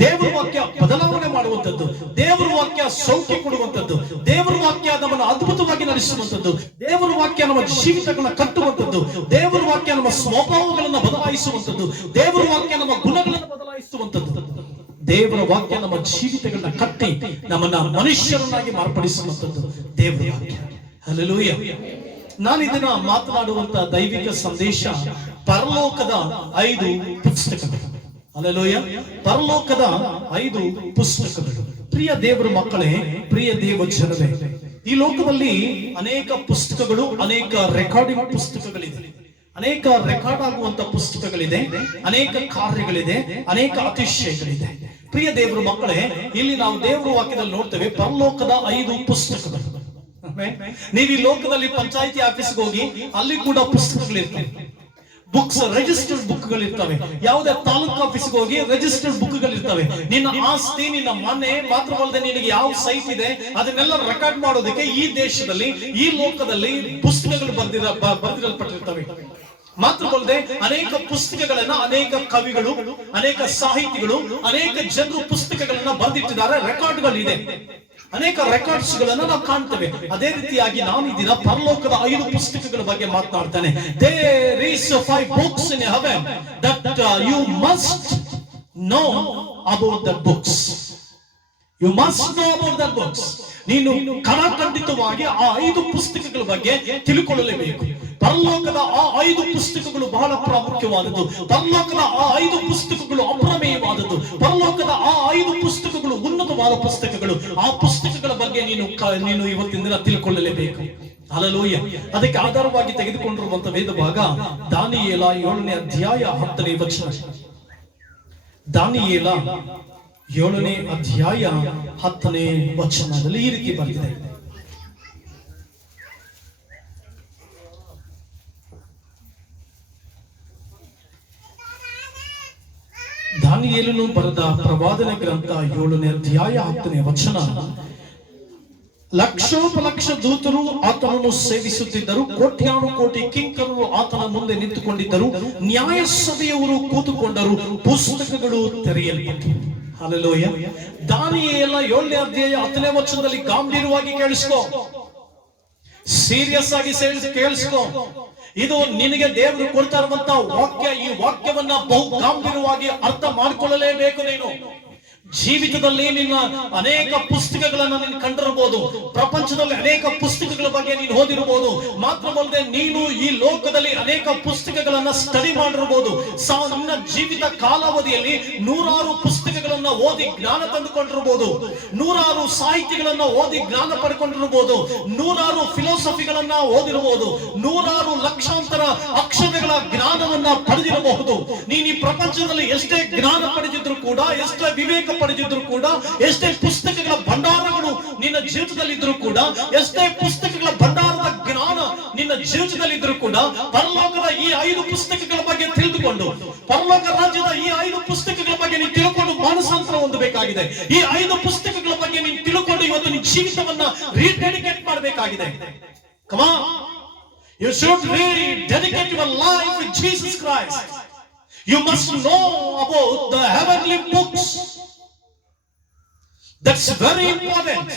ದೇವರ ವಾಕ್ಯ ಬದಲಾವಣೆ ಮಾಡುವಂಥದ್ದು, ದೇವರ ವಾಕ್ಯ ಸೌಖ್ಯ ಕೊಡುವಂಥದ್ದು, ದೇವರ ವಾಕ್ಯ ನಮ್ಮನ್ನು ಅದ್ಭುತವಾಗಿ ನಡೆಸುವಂಥದ್ದು, ದೇವರ ವಾಕ್ಯ ನಮ್ಮ ಜೀವಿತಗಳನ್ನ ಕಟ್ಟುವಂಥದ್ದು, ದೇವರ ವಾಕ್ಯ ನಮ್ಮ ಸ್ವಭಾವಗಳನ್ನು ಬದಲಾಯಿಸುವಂಥದ್ದು, ದೇವರ ವಾಕ್ಯ ನಮ್ಮ ಗುಣಗಳನ್ನು ಬದಲಾಯಿಸುವಂಥದ್ದು, ದೇವರ ವಾಕ್ಯ ನಮ್ಮ ಜೀವಿತಗಳನ್ನ ಕಟ್ಟಿ ನಮ್ಮನ್ನ ಮನುಷ್ಯರನ್ನಾಗಿ ಮಾರ್ಪಡಿಸುವಂಥದ್ದು ದೇವರ ವಾಕ್ಯ. ಹಲ್ಲೆಲೂಯಾ. ನಾನು ಇದನ್ನ ಮಾತನಾಡುವಂತ ದೈವಿಕ ಸಂದೇಶ ಪರಲೋಕದ 5 ಪುಸ್ತಕಗಳು. ಹಲ್ಲೆಲೂಯಾ. ಪರಲೋಕದ 5 ಪುಸ್ತಕಗಳು. ಪ್ರಿಯ ದೇವರ ಮಕ್ಕಳೇ, ಪ್ರಿಯ ದೇವ ಜನರೇ, ಈ ಲೋಕದಲ್ಲಿ ಅನೇಕ ಪುಸ್ತಕಗಳು, ಅನೇಕ ರೆಕಾರ್ಡಿಂಗ್ ಪುಸ್ತಕಗಳಿದೆ, ಅನೇಕ ರೆಕಾರ್ಡ್ ಆಗುವಂತ ಪುಸ್ತಕಗಳಿದೆ, ಅನೇಕ ಕಾರ್ಯಗಳಿದೆ, ಅನೇಕ ಅತಿಶಯಗಳಿದೆ. ಪ್ರಿಯ ದೇವರ ಮಕ್ಕಳೇ, ಇಲ್ಲಿ ನಾವು ದೇವರ ವಾಕ್ಯದಲ್ಲಿ ನೋಡ್ತೇವೆ ಪರಲೋಕದ 5 ಪುಸ್ತಕಗಳು. ನೀವು ಈ ಲೋಕದಲ್ಲಿ ಪಂಚಾಯಿತಿ ಆಫೀಸ್ಗೆ ಹೋಗಿ ಅಲ್ಲಿ ಕೂಡ ಪುಸ್ತಕಗಳಿರ್ತವೆ, ಬುಕ್ಸ್, ರಿಜಿಸ್ಟರ್ಡ್ ಬುಕ್ಗಳಿರ್ತವೆ. ಯಾವುದೇ ತಾಲೂಕು ಆಫೀಸ್ಗೆ ಹೋಗಿ ರಿಜಿಸ್ಟರ್ಡ್ ಬುಕ್ಗಳಿರ್ತವೆ. ನಿನ್ನ ಆಸ್ತಿ, ನಿನ್ನ ಮನೆ ಮಾತ್ರವಲ್ಲದೆ ನಿನಗೆ ಯಾವ ಸೈಟ್ ಇದೆ ಅದನ್ನೆಲ್ಲ ರೆಕಾರ್ಡ್ ಮಾಡೋದಕ್ಕೆ ಈ ದೇಶದಲ್ಲಿ, ಈ ಲೋಕದಲ್ಲಿ ಪುಸ್ತಕಗಳು ಬರೆದಿರಲ್ಪಟ್ಟಿರ್ತವೆ. ಮಾತ್ರವಲ್ಲದೆ ಅನೇಕ ಪುಸ್ತಕಗಳನ್ನ ಅನೇಕ ಕವಿಗಳು, ಅನೇಕ ಸಾಹಿತಿಗಳು, ಅನೇಕ ಜನರು ಪುಸ್ತಕಗಳನ್ನ ಬರೆದಿಟ್ಟಿದ್ದಾರೆ, ರೆಕಾರ್ಡ್ಗಳಿದೆ, ಅನೇಕ ರೆಕಾರ್ಡ್ಸ್ ಗಳನ್ನ ನಾವು ಕಾಣ್ತೇವೆ. ಅದೇ ರೀತಿಯಾಗಿ ನಾನು ಈ ದಿನ ಪರಲೋಕದ 5 ಪುಸ್ತಕಗಳ ಬಗ್ಗೆ ಮಾತನಾಡ್ತೇನೆ. There is 5 books in heaven that you must know about the books. You must know about the books. ನೀನು ಖಂಡಿತವಾಗಿ ಆ 5 ಪುಸ್ತಕಗಳ ಬಗ್ಗೆ ತಿಳ್ಕೊಳ್ಳಲೇಬೇಕು. ಪರಲೋಕದ ಆ 5 ಪುಸ್ತಕಗಳು ಬಹಳ ಪ್ರಾಮುಖ್ಯವಾದದ್ದು. ಪರಲೋಕದ ಆ 5 ಪುಸ್ತಕಗಳು ಅಪ್ರಮೇಯವಾದದ್ದು. ಪರಲೋಕದ ಆ 5 ಪುಸ್ತಕಗಳು ಉನ್ನತವಾದ ಪುಸ್ತಕಗಳು. ಆ ಪುಸ್ತಕಗಳ ಬಗ್ಗೆ ನೀನು ಇವತ್ತಿನ ದಿನ ತಿಳ್ಕೊಳ್ಳಲೇಬೇಕು. ಹಲ್ಲೆಲೂಯಾ. ಅದಕ್ಕೆ ಆಧಾರವಾಗಿ ತೆಗೆದುಕೊಂಡಿರುವಂತಹ ವೇದ ಭಾಗ ದಾನಿಯೇಲ 7ನೇ ಅಧ್ಯಾಯ 10ನೇ ವಚನ. ದಾನಿಯೇಲ 7ನೇ ಅಧ್ಯಾಯ 10ನೇ ವಚನದಲ್ಲಿ ಈ ರೀತಿ ಬರೆದಿದೆ. ದಾನಿಯೇಲನು ಬರೆದ ಪ್ರವಾದನ ಗ್ರಂಥ 7ನೇ ಅಧ್ಯಾಯ 10ನೇ ವಚನ. ಲಕ್ಷೋಪಲಕ್ಷ ದೂತರು ಆತನನ್ನು ಸೇವಿಸುತ್ತಿದ್ದರು, ಕೋಟ್ಯಾನು ಕೋಟಿ ಕಿಂಕರರು ಆತನ ಮುಂದೆ ನಿಂತುಕೊಂಡಿದ್ದರು, ನ್ಯಾಯ ಸಭೆಯವರು ಕೂತುಕೊಂಡರು, ಪುಸ್ತಕಗಳು ತೆರೆಯಲ್ಪಟ್ಟವು. ಹಲ್ಲೆಲೂಯಾ. ದಾನಿಯೇಲ 7ನೇ ಅಧ್ಯಾಯ 10ನೇ ವಚನದಲ್ಲಿ ಗಂಭೀರವಾಗಿ ಕೇಳಿಸ್ಕೋ, ಸೀರಿಯಸ್ ಆಗಿ ಕೇಳಿಸ್ಕೋ. ಇದು ನಿನಗೆ ದೇವರು ಕೊಡ್ತಾ ಇರುವಂತ ವಾಕ್ಯ. ಈ ವಾಕ್ಯವನ್ನ ಬಹು ಗಂಭೀರವಾಗಿ ಅರ್ಥ ಮಾಡಿಕೊಳ್ಳಲೇಬೇಕು. ನೀನು ಜೀವಿತದಲ್ಲಿ ನಿನ್ನ ಅನೇಕ ಪುಸ್ತಕಗಳನ್ನ ನೀನು ಕಂಡಿರಬಹುದು, ಪ್ರಪಂಚದಲ್ಲಿ ಅನೇಕ ಪುಸ್ತಕಗಳ ಬಗ್ಗೆ ನೀನು ಓದಿರಬಹುದು. ಮಾತ್ರವಲ್ಲದೆ ನೀನು ಈ ಲೋಕದಲ್ಲಿ ಅನೇಕ ಪುಸ್ತಕಗಳನ್ನ ಸ್ಟಡಿ ಮಾಡಿರಬಹುದು. ನಿನ್ನ ಜೀವಿತ ಕಾಲಾವಧಿಯಲ್ಲಿ 100 ಪುಸ್ತಕಗಳನ್ನ ಓದಿ ಜ್ಞಾನ ತಂದುಕೊಂಡಿರಬಹುದು, 100 ಸಾಹಿತ್ಯಗಳನ್ನ ಓದಿ ಜ್ಞಾನ ಪಡ್ಕೊಂಡಿರಬಹುದು, 100 ಫಿಲಾಸಫಿಗಳನ್ನ ಓದಿರಬಹುದು, 100 ಲಕ್ಷಾಂತರ ಅಕ್ಷರಗಳ ಜ್ಞಾನವನ್ನ ಪಡೆದಿರಬಹುದು. ನೀನು ಈ ಪ್ರಪಂಚದಲ್ಲಿ ಎಷ್ಟೇ ಜ್ಞಾನ ಪಡೆದಿದ್ರು ಕೂಡ, ಎಷ್ಟೇ ವಿವೇಕ ಪಡೆದಿದ್ರು ಕೂಡ, ಎಷ್ಟೇ ಪುಸ್ತಕಗಳ ಭಂಡಾರಗಳು ನಿನ್ನ ಜೀವಿತದಲ್ಲಿದ್ರು ಕೂಡ, ಎಷ್ಟೇ ಪುಸ್ತಕಗಳ ಭಂಡಾರದ ಜ್ಞಾನ ನಿನ್ನ ಜೀವಿತದಲ್ಲಿದ್ರು ಕೂಡ, ಪರಲೋಕದ ಈ 5 ಪುಸ್ತಕಗಳ ಬಗ್ಗೆ ತಿಳಿದುಕೊಂಡು, ಪರಲೋಕ ರಾಜ್ಯದ ಈ 5 ಪುಸ್ತಕಗಳ ಬಗ್ಗೆ ನೀನು ತಿಳ್ಕೊಂಡು ಮಾನಸಾಂತರ ಹೊಂದಬೇಕಾಗಿದೆ. ಈ 5 ಪುಸ್ತಕಗಳ ಬಗ್ಗೆ ನೀನು ತಿಳ್ಕೊಂಡು ಇವತ್ತು ನಿನ್ನ ಜೀವಿತವನ್ನ ರೀಡೆಡಿಕೇಟ್ ಮಾಡಬೇಕಾಗಿದೆ. Come on, you should rededicate your life with Jesus Christ. You must know about the heavenly books. That's very important.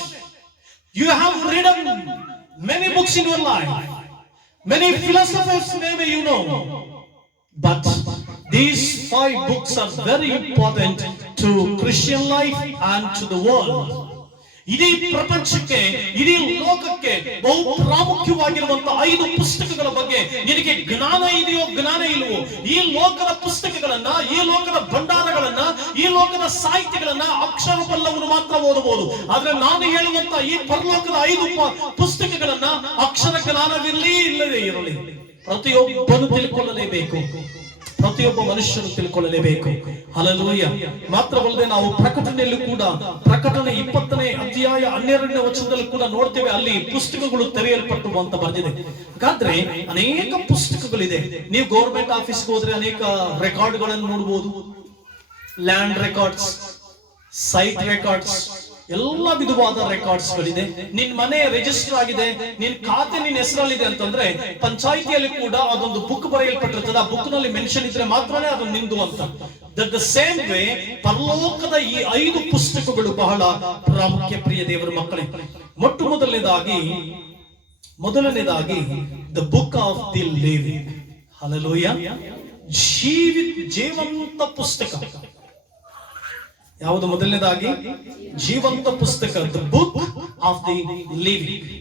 You have read many books in your life, many philosophers maybe you know, but these 5 books are very important to Christian life and to the world. ಇಡೀ ಪ್ರಪಂಚಕ್ಕೆ, ಇಡೀ ಲೋಕಕ್ಕೆ ಬಹು ಪ್ರಾಮುಖ್ಯವಾಗಿರುವಂತಹ 5 ಪುಸ್ತಕಗಳ ಬಗ್ಗೆ ನಿನಗೆ ಜ್ಞಾನ ಇದೆಯೋ ಜ್ಞಾನ ಇಲ್ವೋ? ಈ ಲೋಕದ ಪುಸ್ತಕಗಳನ್ನ, ಈ ಲೋಕದ ಭಂಡಾರಗಳನ್ನ, ಈ ಲೋಕದ ಸಾಹಿತ್ಯಗಳನ್ನ ಅಕ್ಷರ ಬಲ್ಲವರು ಮಾತ್ರ ಓದಬಹುದು. ಆದ್ರೆ ನಾನು ಹೇಳುವಂತ ಈ ಪರಲೋಕದ 5 ಪುಸ್ತಕಗಳನ್ನ ಅಕ್ಷರ ಜ್ಞಾನವಿರಲಿ ಇಲ್ಲದೆ ಇರಲಿ, ಪ್ರತಿಯೊಬ್ಬನು ತಿಳ್ಕೊಳ್ಳಲೇಬೇಕು. ಪ್ರತಿಯೊಬ್ಬ ಮನುಷ್ಯನು ತಿಳ್ಕೊಳ್ಳಲೇಬೇಕು. ಹಲ್ಲೆಲೂಯಾ. ಮಾತ್ರವಲ್ಲದೆ ನಾವು ಪ್ರಕಟಣೆಯಲ್ಲೂ ಕೂಡ, ಪ್ರಕಟಣೆ 20ನೇ ಅಧ್ಯಾಯ 12ನೇ ವಚನದಲ್ಲಿ ಕೂಡ ನೋಡ್ತೇವೆ, ಅಲ್ಲಿ ಪುಸ್ತಕಗಳು ತೆರೆಯಲ್ಪಟ್ಟು ಅಂತ ಬರೆದಿದೆ. ಹಾಗಾದ್ರೆ ಅನೇಕ ಪುಸ್ತಕಗಳಿದೆ. ನೀವು ಗೌರ್ಮೆಂಟ್ ಆಫೀಸ್ಗೆ ಹೋದ್ರೆ ಅನೇಕ ರೆಕಾರ್ಡ್ಗಳನ್ನು ನೋಡಬಹುದು. ಲ್ಯಾಂಡ್ ರೆಕಾರ್ಡ್ಸ್, ಸೈಟ್ ರೆಕಾರ್ಡ್ಸ್, ಎಲ್ಲ ವಿಧವಾದ ರೆಕಾರ್ಡ್ಸ್ ಗಳಿದೆ. ನಿನ್ ಮನೆ ರಿಜಿಸ್ಟರ್ ಆಗಿದೆ, ನಿನ್ ಖಾತೆ ನಿನ್ ಹೆಸರಲ್ಲಿದೆ ಅಂತಂದ್ರೆ ಪಂಚಾಯಿತಿಯಲ್ಲಿ ಕೂಡ ಅದೊಂದು ಬುಕ್ ಬರೆಯಲ್ಪಟ್ಟಿರ್ತದೆ. ಆ ಬುಕ್ ನಲ್ಲಿ ಮೆನ್ಷನ್ ಇದ್ರೆ ಮಾತ್ರನೇ ಅದು ನಿಂದು ಅಂತ. ದ ಸೇಮ್ ವೇ ಪರಲೋಕದ ಈ 5 ಪುಸ್ತಕಗಳು ಬಹಳ ಪ್ರಾಮುಖ್ಯ. ಪ್ರಿಯ ದೇವರ ಮಕ್ಕಳೇ, ಮೊದಲನೇದಾಗಿ the book of the living. Hallelujah. ಜೀವಂತ ಪುಸ್ತಕ ಯಾವುದು? ಮೊದಲನೇದಾಗಿ ಜೀವಂತ ಪುಸ್ತಕ, the book of the living.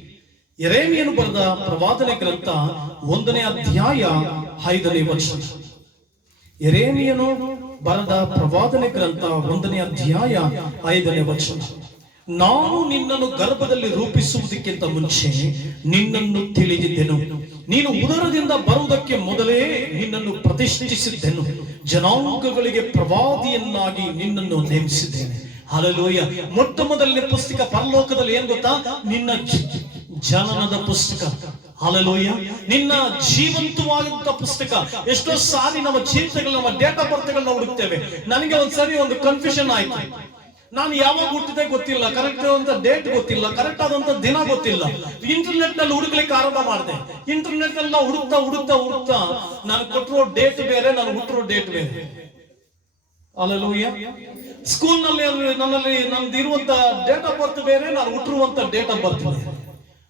ಯೆರೆಮೀಯನು ಬರೆದ ಪ್ರವಾದನೆ ಗ್ರಂಥ 1ನೇ ಅಧ್ಯಾಯ 5ನೇ ವಚನ. ಯೆರೆಮೀಯನು ಬರೆದ ಪ್ರವಾದನೆ ಗ್ರಂಥ 1ನೇ ಅಧ್ಯಾಯ 5ನೇ ವಚನ. ನಾನು ನಿನ್ನನ್ನು ಗರ್ಭದಲ್ಲಿ ರೂಪಿಸುವುದಕ್ಕಿಂತ ಮುಂಚೆ ನಿನ್ನನ್ನು ತಿಳಿದಿದ್ದೆನು, ನೀನು ಉದರದಿಂದ ಬರುವುದಕ್ಕೆ ಮೊದಲೇ ನಿನ್ನನ್ನು ಪ್ರತಿಷ್ಠಿಸಿದ್ದೆನು, ಜನಾಂಗಗಳಿಗೆ ಪ್ರವಾದಿಯನ್ನಾಗಿ ನಿನ್ನನ್ನು ನೇಮಿಸಿದ್ದೇನೆ. ಹಲ್ಲೆಲೂಯಾ. ಮೊಟ್ಟ ಮೊದಲನೇ ಪುಸ್ತಕ ಪರಲೋಕದಲ್ಲಿ ಏನ್ ಗೊತ್ತಾ? ನಿನ್ನ ಜನನದ ಪುಸ್ತಕ. ಹಲ್ಲೆಲೂಯಾ. ನಿನ್ನ ಜೀವಂತವಾದಂತ ಪುಸ್ತಕ. ಎಷ್ಟೋ ಸಾರಿ ನಮ್ಮ ಜೀವಿತಗಳು, ನಮ್ಮ ಡೇಟ್ ಆಫ್ ಬರ್ತ್ ಗಳನ್ನ ಹುಡುಕ್ತೇವೆ. ನನಗೆ ಒಂದ್ಸರಿ ಒಂದು ಕನ್ಫ್ಯೂಷನ್ ಆಯ್ತು. ನಾನು ಯಾವಾಗ ಹುಟ್ಟಿದೆ ಗೊತ್ತಿಲ್ಲ, ಕರೆಕ್ಟ್ ಆದಂತ ಡೇಟ್ ಗೊತ್ತಿಲ್ಲ, ಕರೆಕ್ಟ್ ಆದಂತ ದಿನ ಗೊತ್ತಿಲ್ಲ. ಇಂಟರ್ನೆಟ್ ನಲ್ಲಿ ಹುಡುಕ್ಲಿಕ್ಕೆ ಆರಂಭ ಮಾಡಿದೆ. ಇಂಟರ್ನೆಟ್ ಎಲ್ಲ ಹುಡುಕ್ತಾ ನಾನು ಕೊಟ್ಟಿರೋ ಡೇಟ್ ಬೇರೆ, ನಾನು ಹುಟ್ಟಿರೋ ಡೇಟ್ ಬೇರೆ. ಹಲ್ಲೆಲೂಯಾ. ಸ್ಕೂಲ್ ನಲ್ಲಿ ನನ್ನಲ್ಲಿ ಇರುವಂತ ಡೇಟ್ ಆಫ್ ಬರ್ತ್ ಬೇರೆ, ನಾನು ಹುಟ್ಟಿರುವಂತ ಡೇಟ್ ಆಫ್ ಬರ್ತ್ ಬೇರೆ.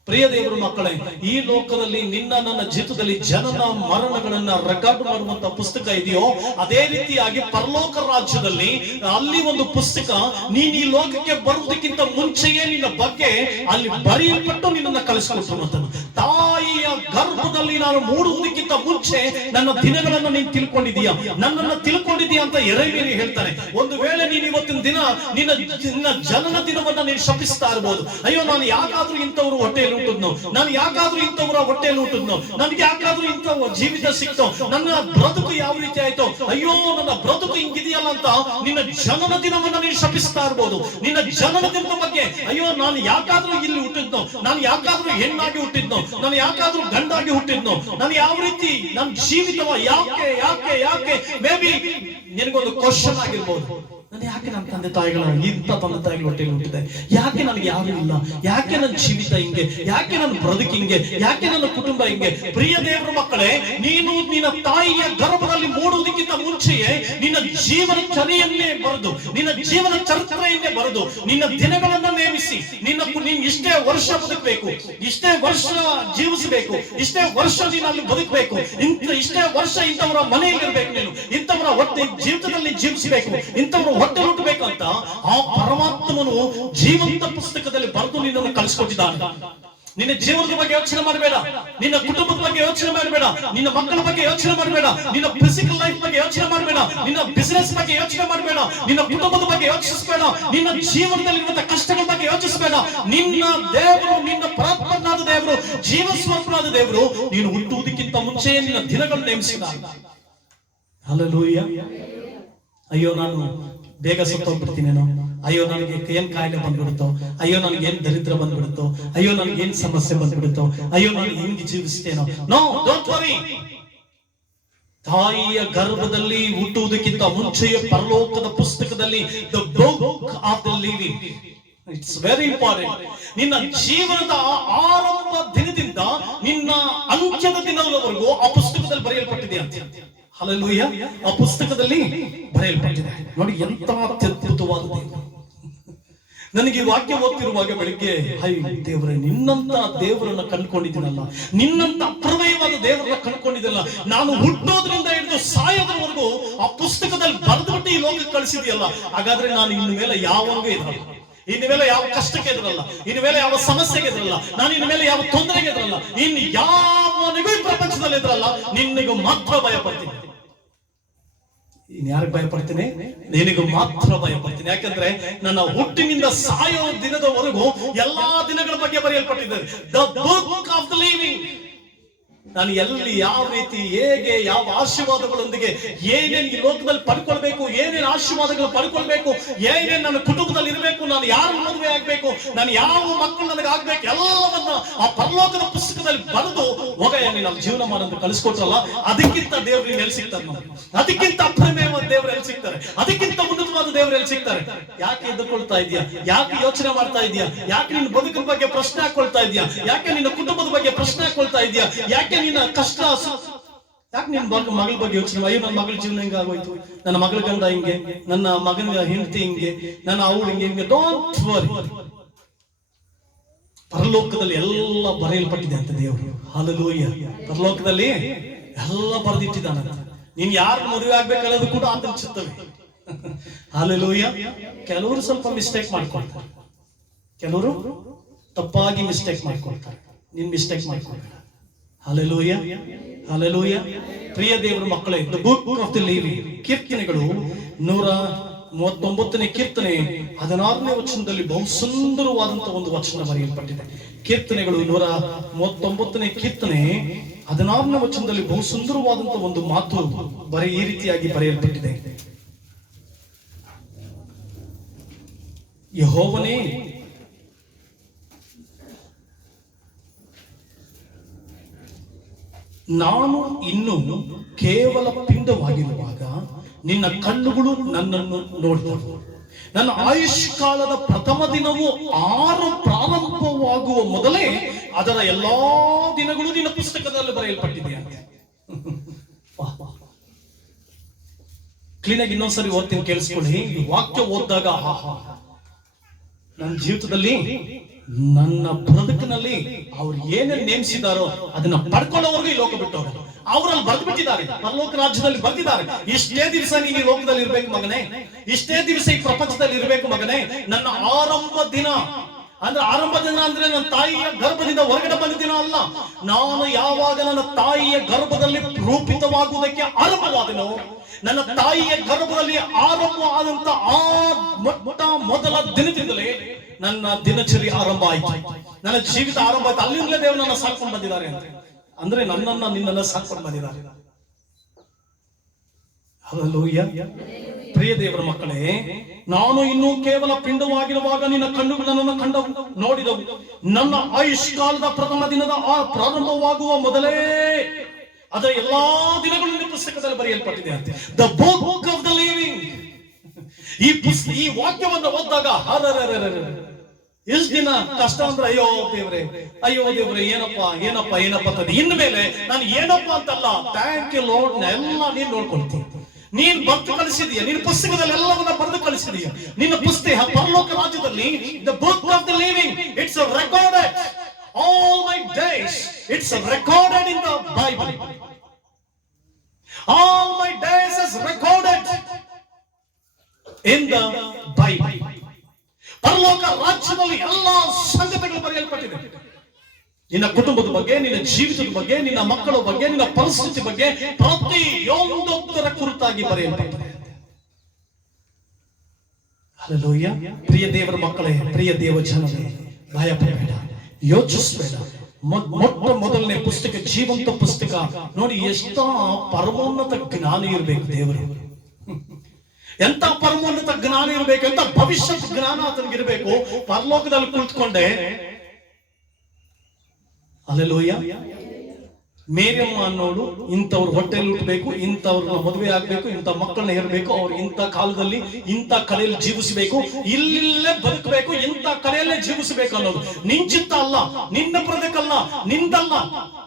ಪ್ರಿಯ ದೇವರ ಮಕ್ಕಳೇ, ಈ ಲೋಕದಲ್ಲಿ ನನ್ನ ಜೀವಿತದಲ್ಲಿ ಜನನ ಮರಣಗಳನ್ನ ರೆಕಾರ್ಡ್ ಮಾಡುವಂತ ಪುಸ್ತಕ ಇದೆಯೋ, ಅದೇ ರೀತಿಯಾಗಿ ಪರಲೋಕ ರಾಜ್ಯದಲ್ಲಿ ಅಲ್ಲಿ ಒಂದು ಪುಸ್ತಕ. ನೀನ್ ಈ ಲೋಕಕ್ಕೆ ಬರುವುದಕ್ಕಿಂತ ಮುಂಚೆಯೇ ನಿನ್ನ ಬಗ್ಗೆ ಅಲ್ಲಿ ಬರೆಯಲ್ಪಟ್ಟು ನಿನ್ನನ್ನು ಕಳಿಸಿಕೊಟ್ಟಿರುವಂತದ್ದು. ತಾಯಿಯ ಗರ್ಭದಲ್ಲಿ ನಾನು ಮೂಡುವುದಕ್ಕಿಂತ ಮುಂಚೆ ನನ್ನ ದಿನಗಳನ್ನು ನೀನು ತಿಳ್ಕೊಂಡಿದೀಯಾ, ನನ್ನನ್ನು ತಿಳ್ಕೊಂಡಿದೀಯಾ ಅಂತ ಯೆರೆಮೀಯನು ಹೇಳ್ತಾನೆ. ಒಂದು ವೇಳೆ ನೀನು ಇವತ್ತಿನ ದಿನ ನಿನ್ನ ಜನನ ದಿನವನ್ನ ನೀನು ಶಪಿಸ್ತಾ ಇರಬಹುದು. ಅಯ್ಯೋ, ನಾನು ಯಾಕಾದ್ರೂ ಇಂಥವ್ರು ಹೊಟ್ಟೆಯಲ್ಲಿ ಹುಟ್ಟಿದ್ನೋ, ನಾನು ಯಾಕಾದ್ರೂ ಇಂಥವ್ರ ಹೊಟ್ಟೆಯಲ್ಲಿ ಹುಟ್ಟಿದ್ನೋ, ನನ್ಗೆ ಯಾಕಾದ್ರೂ ಇಂಥ ಜೀವಿತ ಸಿಕ್ತೋ, ನನ್ನ ಬ್ರದುಕು ಯಾವ ರೀತಿ ಆಯ್ತೋ, ಅಯ್ಯೋ ನನ್ನ ಬ್ರದುಕು ಹಿಂಗಿದೆಯಲ್ಲ ಅಂತ ನಿನ್ನ ಜನನ ದಿನವನ್ನ ನೀನು ಶಪಿಸ್ತಾ ಇರ್ಬೋದು. ನಿನ್ನ ಜನನ ದಿನದ ಬಗ್ಗೆ, ಅಯ್ಯೋ ನಾನು ಯಾಕಾದ್ರೂ ಇಲ್ಲಿ ಹುಟ್ಟಿದ್ನೋ, ನಾನು ಯಾಕಾದ್ರೂ ಹೆಣ್ಣಾಗಿ ಹುಟ್ಟಿದ್ನೋ, ನಾನು ಯಾಕಾದ್ರೂ ಗಂಡಾಗಿ ಹುಟ್ಟಿದ್ನೋ, ನಾನು ಯಾವ ರೀತಿ ನನ್ನ ಜೀವಿತವ ಯಾಕೆ ಯಾಕೆ ಯಾಕೆ ಮೇ ಬಿ ನಿನಗೊಂದು ಕ್ವಶನ್ ಆಗಿರ್ಬೋದು. ನಾನು ಯಾಕೆ ನನ್ನ ತಂದೆ ತಾಯಿಗಳ ಇಂಥ ತಂದೆ ತಾಯಿಗಳ ಹೊಟ್ಟೆಯಲ್ಲಿ ಹುಟ್ಟಿದೆ, ಯಾಕೆ ನನಗೆ ಯಾರು ಇಲ್ಲ, ಯಾಕೆ ನನ್ನ ಜೀವಿತ ಹಿಂಗೆ, ಯಾಕೆ ನನ್ನ ಬದುಕು ಹಿಂಗೆ, ಯಾಕೆ ನನ್ನ ಕುಟುಂಬ ಹಿಂಗೆ. ಪ್ರಿಯ ದೇವರ ಮಕ್ಕಳೇ, ನೀನು ನಿನ್ನ ತಾಯಿಯ ಗರ್ಭದಲ್ಲಿ ಮೂಡುವುದಕ್ಕಿಂತ ಮುಂಚೆಯೇ ನಿನ್ನ ಜೀವನ ಚರಿಯನ್ನೇ ಬರೆದು, ನಿನ್ನ ಜೀವನ ಚರಿತ್ರೆಯನ್ನೇ ಬರೆದು, ನಿನ್ನ ದಿನಗಳನ್ನ ನೇಮಿಸಿ, ನೀನು ಇಷ್ಟೇ ವರ್ಷ ಬದುಕಬೇಕು, ಇಷ್ಟೇ ವರ್ಷ ಜೀವಿಸಬೇಕು, ಇಷ್ಟೇ ವರ್ಷ ನೀನು ಅಲ್ಲಿ ಬದುಕಬೇಕು, ಇಷ್ಟೇ ವರ್ಷ ಇಂಥವರ ಮನೆಯಲ್ಲಿರ್ಬೇಕು, ನೀನು ಇಂಥವರ ಹೊಟ್ಟೆ ಜೀವಿತದಲ್ಲಿ ಜೀವಿಸಬೇಕು, ಇಂಥವ್ರ ಹೊಟ್ಟೆ ಹುಟ್ಟಬೇಕಂತ ಆ ಪರಮಾತ್ಮನು ಜೀವಂತ ಪುಸ್ತಕದಲ್ಲಿ ಬರೆದು ನಿನ್ನನ್ನು ಕಳಿಸ್ಕೊಟ್ಟಿದ್ದಾನೆ. ನಿನ್ನ ಜೀವನದ ಬಗ್ಗೆ ಯೋಚನೆ ಮಾಡಬೇಡ, ನಿನ್ನ ಕುಟುಂಬದ ಬಗ್ಗೆ ಯೋಚನೆ ಮಾಡಬೇಡ, ನಿನ್ನ ಮಕ್ಕಳ ಬಗ್ಗೆ ಯೋಚನೆ ಮಾಡಬೇಡ, ನಿನ್ನ ಫಿಸಿಕಲ್ ಲೈಫ್ ಬಗ್ಗೆ ಯೋಚನೆ ಮಾಡಬೇಡ, ನಿನ್ನ ಬಿಸಿನೆಸ್ ಬಗ್ಗೆ ಯೋಚನೆ ಮಾಡಬೇಡ, ನಿನ್ನ ಕುಟುಂಬದ ಬಗ್ಗೆ ಯೋಚಿಸಬೇಡ, ನಿನ್ನ ಜೀವನದಲ್ಲಿ ಇರುವಂತಹ ಕಷ್ಟಗಳ ಬಗ್ಗೆ ಯೋಚಿಸಬೇಡ. ನಿನ್ನ ದೇವರು, ನಿನ್ನ ಪರಾತ್ಮನಾದ ದೇವರು, ಜೀವ ಸ್ವರೂಪನಾದ ದೇವರು ನೀನು ಹುಟ್ಟುವುದಕ್ಕಿಂತ ಮುಂಚೆ ನಿನ್ನ ದಿನಗಳನ್ನು ನೇಮಿಸಿದ್ದಾನೆ. ಹಲ್ಲೆಲೂಯಾ. ಅಯ್ಯೋ ನಾನು ಬೇಗ ಸತ್ತೋಗ್ಬಿಡ್ತೀನೇನೋ, ಅಯ್ಯೋ ನನಗೆ ಏನ್ ಕಾಯಿಲೆ ಬಂದ್ಬಿಡುತ್ತೋ, ಅಯ್ಯೋ ನನಗೆ ಏನ್ ದರಿದ್ರ ಬಂದ್ಬಿಡುತ್ತೋ, ಅಯ್ಯೋ ನನಗೆ ಏನ್ ಸಮಸ್ಯೆ ಬಂದ್ಬಿಡುತ್ತೋ, ಅಯ್ಯೋ ನಾನು ಹಿಂಗೆ ಜೀವಿಸ್ತೇನೋ. No, don't worry. ತಾಯಿಯ ಗರ್ಭದಲ್ಲಿ ಹುಟ್ಟುವುದಕ್ಕಿಂತ ಮುಂಚೆಯೇ ಪರಲೋಕದ ಪುಸ್ತಕದಲ್ಲಿ the book of the living. It's very important. ನಿನ್ನ ಜೀವನದ ಆರಂಭ ದಿನದಿಂದ ನಿನ್ನ ಅಂತ್ಯದ ದಿನದವರೆಗೂ ಆ ಪುಸ್ತಕದಲ್ಲಿ ಬರೆಯಲ್ಪಟ್ಟಿದೆ ಅಂತ. ಹಲ್ಲೆಲೂಯಾ. ಆ ಪುಸ್ತಕದಲ್ಲಿ ಬರೆಯಲ್ಪಟ್ಟಿದೆ. ನೋಡಿ ಎಂತ ಅತ್ಯದ್ಭುತವಾದ ದೇವರು. ನನಗೆ ಈ ವಾಕ್ಯ ಓದ್ತಿರುವಾಗ ಬೆಳಿಗ್ಗೆ, ಹೈ ದೇವರೇ, ನಿನ್ನಂತ ದೇವರನ್ನ ಕಂಡುಕೊಂಡಿದ್ದೀನಲ್ಲ, ನಿನ್ನಂತ ಅಪ್ರಮೇಯವಾದ ದೇವರನ್ನ ಕಂಡುಕೊಂಡಿದ್ದಲ್ಲ, ನಾನು ಹುಟ್ಟೋದ್ರಿಂದ ಹಿಡಿದು ಸಾಯೋದ್ರವರೆಗೂ ಆ ಪುಸ್ತಕದಲ್ಲಿ ಬರೆದ್ಬಿಟ್ಟು ಈ ಲೋಕಕ್ಕೆ ಕಳಿಸಿದೆಯಲ್ಲ, ಹಾಗಾದ್ರೆ ನಾನು ಇನ್ನು ಮೇಲೆ ಯಾವಾಗೂ ಇದ್ರಲ್ಲ, ಇನ್ನು ಮೇಲೆ ಯಾವ ಕಷ್ಟಕ್ಕೆ ಎದುರಲ್ಲ, ಇನ್ನು ಮೇಲೆ ಯಾವ ಸಮಸ್ಯೆಗೆ ಎದುರಲ್ಲ, ನಾನು ಇನ್ನು ಮೇಲೆ ಯಾವ ತೊಂದರೆಗೆ ಎದುರಲ್ಲ, ಇನ್ನು ಯಾವನಿಗೂ ಈ ಪ್ರಪಂಚದಲ್ಲಿ ಎದುರಲ್ಲ, ನಿನ್ನಿಗೂ ಮಾತ್ರ ಭಯ ಪಡ್ತೀನಿ. ಯಾರಿಗೆ ಭಯ ಪಡ್ತೀನಿ? ನಿನಗೂ ಮಾತ್ರ ಭಯ ಪಡ್ತೀನಿ. ಯಾಕಂದ್ರೆ ನನ್ನ ಹುಟ್ಟಿನಿಂದ ಸಾಯೋ ದಿನದವರೆಗೂ ಎಲ್ಲಾ ದಿನಗಳ ಬಗ್ಗೆ ಬರೆಯಲ್ಪಟ್ಟಿದೆ. The book of the living. ನಾನು ಎಲ್ಲಿ, ಯಾವ ರೀತಿ, ಹೇಗೆ, ಯಾವ ಆಶೀರ್ವಾದಗಳೊಂದಿಗೆ ಏನೇನು ಈ ಲೋಕದಲ್ಲಿ ಪಡ್ಕೊಳ್ಬೇಕು, ಏನೇನು ಆಶೀರ್ವಾದಗಳು ಪಡ್ಕೊಳ್ಬೇಕು, ಏನೇನು ನನ್ನ ಕುಟುಂಬದಲ್ಲಿ ಇರಬೇಕು, ನಾನು ಯಾರು ಮದುವೆ ಆಗ್ಬೇಕು, ನಾನು ಯಾವ ಮಕ್ಕಳು ನನಗೆ ಆಗ್ಬೇಕು, ಎಲ್ಲವನ್ನ ಆ ಪರಲೋಕದ ಪುಸ್ತಕದಲ್ಲಿ ಬರೆದು ಹೋಗಯ್ಯ ನೀನು ನಮ್ಮ ಜೀವನ ಮಾಡೋದು ಕಳಿಸ್ಕೊಟ್ರಲ್ಲ, ಅದಕ್ಕಿಂತ ದೇವ್ರು ಎಲ್ಲಿ ಸಿಗ್ತಾರೆ ನಮ್ಗೆ, ಅದಕ್ಕಿಂತ ಅಪ್ರಮೇಯವಾದ ದೇವ್ರು ಎಲ್ಲಿ ಸಿಗ್ತಾರೆ, ಅದಕ್ಕಿಂತ ಉನ್ನತವಾದ ದೇವ್ರು ಎಲ್ಲಿ ಸಿಗ್ತಾರೆ. ಯಾಕೆ ಎದ್ದುಕೊಳ್ತಾ ಇದೆಯಾ? ಯಾಕೆ ಯೋಚನೆ ಮಾಡ್ತಾ ಇದೆಯಾ? ಯಾಕೆ ನಿನ್ನ ಬದುಕಿನ ಬಗ್ಗೆ ಪ್ರಶ್ನೆ ಹಾಕೊಳ್ತಾ ಇದೆಯಾ? ಯಾಕೆ ನಿನ್ನ ಕುಟುಂಬದ ಬಗ್ಗೆ ಪ್ರಶ್ನೆ ಹಾಕೊಳ್ತಾ ಇದೆಯಾ? ಯಾಕೆ ನಿನ್ನ ಕಷ್ಟ, ಯಾಕೆ ನಿನ್ನ ಮಗಳ ಬಗ್ಗೆ ಯೋಚನೆ? ಅಯ್ಯೋ ನನ್ನ ಮಗಳ ಜೀವನ ಹಿಂಗ ಆಗೋಯ್ತು, ನನ್ನ ಮಗಳ ಗಂಡ ಹಿಂಗೆ, ನನ್ನ ಮಗನ ಹೆಂಡತಿ ಹಿಂಗೆ, ನನ್ನ ಅವಳು ಹಿಂಗೆ. ಡೋಂಟ್ ವರಿ, ಪರಲೋಕದಲ್ಲಿ ಎಲ್ಲ ಬರೆಯಲ್ಪಟ್ಟಿದೆ ಅಂತ ದೇವರು. ಹಲ್ಲೆಲೂಯಾ. ಪರಲೋಕದಲ್ಲಿ ಎಲ್ಲ ಬರೆದಿಟ್ಟಿದ್ದಾನಂತ. ನೀನ್ ಯಾರು ಮದುವೆ ಆಗ್ಬೇಕನ್ನೋದು ಕೂಡ ಆತನ ಚಿತ್ತವೇ. ಹಲ್ಲೆಲೂಯಾ. ಕೆಲವರು ಸ್ವಲ್ಪ ಮಿಸ್ಟೇಕ್ ಮಾಡ್ಕೊಳ್ತಾರೆ, ಕೆಲವರು ತಪ್ಪಾಗಿ ಮಿಸ್ಟೇಕ್ ಮಾಡ್ಕೊಳ್ತಾರೆ. ನೀನ್ ಮಿಸ್ಟೇಕ್ ಮಾಡ್ಕೊಳ್ಬೇಡ. Hallelujah, hallelujah. ಪ್ರಿಯ ದೇವರ ಮಕ್ಕಳೇ, the book of the living, ಕೀರ್ತನೆಗಳು 139ನೇ ಕೀರ್ತನೆ 16ನೇ ವಚನದಲ್ಲಿ ಬಹು ಸುಂದರವಾದಂತಹ ಒಂದು ವಚನ ಬರೆಯಲ್ಪಟ್ಟಿದೆ. ಕೀರ್ತನೆಗಳು 139ನೇ ಕೀರ್ತನೆ 16ನೇ ವಚನದಲ್ಲಿ ಬಹು ಸುಂದರವಾದಂತಹ ಒಂದು ಮಾತು ಈ ರೀತಿಯಾಗಿ ಬರೆಯಲ್ಪಟ್ಟಿದೆ. ಯೆಹೋವನೇ, ನಾನು ಇನ್ನು ಕೇವಲ ಪಿಂಡವಾಗಿರುವಾಗ ನಿನ್ನ ಕಣ್ಣುಗಳು ನನ್ನನ್ನು ನೋಡಿದವು. ನನ್ನ ಆಯುಷ್ಕಾಲದ ಪ್ರಥಮ ದಿನವು ಪ್ರಾರಂಭವಾಗುವ ಮೊದಲೇ ಅದರ ಎಲ್ಲಾ ದಿನಗಳು ನಿನ್ನ ಪುಸ್ತಕದಲ್ಲಿ ಬರೆಯಲ್ಪಟ್ಟಿದೆ ಅಂತ. ಕ್ಲೀನಾಗಿ ಇನ್ನೊಂದ್ಸರಿ ಓದ್ತೀನಿ, ಕೇಳಿಸ್ಕೊಳ್ಳಿ. ವಾಕ್ಯ ಓದಿದಾಗ ನನ್ನ ಜೀವಿತದಲ್ಲಿ, ನನ್ನ ಬದುಕಿನಲ್ಲಿ ಅವ್ರು ಏನೇನು ನೇಮಿಸಿದಾರೋ ಅದನ್ನ ಪಡ್ಕೊಳ್ಳೋವರೆಗೂ ಈ ಲೋಕ ಬಿಟ್ಟವರು ಅವರಲ್ಲಿ ಬರೆದ್ಬಿಟ್ಟಿದ್ದಾರೆ, ಪರಲೋಕ ರಾಜ್ಯದಲ್ಲಿ ಬರೆದಿದ್ದಾರೆ. ಇಷ್ಟೇ ದಿವಸ ನೀನು ಈ ಲೋಕದಲ್ಲಿ ಇರ್ಬೇಕು ಮಗನೇ, ಇಷ್ಟೇ ದಿವಸ ಈ ಪ್ರಪಂಚದಲ್ಲಿ ಇರ್ಬೇಕು ಮಗನೇ. ನನ್ನ ಆರಂಭ ದಿನ ಅಂದ್ರೆ ನನ್ನ ತಾಯಿಯ ಗರ್ಭದಿಂದ ಹೊರಗಡೆ ಬಂದ ದಿನ ಅಲ್ಲ. ನಾನು ಯಾವಾಗ ನನ್ನ ತಾಯಿಯ ಗರ್ಭದಲ್ಲಿ ರೂಪಿತವಾಗುವುದಕ್ಕೆ ಆರಂಭವಾದನೋ, ನನ್ನ ತಾಯಿಯ ಗರ್ಭದಲ್ಲಿ ಆರಂಭವಾದಂತ ಆ ಮೊದಲ ದಿನದಿಂದಲೇ ನನ್ನ ದಿನಚರಿ ಆರಂಭ ಆಯ್ತು, ನನ್ನ ಜೀವಿತ ಆರಂಭ ಆಯ್ತು. ಅಲ್ಲಿಂದಲೇ ದೇವರು ನನ್ನ ಸಾಕ್ಕೊಂಡು ಬಂದಿದ್ದಾರೆ ಅಂದ್ರೆ ನಿನ್ನನ್ನ ಸಾಕ್ಕೊಂಡು ಬಂದಿದ್ದಾರೆ. ಹಲ್ಲೆಲೂಯಾ. ಪ್ರಿಯ ದೇವರ ಮಕ್ಕಳೇ, ನಾನು ಇನ್ನೂ ಕೇವಲ ಪಿಂಡವಾಗಿರುವಾಗ ನಿನ್ನ ಕಣ್ಣುಗಳು ನನ್ನನ್ನು ಕಂಡವು, ನೋಡಿದವು. ನನ್ನ ಆಯುಷ್ಕಾಲದ ಪ್ರಥಮ ದಿನದ ಪ್ರಾರಂಭವಾಗುವ ಮೊದಲೇ ಅದರ ಎಲ್ಲಾ ದಿನಗಳು ನಿನ್ನ ಪುಸ್ತಕದಲ್ಲಿ ಬರೆಯಲ್ಪಟ್ಟಿದೆ ಅಂತೆ. The book of the living. ಈ ವಾಕ್ಯವನ್ನು ಓದಿದಾಗ ಎಷ್ಟು ದಿನ ಕಷ್ಟ ಅಂದ್ರೆ ಅಯ್ಯೋ ದೇವ್ರೆ ಏನಪ್ಪ ಅಂತ. ಇನ್ನು ಮೇಲೆ ನಾನು ಏನಪ್ಪ ಅಂತಲ್ಲ, ಥ್ಯಾಂಕ್ ಯು ಲಾರ್ಡ್, ಎಲ್ಲ ನೀನ್ ನೋಡ್ಕೊಳ್ತೀನಿ. ನೀನ್ ಬರೆದು ಕಳಿಸಿದೀಯ, ನಿನ್ನ ಪುಸ್ತಕದಲ್ಲಿ ಎಲ್ಲವನ್ನ ಬರೆದು ಕಳಿಸಿದೀಯ. ನಿನ್ನ ಪುಸ್ತಕ ಪರಲೋಕ ರಾಜ್ಯದಲ್ಲಿ, the book of the living, it's recorded all my days. It's recorded in the Bible. All my days is recorded in the Bible. ಪರಲೋಕ ರಾಜ್ಯದಲ್ಲಿ ಎಲ್ಲಾ ಸಂಗತಿಗಳು ಬರೆಯಲ್ಪಟ್ಟಿದೆ. ನಿನ್ನ ಕುಟುಂಬದ ಬಗ್ಗೆ, ನಿನ್ನ ಜೀವಿತದ ಬಗ್ಗೆ, ನಿನ್ನ ಮಕ್ಕಳ ಬಗ್ಗೆ, ನಿನ್ನ ಪರಿಸ್ಥಿತಿ ಬಗ್ಗೆ ಪ್ರತಿಯೊಂದರ ಕುರಿತಾಗಿ ಬರೆಯಲ್ಪಟ್ಟಿದೆ. ಹಲ್ಲೆಲೂಯಾ. ಪ್ರಿಯ ದೇವರ ಮಕ್ಕಳೇ, ಪ್ರಿಯ ದೇವ ಜನರೇ, ಭಯ ಪಡಬೇಡ, ಯೋಚಿಸಬೇಡ. ಮೊದಲನೇ ಪುಸ್ತಕ ಜೀವಂತ ಪುಸ್ತಕ ನೋಡಿ. ಎಷ್ಟ ಪರಮೋನ್ನತ ಜ್ಞಾನ ಇರಬೇಕು ದೇವರು, ಎಂತ ಪರಮೋನ್ನತ ಜ್ಞಾನ ಇರಬೇಕು, ಎಂತ ಭವಿಷ್ಯದ ಜ್ಞಾನ ಆತನಿಗಿರ್ಬೇಕು. ಪರಲೋಕದಲ್ಲಿ ಕುಳಿತುಕೊಂಡೆ ಹಲ್ಲೆಲೂಯಾ. ಮೇರಿಯಮ್ಮ ಅನ್ನೋಳು ಇಂಥವ್ರ ಹೊಟ್ಟೆಯಲ್ಲಿ ಹುಟ್ಟಬೇಕು, ಇಂಥವ್ರನ್ನ ಮದುವೆ ಆಗ್ಬೇಕು, ಇಂಥ ಮಕ್ಕಳನ್ನ ಹೇರಬೇಕು, ಅವ್ರು ಇಂಥ ಕಾಲದಲ್ಲಿ ಇಂಥ ಕಲೆಯಲ್ಲಿ ಜೀವಿಸಬೇಕು, ಇಲ್ಲೇ ಬದುಕಬೇಕು, ಇಂಥ ಕಲೆಯಲ್ಲೇ ಜೀವಿಸಬೇಕು ಅನ್ನೋದು ನಿಂಚಿತ್ತ ಅಲ್ಲ, ನಿನ್ನ ಪ್ರದಕ್ಕಲ್ಲ, ನಿಂದಲ್ಲ.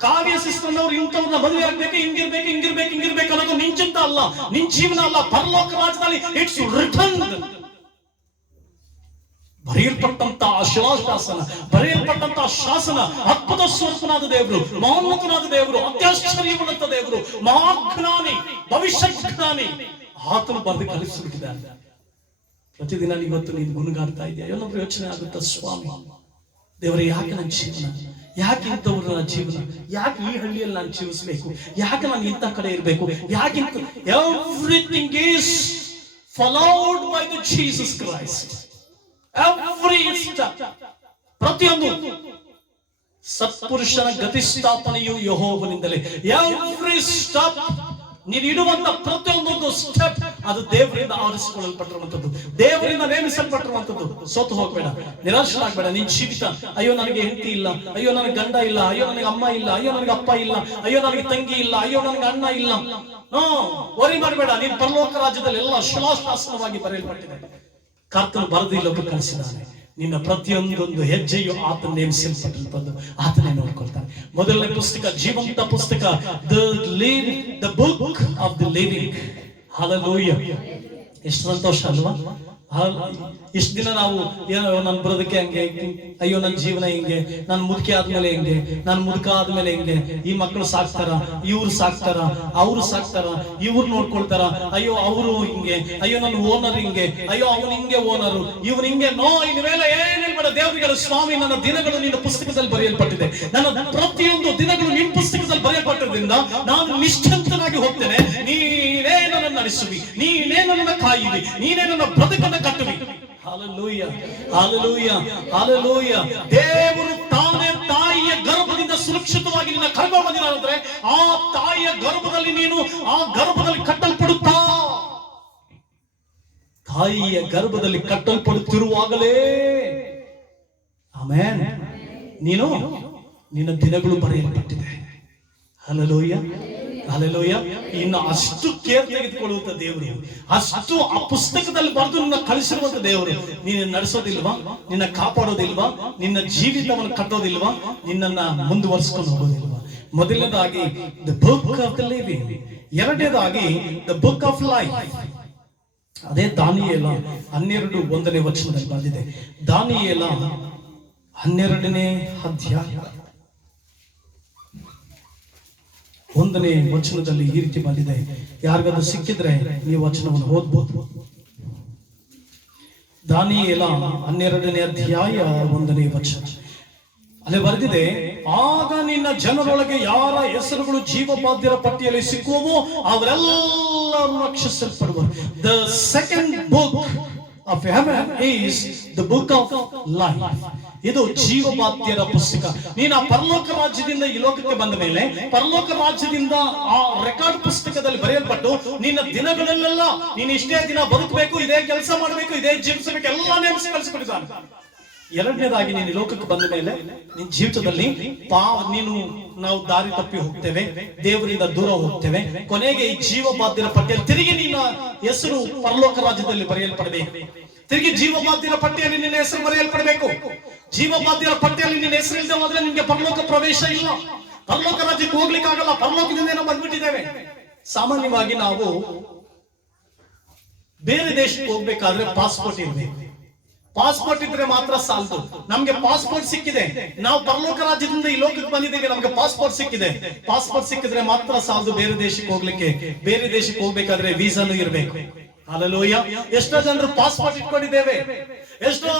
ಕಾವ್ಯ ಸಿಸ್ಟರ್ನವ್ರು ಇಂಥವ್ರನ್ನ ಮದುವೆ ಆಗ್ಬೇಕು, ಹಿಂಗಿರ್ಬೇಕು ಅನ್ನೋದು ನಿಂಚಿತ್ತ ಅಲ್ಲ, ನಿನ್ ಜೀವನ ಅಲ್ಲ. ಪರಲೋಕ ರಾಜ್ಯದಲ್ಲಿ ಇಟ್ಸ್ ರಿಟನ್, ಬರೆಯಲ್ಪಟ್ಟಂತಹ ಶಿಲಾಶಾಸನ, ಬರೆಯಲ್ಪಟ್ಟಂತಹ ಶಾಸನ. ಅದ್ಭುತ ಸ್ವರೂಪನಾದ ದೇವರು, ಮಹೋನ್ನತನಾದ ದೇವರು, ಅತ್ಯಾಶ್ಚರ್ಯವುಳ್ಳಂತ ದೇವರು, ಮಹಾಜ್ಞಾನಿ, ಭವಿಷ್ಯ ಜ್ಞಾನಿ, ಆತನು ಬರೆದು ಕಲಿಸಿಬಿಟ್ಟಿದ್ದಾನೆ. ಪ್ರತಿದಿನ ಇವತ್ತು ನೀನು ಗುಣಗಾಡ್ತಾ ಇದೆಯಾ? ಎಲ್ಲೊಬ್ರು ಯೋಚನೆ ಆಗುತ್ತಾ, ಸ್ವಾಮಿ ದೇವರೇ, ಯಾಕೆ ನನ್ನ ಜೀವನ, ಯಾಕೆ ಇಂಥವ್ರು ನನ್ನ ಜೀವನ, ಯಾಕೆ ಈ ಹಳ್ಳಿಯಲ್ಲಿ ನಾನು ಜೀವಿಸಬೇಕು, ಯಾಕೆ ನಾನು ಇಂಥ ಕಡೆ ಇರಬೇಕು, ಯಾಕೆ everything is followed by the Jesus Christ. ಪ್ರತಿಯೊಂದು ಸತ್ಪುರುಷನ ಗತಿಸ್ಥಾಪನೆಯು ಯೆಹೋವನಿಂದಲೇ. ಎವ್ರಿ ಸ್ಟೆಪ್, ನೀನು ಇಡುವಂತ ಪ್ರತಿಯೊಂದೊಂದು ಸ್ಟೆಪ್ ಅದು ದೇವರಿಂದ ಆರಿಸಿಕೊಳ್ಳಲ್ಪಟ್ಟಿರುವಂತದ್ದು, ದೇವರಿಂದ ನೇಮಿಸಲ್ಪಟ್ಟಿರುವಂತದ್ದು. ಸೋತು ಹೋಗ್ಬೇಡ, ನಿರಾಶರಾಗಬೇಡ. ನಿನ್ ಜೀವಿತ ಅಯ್ಯೋ ನನಗೆ ಹೆಂಡತಿ ಇಲ್ಲ, ಅಯ್ಯೋ ನನಗೆ ಗಂಡ ಇಲ್ಲ, ಅಯ್ಯೋ ನನಗೆ ಅಮ್ಮ ಇಲ್ಲ, ಅಯ್ಯೋ ನನಗೆ ಅಪ್ಪ ಇಲ್ಲ, ಅಯ್ಯೋ ನನಗೆ ತಂಗಿ ಇಲ್ಲ, ಅಯ್ಯೋ ನನಗೆ ಅಣ್ಣ ಇಲ್ಲ. ವರಿ ಮಾಡಬೇಡ. ನೀನ್ ಪರಲೋಕ ರಾಜ್ಯದಲ್ಲಿ ಎಲ್ಲ ಶಿಲಾಶಾಸನವಾಗಿ ಬರೆಯಲ್ಪಟ್ಟಿದೆ. ಕರ್ತನು ಬರೆದು ಲೋಕ ಕಳಿಸಿದ್ದಾನೆ. ನಿನ್ನ ಪ್ರತಿಯೊಂದೊಂದು ಹೆಜ್ಜೆಯು ಆತ ನೇಮಿಸಲ್ಪಟ್ಟಂತದ್ದು, ಆತನೇ ನೋಡ್ಕೊಳ್ತಾನೆ. ಮೊದಲನೇ ಪುಸ್ತಕ ಜೀವಂತ ಪುಸ್ತಕ, the book of the living. Hallelujah. ಎಷ್ಟು ಸಂತೋಷ ಅಲ್ವಾ? ಇಷ್ಟು ದಿನ ನಾವು ಏನೋ ನನ್ನ ಬರೋದಕ್ಕೆ ಹಂಗೆ, ಅಯ್ಯೋ ನನ್ನ ಜೀವನ ಹಿಂಗೆ, ನಾನು ಮುದುಕಿ ಆದ್ಮೇಲೆ ಹೆಂಗೆ, ನಾನು ಮುದುಕ ಆದ್ಮೇಲೆ ಹೆಂಗೆ, ಈ ಮಕ್ಕಳು ಸಾಕ್ತಾರ, ಇವ್ರು ಸಾಕ್ತಾರ, ಅವ್ರು ಸಾಕ್ತಾರ, ಇವ್ರು ನೋಡ್ಕೊಳ್ತಾರ, ಅಯ್ಯೋ ಅವರು ಹಿಂಗೆ, ಅಯ್ಯೋ ನನ್ನ ಓನರ್ ಹಿಂಗೆ, ಅಯ್ಯೋ ಅವನು ಹಿಂಗೆ ಓನರು, ಇವನು ಹಿಂಗೆ. ನೋ, ಇನ್ಮೇಲೆ ಏನೇನ್ ಬೇಡ. ದೇವರಿಗಳ ಸ್ವಾಮಿ, ನನ್ನ ದಿನಗಳು ನಿನ್ನ ಪುಸ್ತಕದಲ್ಲಿ ಬರೆಯಲ್ಪಟ್ಟಿದೆ. ನನ್ನ ಪ್ರತಿಯೊಂದು ದಿನಗಳು ನಿನ್ನ ಪುಸ್ತಕದಲ್ಲಿ ಬರೆಯಲ್ಪಟ್ಟದ್ರಿಂದ ನಾನು ನಿಶ್ಚಿಂತನಾಗಿ ಹೋಗ್ತೇನೆ. ನೀನೇ ನನ್ನನ್ನು ನಡೆಸುವಿ, ನೀನೇ ನನ್ನನ್ನು ಕಾಯುವಿ, ನೀನೇ ನನ್ನ ಬದುಕನ್ನು ಕಟ್ಟುವಿ. Hallelujah, hallelujah, hallelujah. ದೇವರು ತಾನೇ ತಾಯಿಯ ಗರ್ಭದಿಂದ ಸುರಕ್ಷಿತವಾಗಿ ನಿನ್ನ ಕರ್ಕೊಂಡು ಬಂದಿದ್ದಾನೆ. ಆ ತಾಯಿಯ ಗರ್ಭದಲ್ಲಿ ನೀನು ಆ ಗರ್ಭದಲ್ಲಿ ಕಟ್ಟಲ್ಪಡುತ್ತಾ, ತಾಯಿಯ ಗರ್ಭದಲ್ಲಿ ಕಟ್ಟಲ್ಪಡುತ್ತಿರುವಾಗಲೇ ಆಮೆನ್, ನೀನು ನಿನ್ನ ದಿನಗಳು ಬರೆಯಲ್ಪಟ್ಟಿದೆ. Hallelujah, hallelujah. ಇನ್ನು ಅಷ್ಟು ಕೇರ್ ತೆಗೆದುಕೊಳ್ಳುವಂತ ದೇವರು, ಅಷ್ಟು ಆ ಪುಸ್ತಕದಲ್ಲಿ ಬರೆದು ನಿನ್ನ ಕಳಿಸಿರುವಂತ ದೇವರು. ನೀನು ನಡೆಸೋದಿಲ್ವಾ? ನಿನ್ನ ಕಾಪಾಡೋದಿಲ್ವಾ? ನಿನ್ನ ಜೀವಿತವನ್ನು ಕಟ್ಟೋದಿಲ್ವಾ? ನಿನ್ನನ್ನ ಮುಂದುವರಿಸಿಕೊಂಡು ಹೋಗೋದಿಲ್ವಾ? ಮೊದಲನೇದಾಗಿ the book of the living, ಎರಡನೇದಾಗಿ ದ ಬುಕ್ ಆಫ್ ಲೈಫ್. ಅದೇ ದಾನಿಯೇಲ 12:1 ವಚನದಲ್ಲಿ ಬಂದಿದೆ. ದಾನಿಯೇಲ 12ನೇ ಅಧ್ಯಾಯ 1ನೇ ವಚನದಲ್ಲಿ ಈ ರೀತಿ ಬಂದಿದೆ. ಯಾರಿಗಾದ್ರೂ ಸಿಕ್ಕಿದ್ರೆ ಈ ವಚನವನ್ನು ಓದ್ಬೋದು. ದಾನಿಯೇಲ 12ನೇ ಅಧ್ಯಾಯ 1ನೇ ವಚನ ಅಲ್ಲಿ ಬರೆದಿದೆ, ಆಗ ನಿನ್ನ ಜನರೊಳಗೆ ಯಾರ ಹೆಸರುಗಳು ಜೀವಬಾಧ್ಯರ ಪಟ್ಟಿಯಲ್ಲಿ ಸಿಕ್ಕುವವೋ ಅವರೆಲ್ಲರೂ ರಕ್ಷಿಸಲ್ಪಡುವರು. The second book of heaven is the book of life. ಇದು ಜೀವಬಾಧ್ಯರ ಪುಸ್ತಕ. ನೀನು ಆ ಪರಲೋಕ ರಾಜ್ಯದಿಂದ ಈ ಲೋಕಕ್ಕೆ ಬಂದ ಮೇಲೆ ಪರಲೋಕ ರಾಜ್ಯದಿಂದ ಆ ರೆಕಾರ್ಡ್ ಪುಸ್ತಕದಲ್ಲಿ ಬರೆಯಲ್ಪಟ್ಟು ನಿನ್ನ ದಿನಗಳಲ್ಲೆಲ್ಲ ನೀನು ಇಷ್ಟೇ ದಿನ ಬದುಕಬೇಕು, ಇದೇ ಕೆಲಸ ಮಾಡಬೇಕು, ಇದೇ ಜೀವಿಸಬೇಕು, ಎಲ್ಲ ನೇಮಿಸಿ ಕಳಿಸಿಕೊಟ್ಟಿದ್ದಾನೆ. ಎರಡನೇದಾಗಿ ನೀನು ಲೋಕಕ್ಕೆ ಬಂದ ಮೇಲೆ ನಿನ್ನ ಜೀವಿತದಲ್ಲಿ ನಾವು ದಾರಿ ತಪ್ಪಿ ಹೋಗ್ತೇವೆ, ದೇವರಿಂದ ದೂರ ಹೋಗ್ತೇವೆ. ಕೊನೆಗೆ ಈ ಜೀವಬಾಧ್ಯರ ಪಟ್ಟಿಯಲ್ಲಿ ತಿರುಗಿ ನಿನ್ನ ಹೆಸರು ಪರಲೋಕ ರಾಜ್ಯದಲ್ಲಿ ಬರೆಯಲ್ಪಡಬೇಕು. ತಿರುಗಿ ಜೀವಬಾಧ್ಯರ ಪಟ್ಟಿಯಲ್ಲಿ ನಿನ್ನ ಹೆಸರು ಬರೆಯಲ್ಪಡಬೇಕು. ಜೀವಬಾಧ್ಯರ ಪಟ್ಟಿಯಲ್ಲಿ ನಿನ್ನ ಹೆಸರು ಇಲ್ಲದೆ ಹೋದ್ರೆ ನಿನ್ಗೆ ಪರಲೋಕ ಪ್ರವೇಶ ಇಲ್ಲ, ಪರಲೋಕ ರಾಜ್ಯಕ್ಕೆ ಹೋಗ್ಲಿಕ್ಕೆ ಆಗಲ್ಲ. ಪರಲೋಕದಿಂದ ನಾವು ಬಂದ್ಬಿಟ್ಟಿದ್ದೇವೆ. ಸಾಮಾನ್ಯವಾಗಿ ನಾವು ಬೇರೆ ದೇಶಕ್ಕೆ ಹೋಗ್ಬೇಕಾದ್ರೆ ಪಾಸ್ಪೋರ್ಟ್ ಇರಬೇಕು. ಪಾಸ್ಪೋರ್ಟ್ ಇದ್ರೆ ಮಾತ್ರ ಸಾಲದು. ನಮ್ಗೆ ಪಾಸ್ಪೋರ್ಟ್ ಸಿಕ್ಕಿದೆ, ನಾವು ಪರಲೋಕ ರಾಜ್ಯದಿಂದ ಈ ಲೋಕಕ್ಕೆ ಬಂದಿದ್ದೇವೆ, ನಮ್ಗೆ ಪಾಸ್ಪೋರ್ಟ್ ಸಿಕ್ಕಿದೆ. ಪಾಸ್ಪೋರ್ಟ್ ಸಿಕ್ಕಿದ್ರೆ ಮಾತ್ರ ಸಾಲದು ಬೇರೆ ದೇಶಕ್ಕೆ ಹೋಗ್ಲಿಕ್ಕೆ. ಬೇರೆ ದೇಶಕ್ಕೆ ಹೋಗ್ಬೇಕಾದ್ರೆ ವೀಸಾನು ಇರಬೇಕು. ಹಲ್ಲೆಲೂಯಾ. ಎಷ್ಟೋ ಜನರು ಪಾಸ್ಪೋರ್ಟ್ ಇಟ್ಕೊಂಡಿದ್ದೇವೆ, ಎಷ್ಟೋ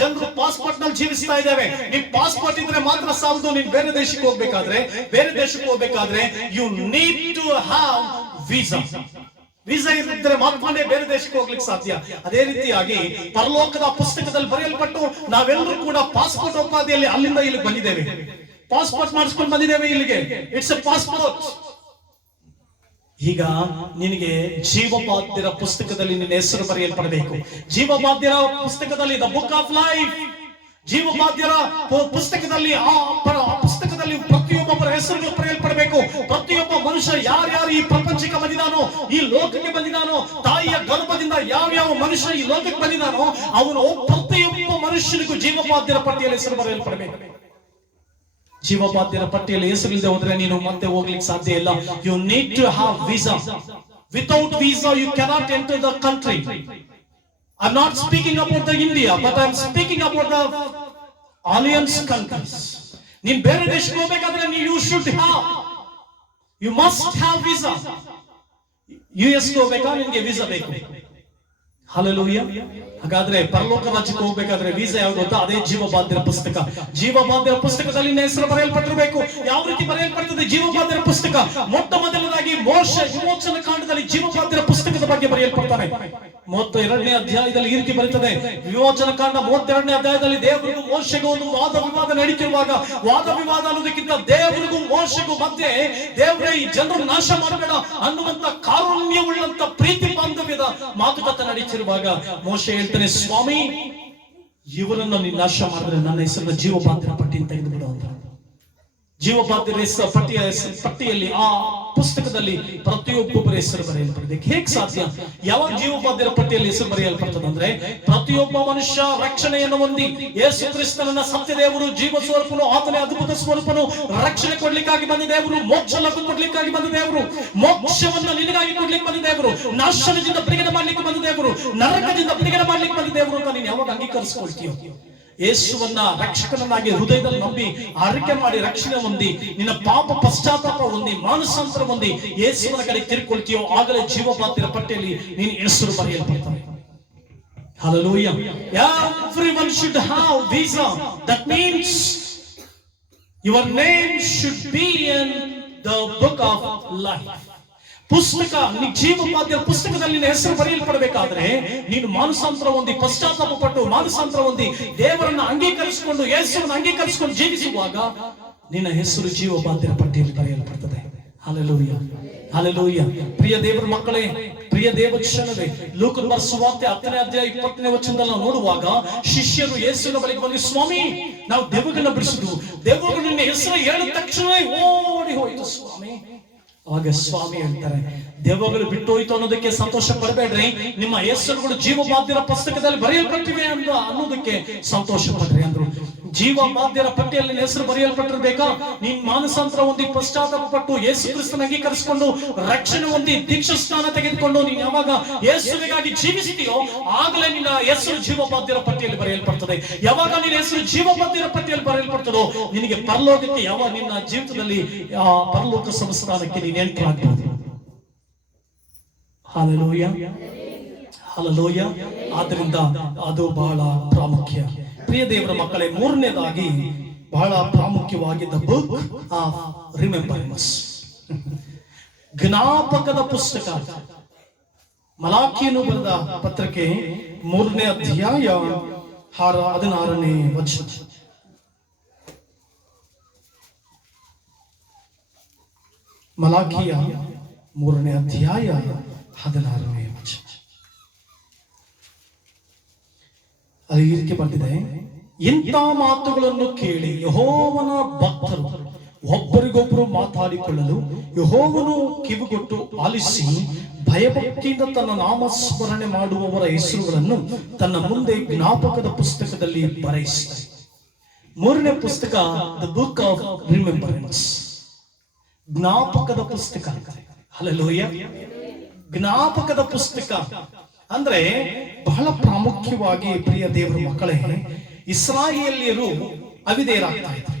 ಜನರು ಪಾಸ್ಪೋರ್ಟ್ ನಲ್ಲಿ ಜೀವಿಸ್ತಾ ಇದ್ದೇವೆ. ನಿನ್ ಪಾಸ್ಪೋರ್ಟ್ ಇದ್ರೆ ಮಾತ್ರ ಸಾಲದು. ನೀನ್ ಬೇರೆ ದೇಶಕ್ಕೆ ಹೋಗ್ಬೇಕಾದ್ರೆ you need to have visa. Visa ಇದ್ರೆ ಮಾತ್ರನೇ ಬೇರೆ ದೇಶಕ್ಕೆ ಹೋಗ್ಲಿಕ್ಕೆ ಸಾಧ್ಯ. ಅದೇ ರೀತಿಯಾಗಿ ಪರಲೋಕದ ಪುಸ್ತಕದಲ್ಲಿ ಬರೆಯಲ್ಪಟ್ಟು ನಾವೆಲ್ಲರೂ ಕೂಡ ಪಾಸ್ಪೋರ್ಟ್ ಉಪಾಧಿಯಲ್ಲಿ ಅಲ್ಲಿಂದ ಇಲ್ಲಿಗೆ ಬಂದಿದ್ದೇವೆ. ಪಾಸ್ಪೋರ್ಟ್ ಮಾಡಿಸ್ಕೊಂಡು ಬಂದಿದ್ದೇವೆ ಇಲ್ಲಿಗೆ. It's A passport. ಈಗ ನಿನಗೆ ಜೀವಬಾಧ್ಯರ ಪುಸ್ತಕದಲ್ಲಿ ನಿನ್ನ ಹೆಸರು ಬರೆಯಲ್ಪಡಬೇಕು. ಜೀವಬಾಧ್ಯರ ಪುಸ್ತಕದಲ್ಲಿ ದ ಬುಕ್ ಆಫ್ ಲೈಫ್, ಜೀವಬಾಧ್ಯರ ಪುಸ್ತಕದಲ್ಲಿ ಆ ಪುಸ್ತಕದಲ್ಲಿ ಪ್ರತಿಯೊಬ್ಬರ ಹೆಸರುಗಳು ಬರೆಯಲ್ಪಡಬೇಕು. ಪ್ರತಿಯೊಬ್ಬ ಮನುಷ್ಯ ಯಾರ್ಯಾರು ಈ ಪ್ರಪಂಚಕ್ಕೆ ಬಂದಿದ್ದಾನೋ, ಈ ಲೋಕಕ್ಕೆ ಬಂದಿದ್ದಾನೋ, ತಾಯಿಯ ಗರ್ಭದಿಂದ ಯಾವ್ಯಾವ ಮನುಷ್ಯ ಈ ಲೋಕಕ್ಕೆ ಬಂದಿದ್ದಾನೋ ಅವನು ಪ್ರತಿಯೊಬ್ಬ ಮನುಷ್ಯನಿಗೂ ಜೀವಬಾಧ್ಯರ ಪಟ್ಟಿಯಲ್ಲಿ ಹೆಸರು ಬರೆಯಲ್ಪಡಬೇಕು. ಜೀವಬಾಧ್ಯರ ಪಟ್ಟಿಯಲ್ಲಿ ಹೆಸರಿಲ್ಲದೆ ಹೋದ್ರೆ ನೀನು ಮತ್ತೆ ಹೋಗ್ಲಿಕ್ಕೆ ಸಾಧ್ಯ ಇಲ್ಲ. You need to have visa. Without visa you cannot enter the country. I'm not speaking about the India, but I'm speaking about the alliance countries. ನೀನ್ ಬೇರೆ ದೇಶಕ್ಕೆ ಹೋಗ್ಬೇಕಾದ್ರೆ you must have visa. US ಗೆ ಹೋಗ್ಬೇಕಾ ನಿನ್ಗೆ ವೀಸಾ ಬೇಕು. Hallelujah. ಹಾಗಾದ್ರೆ ಪರಲೋಕ ರಾಜ್ಯಕ್ಕೆ ಹೋಗ್ಬೇಕಾದ್ರೆ ವೀಸಾ ಯಾವ್ದು ಗೊತ್ತಾ? ಅದೇ ಜೀವಬಾಧ್ಯರ ಪುಸ್ತಕ. ಜೀವಬಾಧ್ಯರ ಪುಸ್ತಕದಲ್ಲಿ ನಿನ್ನ ಹೆಸರು ಬರೆಯಲ್ಪಟ್ಟಿರಬೇಕು. ಯಾವ ರೀತಿ ಬರೆಯಲ್ಪಡ್ತದೆ ಜೀವಬಾಧ್ಯರ ಪುಸ್ತಕ? ಮೊಟ್ಟ ಮೊದಲನೇದಾಗಿ ಮೋಶೆ ವಿಮೋಚನಾ ಕಾಂಡದಲ್ಲಿ ಜೀವಬಾಧ್ಯರ ಪುಸ್ತಕದ ಬಗ್ಗೆ ಬರೆಯಲ್ಪಡ್ತಾನೆ. 32ನೇ ಅಧ್ಯಾಯದಲ್ಲಿ ಈ ರೀತಿ ಬರುತ್ತದೆ. ವಿಮೋಚನ ಕಾಂಡ 32ನೇ ಅಧ್ಯಾಯದಲ್ಲಿ ದೇವರಿಗೂ ಮೋಶೆಗೂ ಒಂದು ವಾದ ವಿವಾದ ನಡೀತಿರುವಾಗ, ವಾದ ವಿವಾದ ಅನ್ನೋದಕ್ಕಿಂತ ದೇವರಿಗೂ ಮೋಶೆಗೂ ಮಧ್ಯೆ ದೇವರೇ ಈ ಜನರು ನಾಶ ಮಾಡಬೇಡ ಅನ್ನುವಂತ ಕಾರುಣ್ಯವುಳ್ಳಂತ ಪ್ರೀತಿ ಬಾಂಧವ್ಯದ ಮಾತುಕತೆ ನಡೀತಿರುವಾಗ ಮೋಶೆ ಹೇಳ್ತಾನೆ, ಸ್ವಾಮಿ ಇವರನ್ನು ನೀನು ನಾಶ ಮಾಡಿದ್ರೆ ನನ್ನ ಹೆಸರನ್ನ ಜೀವಬಾಧ್ಯರ ಪಟ್ಟಿಯನ್ನು ತೆಗೆದುಬಿಡು ಅಂತ. ಜೀವಬಾಧ್ಯರ ಪಟ್ಟಿಯಲ್ಲಿ ಆ ಪುಸ್ತಕದಲ್ಲಿ ಪ್ರತಿಯೊಬ್ಬೊಬ್ಬರ ಹೆಸರು ಬರೆಯಲ್ಪಡಿದೆ. ಹೇಗೆ ಸಾಧ್ಯ? ಯಾವಾಗ ಜೀವಬಾಧ್ಯರ ಪಟ್ಟಿಯಲ್ಲಿ ಹೆಸರು ಬರೆಯಲ್ಪಡ್ತದೆ ಅಂದ್ರೆ, ಪ್ರತಿಯೊಬ್ಬ ಮನುಷ್ಯ ರಕ್ಷಣೆಯನ್ನು ಹೊಂದಿ ಯೇಸು ಕ್ರಿಸ್ತನನ್ನ ಸತ್ಯದೇವರು, ಜೀವ ಸ್ವರೂಪನು, ಆತನೇ ಅದ್ಭುತ ಸ್ವರೂಪನು, ರಕ್ಷಣೆ ಕೊಡ್ಲಿಕ್ಕಾಗಿ ಬಂದ ದೇವರು, ಮೋಕ್ಷ ಲಭ್ಯ ಕೊಡ್ಲಿಕ್ಕಾಗಿ ಬಂದ ದೇವರು, ಮೋಕ್ಷವನ್ನು ನಿನಗಾಗಿ ಕೊಡ್ಲಿಕ್ಕೆ ಬಂದ ದೇವರು, ನಾಶನದಿಂದ ಬಿಡುಗಡೆ ಮಾಡ್ಲಿಕ್ಕೆ ಬಂದ ದೇವರು, ನರಕದಿಂದ ಬಿಡುಗಡೆ ಮಾಡ್ಲಿಕ್ಕೆ ಬಂದ ದೇವರು ಅಂತ ನೀನು ಯಾವಾಗ ಅಂಗೀಕರಿಸಿಕೊಳ್ತೀಯೋ, ಯೇಸುವನ್ನ ರಕ್ಷಕನನ್ನಾಗಿ ಹೃದಯದಲ್ಲಿ ನಂಬಿ ಆರೈಕೆ ಮಾಡಿ ರಕ್ಷಣೆ ಹೊಂದಿ ನಿನ್ನ ಪಾಪ ಪಶ್ಚಾತ್ತಾಪ ಹೊಂದಿ ಮಾನಸಾಂತರ ಹೊಂದಿ ಯೇಸುವನ ಕಡೆ ತಿರುಕೊಳ್ತೀಯೋ, ಆಗಲೇ ಜೀವಬಾಧ್ಯರ ಪಟ್ಟಿಯಲ್ಲಿ ನೀನು ಹೆಸರು ಬರೆಯಲ್ಪಡ್ತಾನೆ. Hallelujah. Everyone should have visa. That means your name should be in the book of life. ಪುಸ್ತಕ, ಜೀವಬಾಧ್ಯರ ಪುಸ್ತಕದಲ್ಲಿ ನಿನ್ನ ಹೆಸರು ಬರೆಯಲ್ಪಡಬೇಕಾದ್ರೆ ನೀನು ಮಾನಸಾಂತರ ಹೊಂದಿ, ಪಶ್ಚಾತ್ತಾಪ ಪಟ್ಟು ಮಾನಸಾಂತರ ಹೊಂದಿ ದೇವರನ್ನ ಅಂಗೀಕರಿಸಿಕೊಂಡು ಯೇಸುವನ್ನು ಅಂಗೀಕರಿಸಿಕೊಂಡು ಜೀವಿಸುವಾಗ ನಿನ್ನ ಹೆಸರು ಜೀವಬಾಧ್ಯರ ಪಟ್ಟಿಯಲ್ಲಿ ಬರೆಯಲ್ಪಡ್ತದೆ. Hallelujah, hallelujah. ಪ್ರಿಯ ದೇವರ ಮಕ್ಕಳೇ, ಪ್ರಿಯ ದೇವಜನರೇ, ಲೂಕನ ಬರೆದ ಸುವಾರ್ತೆ 10ನೇ ಅಧ್ಯಾಯ 20ನೇ ವಚನದಲ್ಲಿ ನಾವು ನೋಡುವಾಗ ಶಿಷ್ಯರು ಯೇಸುವಿನ ಬಳಿಗೆ ಬಂದು, ಸ್ವಾಮಿ ನಾವು ದೆವ್ವಗಳನ್ನ ಬಿಡಿಸಿದ್ವು, ದೆವ್ವಗಳು ನಿನ್ನ ಹೆಸರು ಹೇಳಿದ ತಕ್ಷಣ ಓಡಿ ಹೋಯಿತು ಸ್ವಾಮಿ. ಅವಾಗ ಸ್ವಾಮಿ ಹೇಳ್ತಾರೆ, ದೆವ್ವಗಳು ಬಿಟ್ಟೋಯ್ತು ಅನ್ನೋದಕ್ಕೆ ಸಂತೋಷ ಪಡಬೇಡ್ರಿ, ನಿಮ್ಮ ಹೆಸರುಗಳು ಜೀವಬಾಧ್ಯರ ಪುಸ್ತಕದಲ್ಲಿ ಬರೆಯಲ್ಪಟ್ಟಿವೆ ಅನ್ನೋದಕ್ಕೆ ಸಂತೋಷ ಪಡ್ರಿ ಅಂದ್ರು. ಜೀವಬಾಧ್ಯರ ಪಟ್ಟಿಯಲ್ಲಿ ಹೆಸರು ಬರೆಯಲ್ಪಟ್ಟಿರ್ಬೇಕಾ? ನೀನ್ ಮಾನಸಾಂತರ ಹೊಂದಿ ಪಶ್ಚಾತ್ತಾಪ ಪಟ್ಟು ಯೇಸು ಕ್ರಿಸ್ತನ ಅಂಗೀಕರಿಸಿಕೊಂಡು ರಕ್ಷಣೆ ಹೊಂದಿ ದೀಕ್ಷಾ ಸ್ನಾನ ತೆಗೆದುಕೊಂಡು ನೀನ್ ಯಾವಾಗ ಯೇಸುವಿಗಾಗಿ ಜೀವಿಸ್ತೀಯೋ ಆಗಲೇ ನಿನ್ನ ಹೆಸರು ಜೀವಬಾಧ್ಯರ ಪಟ್ಟಿಯಲ್ಲಿ ಬರೆಯಲ್ಪಡ್ತದೆ. ಯಾವಾಗ ನಿನ್ನ ಹೆಸರು ಜೀವಬಾಧ್ಯರ ಪಟ್ಟಿಯಲ್ಲಿ ಬರೆಯಲ್ಪಡ್ತದೋ ನಿನಗೆ ಪರಲೋಕಕ್ಕೆ, ಯಾವಾಗ ನಿನ್ನ ಜೀವಿತದಲ್ಲಿ ಪರಲೋಕ ಸಂಸ್ಥಾನಕ್ಕೆ ನೀನು ಎಂಟರ್ ಆಗ್ಬಹುದು. Hallelujah, hallelujah. ಆದ್ದರಿಂದ ಅದು ಬಹಳ ಪ್ರಾಮುಖ್ಯ. ಪ್ರಿಯ ದೇವರ ಮಕ್ಕಳೇ, ಮೂರನೇದಾಗಿ ಬಹಳ ಪ್ರಾಮುಖ್ಯವಾಗಿ ದ ಬುಕ್ ಆಫ್ ರಿಮೆಂಬರೆನ್ಸ್, ಜ್ಞಾಪಕದ ಪುಸ್ತಕ. ಮಲಾಕಿಯನ್ನು ಬರೆದ ಪತ್ರಕ್ಕೆ 3ನೇ ಅಧ್ಯಾಯ 16ನೇ ವಚನ. ಮಲಾಕಿಯ 3ನೇ ಅಧ್ಯಾಯ 16ನೇ ವಚನ. ಅದು ಈ ರೀತಿ ಬರ್ತಿದೆ, ಇಂಥ ಮಾತುಗಳನ್ನು ಕೇಳಿ ಯೆಹೋವನ ಭಕ್ತರು ಒಬ್ಬರಿಗೊಬ್ಬರು ಮಾತಾಡಿಕೊಳ್ಳಲು ಯೆಹೋವನು ಕಿವಿಗೊಟ್ಟು ಆಲಿಸಿ ಭಯಭಕ್ತಿಯಿಂದ ತನ್ನ ನಾಮಸ್ಮರಣೆ ಮಾಡುವವರ ಹೆಸರುಗಳನ್ನು ತನ್ನ ಮುಂದೆ ಜ್ಞಾಪಕದ ಪುಸ್ತಕದಲ್ಲಿ ಬರೆಯಿಸಿದ. 3ನೇ ಪುಸ್ತಕ ದ ಬುಕ್ ಆಫ್ ರಿಮೆಂಬರೆನ್ಸ್, ಜ್ಞಾಪಕದ ಪುಸ್ತಕ. ಹಲ್ಲೆಲೂಯಾ. ಜ್ಞಾಪಕದ ಪುಸ್ತಕ ಅಂದ್ರೆ ಬಹಳ ಪ್ರಾಮುಖ್ಯವಾಗಿ ಪ್ರಿಯ ದೇವರ ಮಕ್ಕಳೇ, ಇಸ್ರಾಯೇಲ್ಯರು ಅವಿಧೇಯರಾಗ್ತಾ ಇದ್ರು.